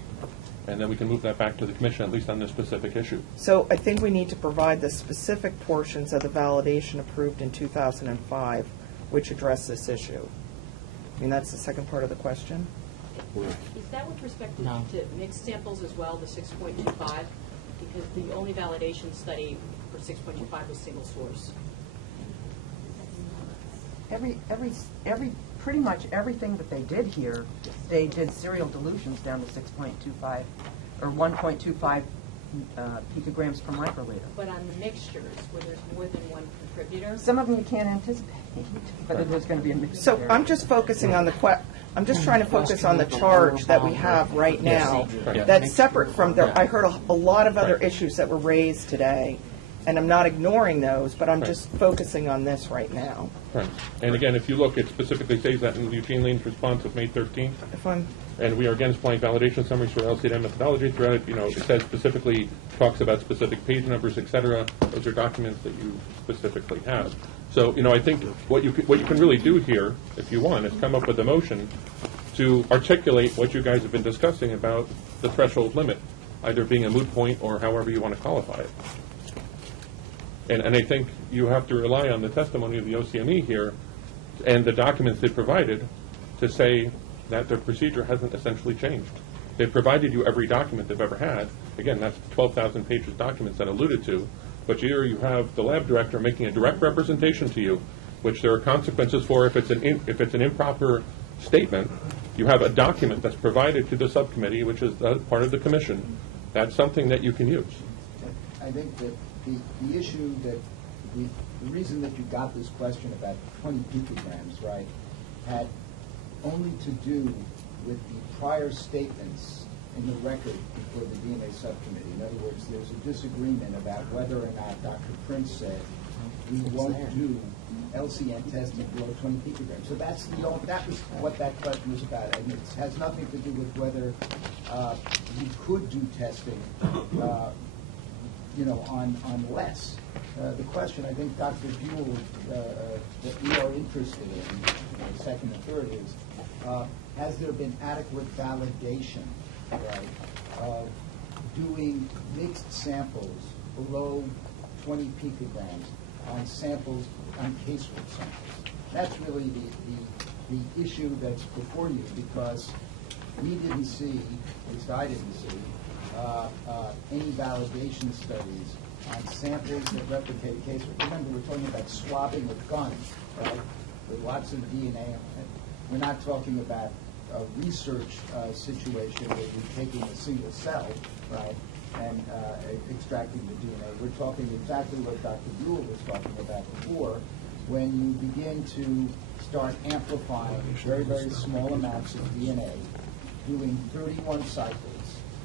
and then we can move that back to the commission, at least on this specific issue. So I think we need to provide the specific portions of the validation approved in 2005 which address this issue. I mean, that's the second part of the question. Is that with respect No. to mixed samples as well, the 6.25? Because the only validation study for 6.25 was single source. Pretty much everything that they did here, they did serial dilutions down to 6.25 or 1.25 picograms per microliter. But on the mixtures, where there's more than one contributor, Some of them you can't anticipate, but there's going to be a mixture. So I'm just focusing on I'm just trying to focus on the charge that we have right now. Yes. That's separate from I heard a lot of other issues that were raised today, and I'm not ignoring those, but I'm just focusing on this right now. Right. And again, if you look, it specifically says that in Eugene Lane's response of May 13th. And we are again supplying validation summaries for LCM methodology throughout. It says specifically, talks about specific page numbers, et cetera. Those are documents that you specifically have. So, I think what you can really do here, if you want, is come up with a motion to articulate what you guys have been discussing about the threshold limit, either being a moot point or however you want to qualify it. And I think you have to rely on the testimony of the OCME here and the documents they provided to say that their procedure hasn't essentially changed. They've provided you every document they've ever had. Again, that's 12,000 pages documents that alluded to. But here you have the lab director making a direct representation to you, which there are consequences for if it's an improper statement. You have a document that's provided to the subcommittee, which is part of the commission. That's something that you can use. I think that the issue that the reason that you got this question about 20 picograms, right, had only to do with the prior statements in the record before the DNA subcommittee. In other words, there's a disagreement about whether or not Dr. Prince said we won't do LCN testing below 20 picograms. So that was what that question was about. And it has nothing to do with whether we could do testing on less. The question I think Dr. Buell, that we are interested in, second and third, is has there been adequate validation, right, of doing mixed samples below 20 picograms on samples, on casework samples? That's really the issue that's before you, because we didn't see, at least I didn't see, any validation studies on samples that replicate casework. Remember, we're talking about swabbing with guns, right, with lots of DNA on it. We're not talking about a research situation where you're taking a single cell, right, and extracting the DNA. We're talking exactly what Dr. Buell was talking about before, when you begin to start amplifying very, very small amounts of DNA, doing 31 cycles,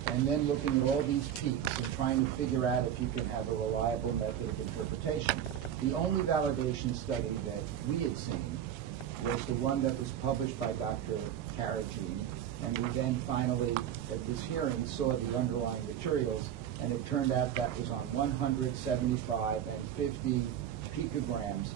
and then looking at all these peaks and trying to figure out if you can have a reliable method of interpretation. The only validation study that we had seen was the one that was published by Dr. Caragine, and we then finally, at this hearing, saw the underlying materials, and it turned out that was on 100, 75, and 50 picograms,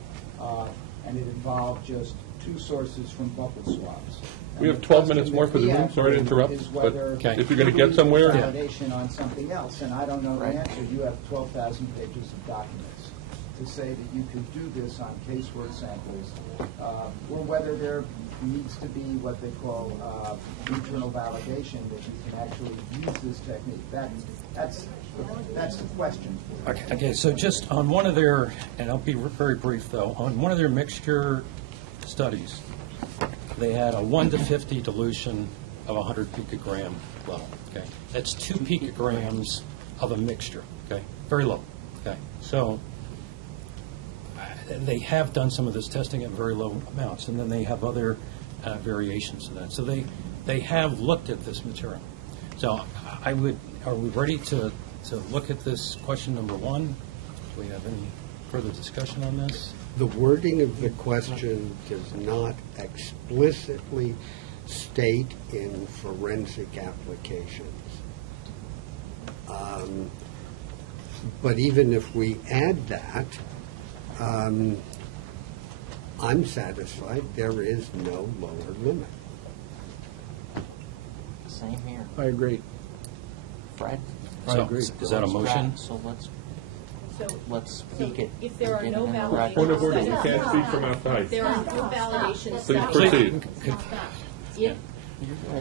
and it involved just 2 sources from buccal swabs. We have 12 minutes more for the room. Sorry to interrupt, but if you're going to get somewhere. Validation on something else, and I don't know the answer. You have 12,000 pages of documents to say that you could do this on casework samples, or whether there needs to be what they call internal validation, that you can actually use this technique. That's the question. Okay, so just on one of their, and I'll be very brief though, on one of their mixture studies, they had a 1 to 50 dilution of 100 picogram level. Okay, that's 2 picograms of a mixture. Okay, very low. Okay, so they have done some of this testing at very low amounts, and then they have other variations of that. So they have looked at this material. So are we ready to look at this question number 1? Do we have any further discussion on this? The wording of the question does not explicitly state in forensic applications. But even if we add that, I'm satisfied there is no lower limit. Same here. I agree. Fred? I agree. Is that a motion? So let's speak it. If there are no in the validation record. Point of order, you can't speak from outside. If there are no validation Please studies, proceed. if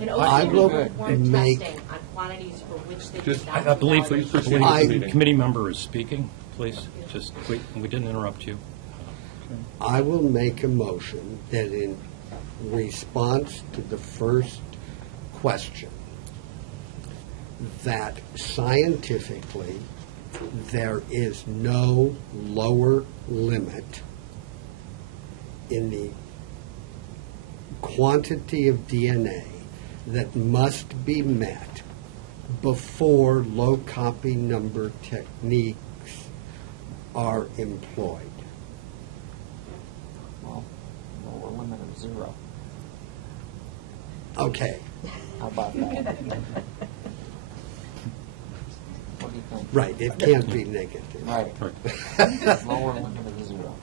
an I will OCD performed make- testing on quantities for which they Just- did not I believe validate- the committee member is speaking. Please, just we didn't interrupt you. I will make a motion that in response to the first question, that scientifically there is no lower limit in the quantity of DNA that must be met before low copy number techniques are employed. Well, lower limit of 0. Okay. How about that? What do you think? Right, it can't be negative. Right. Lower limit of 0.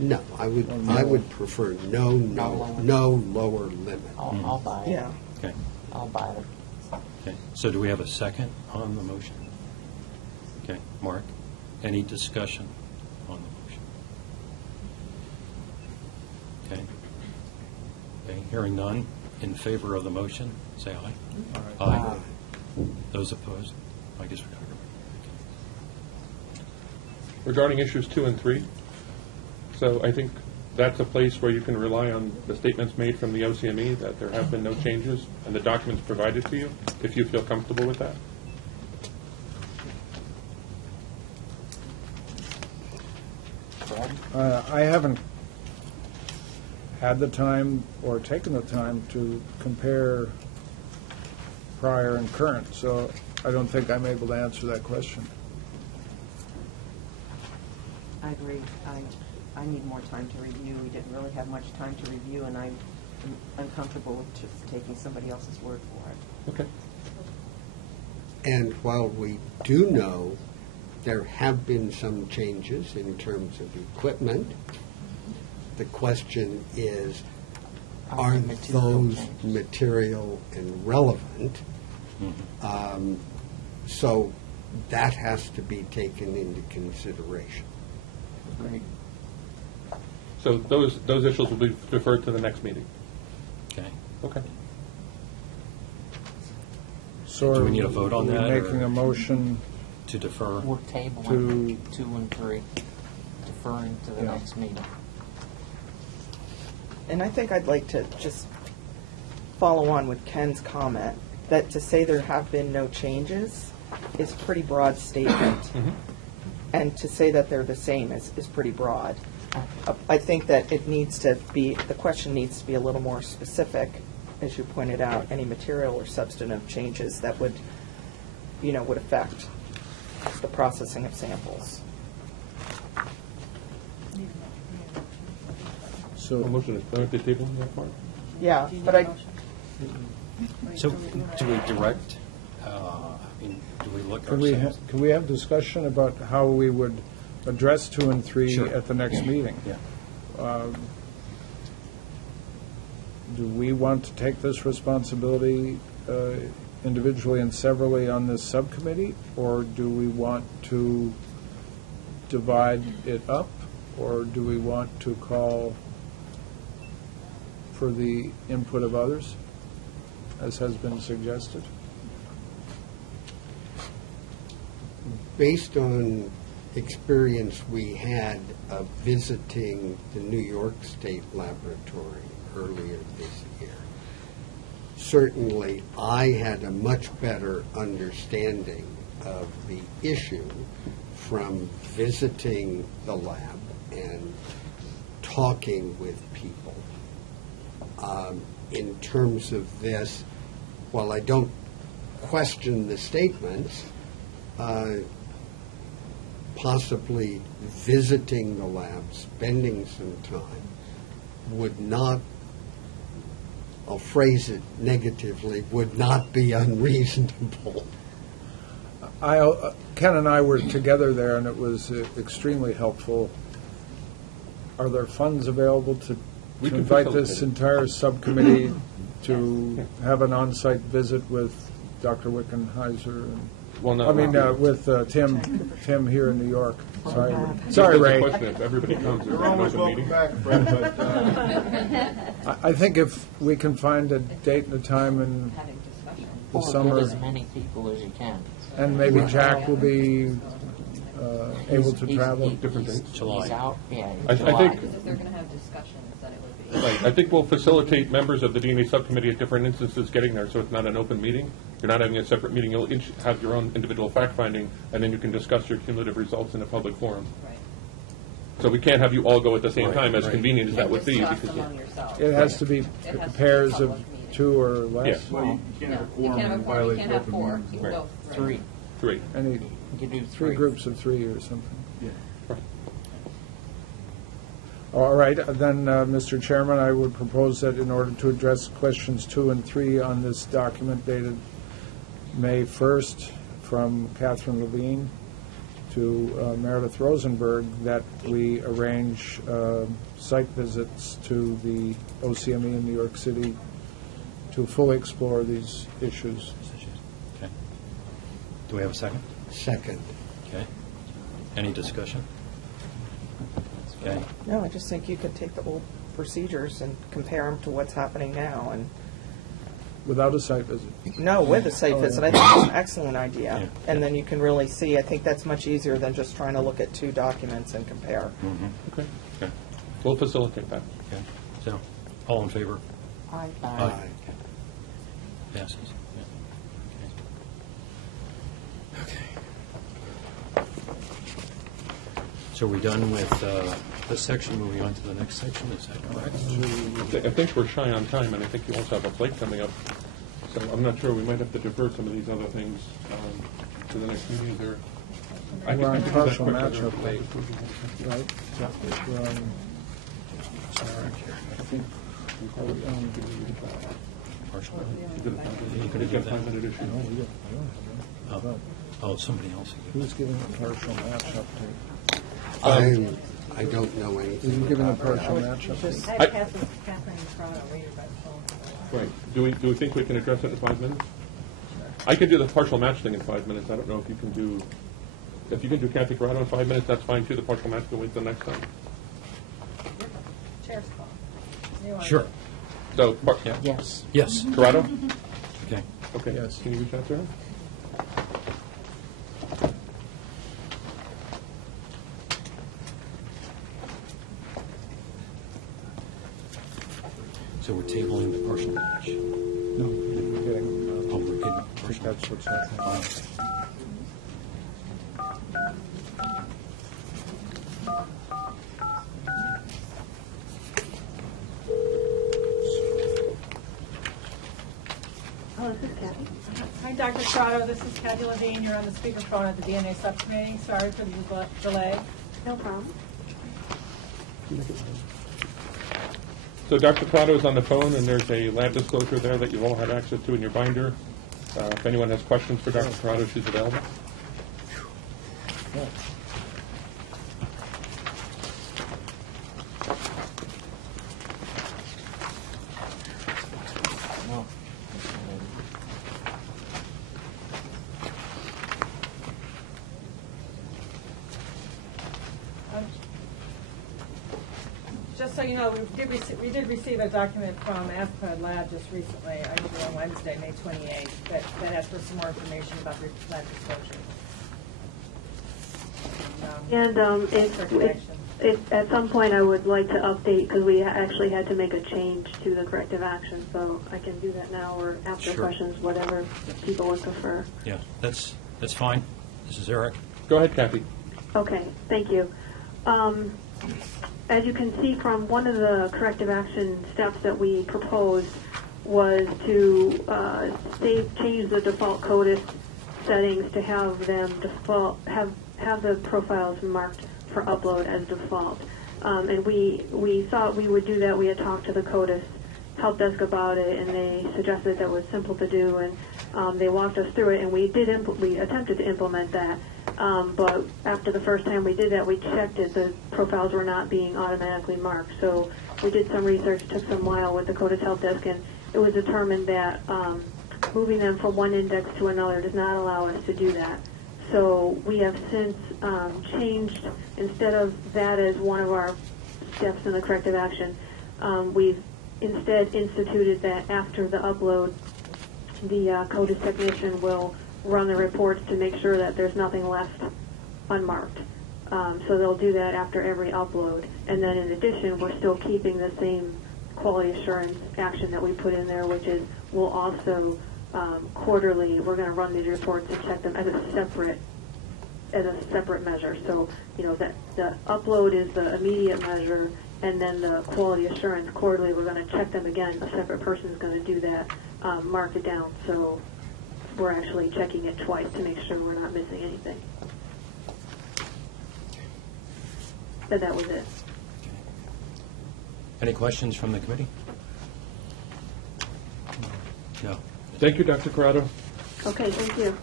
No, I would prefer no lower limit. I'll buy it. Yeah. Okay. I'll buy it. Okay. So do we have a second on the motion? Okay. Mark, any discussion on the motion? Okay. Okay. Hearing none, in favor of the motion, say aye. Aye. Those opposed? I guess we're talking about. Regarding issues 2 and 3, so I think that's a place where you can rely on the statements made from the OCME that there have been no changes and the documents provided to you, if you feel comfortable with that. I haven't had the time or taken the time to compare prior and current, so I don't think I'm able to answer that question. I agree. I need more time to review. We didn't really have much time to review, and I'm uncomfortable with just taking somebody else's word for it. Okay. And while we do know there have been some changes in terms of equipment, the question is, are those material and relevant? So that has to be taken into consideration. Great. So those issues will be deferred to the next meeting. Okay. Okay. So Do we need a vote on that, Are we or- making a motion To defer? We're tabling to 2 and 3, deferring to the Yeah. next meeting. And I think I'd like to just follow on with Ken's comment, that to say there have been no changes is a pretty broad statement. And to say that they're the same is pretty broad. I think that it needs to be, the question needs to be a little more specific, as you pointed out, any material or substantive changes that would affect the processing of samples. So motion is going to table that part? Yeah, but I, So do we direct, I mean, do we look Can ourselves? we have discussion about how we would address 2 and 3 Sure. at the next meeting? Yeah. Do we want to take this responsibility individually and severally on this subcommittee, or do we want to divide it up, or do we want to call for the input of others, as has been suggested? Based on experience we had of visiting the New York State Laboratory earlier this year, certainly I had a much better understanding of the issue from visiting the lab and talking with people. In terms of this, while I don't question the statements, possibly visiting the lab, spending some time, would not, I'll phrase it negatively, would not be unreasonable. Ken and I were together there, and it was extremely helpful. Are there funds available to We can invite facilitate this it. entire subcommittee to have an on-site visit with Dr. Wickenheiser? Well, no. I mean, with Tim here in New York. Sorry, Just sorry, as a Ray. question, if everybody comes, is You're there an always open meeting? welcome back, Fred, but I think if we can find a date and a time in the Or summer, get as many people as you can. and maybe Jack will be able to He's- travel. Different dates? July. He's out, yeah, I July. think Because if they're going to have discussions, then it would be Right. I think we'll facilitate members of the DNA subcommittee at different instances getting there, so it's not an open meeting. You're not having a separate meeting. You'll have your own individual fact-finding, and then you can discuss your cumulative results in a public forum. Right. So we can't have you all go at the same Right, time, as right. convenient as that would be. Discuss Because among yourselves. It has to be It has to be a pairs of public meeting. 2 or less? Yeah. Well, you can't have a You quorum can't have and a quorum, you violate can't have open 4. meetings. You can go Three. Three. Any, You can do 3 groups of 3 or something? Yeah. Right. All right, then, Mr. Chairman, I would propose that in order to address questions 2 and 3 on this document dated May 1st from Catherine Levine to Meredith Rosenberg, that we arrange site visits to the OCME in New York City to fully explore these issues. Okay. Do we have a second? Second. Okay. Any discussion? Okay. No, I just think you could take the old procedures and compare them to what's happening now, and Without a site visit? no, with a site Oh, visit, yeah. I think it's an excellent idea. Yeah. And then you can really see, I think that's much easier than just trying to look at 2 documents and compare. Okay. Okay. We'll facilitate that. Okay. So, all in favor? Aye. Okay. Passes. Yeah. Okay. So are we done with this section, moving on to the next section, is that correct? I think we're shy on time, and I think you also have a flight coming up. So I'm not sure, we might have to defer some of these other things to the next meeting. Is there? I We're on can do that partial quickly. matchup, right? We're on, I think, Partial? You could have got 5-minute issue. no, we don't- I don't have that. Oh, somebody else. Who's giving a partial match update? I don't know anything. Who's giving a about partial that. match update? I have Catherine Crowder later by phone. Right. Do we think we can address it in 5 minutes? I could do the partial match thing in 5 minutes. I don't know if you can do, if you can do Kathy Corrado in 5 minutes, that's fine too. The partial match can wait till next time. Chair's call. You want Sure. So, Yes. Yes. Corrado? Okay. Okay. Yes. Can you reach out to her? So we're tabling the partial match. No, we're getting, Oh, we're getting I think partial. that's what's happening. Oh, this is Kathy. Hi, Dr. Crotto. This is Kathy Levine. You're on the speakerphone at the DNA subcommittee. Sorry for the delay. No problem. So Dr. Prado is on the phone, and there's a lab disclosure there that you've all had access to in your binder. If anyone has questions for Dr. Prado, she's available. No. Just so you know, we did receive a document from AFPA Lab just recently, actually on Wednesday, May 28th, that asked for some more information about the lab disclosure. And Circulation. if at some point I would like to update, because we actually had to make a change to the corrective action, so I can do that now or after Sure. questions, whatever people would prefer. Yeah, that's fine. This is Eric. Go ahead, Kathy. Okay, thank you. As you can see from one of the corrective action steps that we proposed was to change the default CODIS settings to have them have the profiles marked for upload as default. And we thought we would do that. We had talked to the CODIS help desk about it, and they suggested that was simple to do, and they walked us through it, and we attempted to implement that. But after the first time we did that, we checked it. The profiles were not being automatically marked. So we did some research, took some while with the CODIS help desk, and it was determined that moving them from one index to another does not allow us to do that. So we have since changed, instead of that as one of our steps in the corrective action, we've instead instituted that after the upload, the CODIS technician will run the reports to make sure that there's nothing left unmarked. So they'll do that after every upload. And then in addition, we're still keeping the same quality assurance action that we put in there, which is we'll also quarterly, we're going to run these reports and check them as a separate measure. So, that the upload is the immediate measure, and then the quality assurance quarterly, we're going to check them again. A separate person is going to do that, mark it down. So we're actually checking it twice to make sure we're not missing anything. And that was it. Any questions from the committee? No. Thank you, Dr. Corrado. Okay, thank you.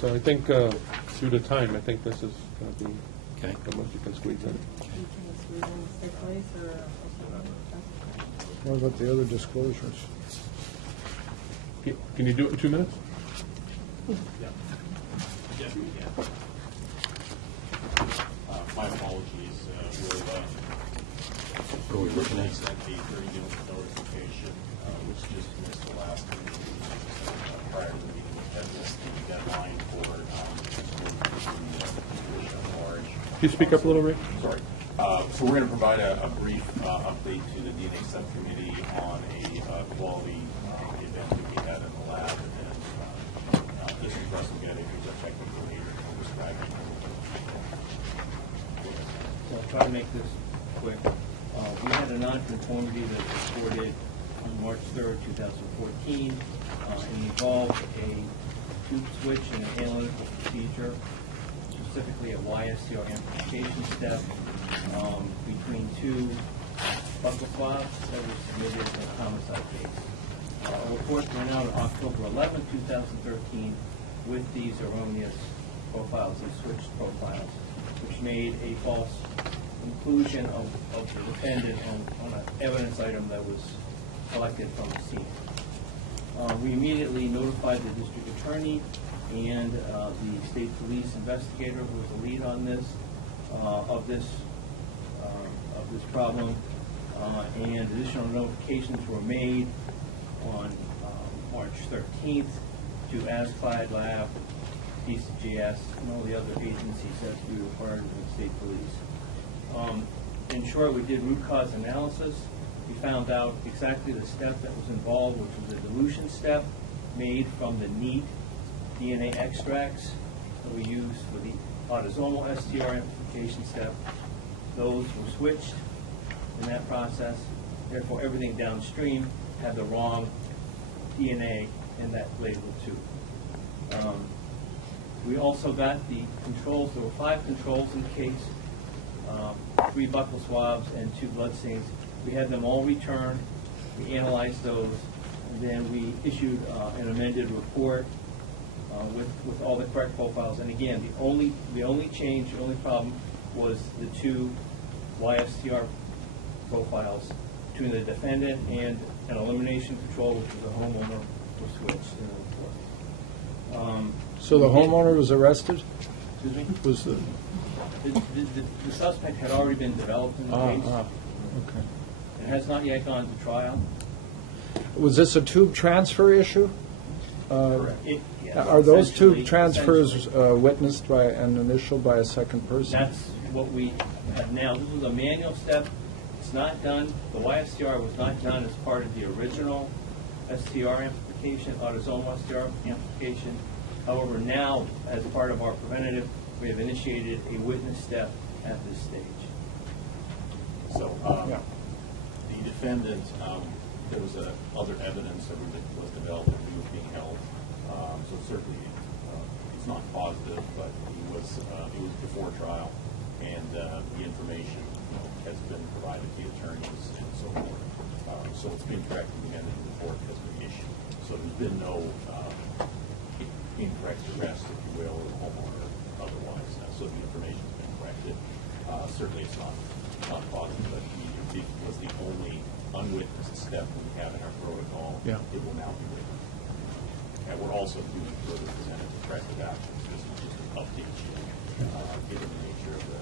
So I think due to time, I think this is going to be the most you can squeeze in. What about the other disclosures? Can you do it in 2 minutes? My apologies. What are we looking at? Sent a 30-minute notification, which just missed the last meeting prior to the meeting. That missed the deadline for the large. Can you speak up a little, Rick? Sorry. So we're going to provide a brief update to the DNA subcommittee on a quality event that we had in the lab, and just address and get issues of technical nature and describing. So I'll try to make this quick. We had a nonconformity that was reported on March 3rd, 2014. It involved a tube switch and an analytical procedure, specifically a YSCR amplification step between two buccal swabs that were submitted in a homicide case. A report went out on October 11, 2013 with these erroneous profiles, these switched profiles, which made a false inclusion of the defendant on an evidence item that was collected from the scene. We immediately notified the district attorney and the state police investigator who was the lead on this, of this problem, and additional notifications were made on March 13th to ASCLAD Lab, DCGS, and all the other agencies as we were part of the state police. In short, we did root cause analysis. We found out exactly the step that was involved, which was a dilution step made from the neat DNA extracts that we used for the autosomal STR amplification step. Those were switched in that process. Therefore, everything downstream had the wrong DNA in that label too. We also got the controls. There were 5 controls in the case, 3 buccal swabs and 2 blood stains. We had them all returned. We analyzed those, and then we issued an amended report with all the correct profiles. And again, the only change, the only problem was the 2 YSTR profiles between the defendant and an elimination control, which was a homeowner, were switched in the report. So the homeowner was arrested? Excuse me? Was the The suspect had already been developed in the case. Okay. It has not yet gone to trial. Was this a tube transfer issue? Correct. Are those tube Essentially- transfers witnessed by an initial by a second person? That's what we have now. This was a manual step. It's not done. The YSTR was not done as part of the original STR amplification, autosomal STR amplification. However, now, as part of our preventative, we have initiated a witness step at this stage. So the defendant, there was other evidence that was developed that he was being held. So certainly it's not positive, but it was before trial, and the information has been provided to the attorneys and so forth. So it's been corrected, and the report has been issued. So there's been no incorrect arrest, if you will, or the homeowner otherwise. So the information's been corrected. Certainly it's not positive, but it was the only unwitnessed step we have in our protocol. Yeah. It will now be witnessed. And we're also doing further presented corrective actions. This is just an update, given the nature of the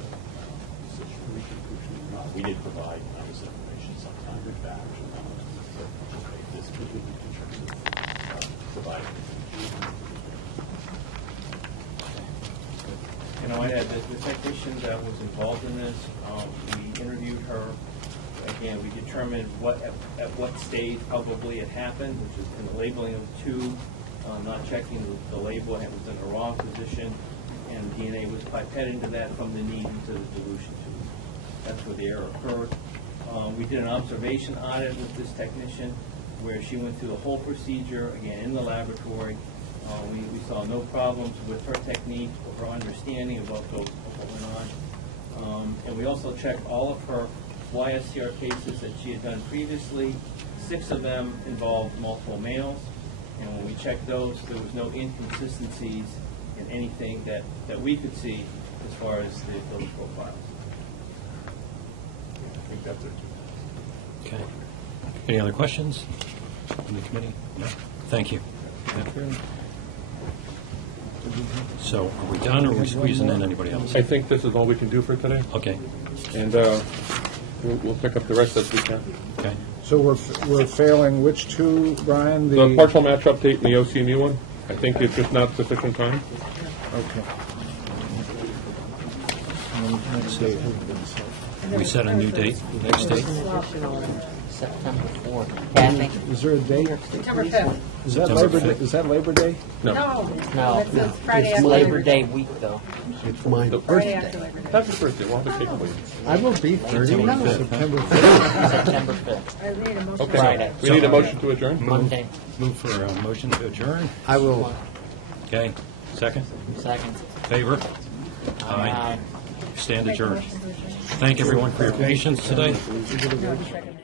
situation. We did provide this information sometime back, but just made this in terms of providing information. And I might add that the technician that was involved in this, we interviewed her at and we determined at what stage probably it happened, which is in the labeling of the tube, not checking the label, and it was in the wrong position, and DNA was pipetted into that from the knee into the dilution tube. That's where the error occurred. We did an observation audit with this technician where she went through the whole procedure, again, in the laboratory. We saw no problems with her technique or her understanding of what went on. And we also checked all of her YSCR cases that she had done previously. 6 of them involved multiple males. And when we checked those, there was no inconsistencies in anything that we could see as far as those profiles. I think that's it. Okay. Any other questions from the committee? No? Thank you. So are we done, or are we squeezing in anybody else? I think this is all we can do for today. Okay. And we'll pick up the rest as we can. Okay. So we're failing which two, Brian? The partial match update and the OCMU one. I think it's just not sufficient time. Okay. Let's see. We set a new date, next date? September 4th. Kathy? Is there a date? September 5th. Is that September Labor Day? 5th. Is that Labor Day? No. No. It's Friday It's after Labor Day week, though. It's my Friday birthday. after Labor Day. Happy birthday. We'll have a cake away. I will be 39. September 5th. September 5th. I need a motion. Okay. Friday. We need a motion to adjourn? Monday. Move for a motion to adjourn. I will. Okay. Second? Second. Favor? Aye. Stand adjourned. Thank everyone for your patience today. No, second.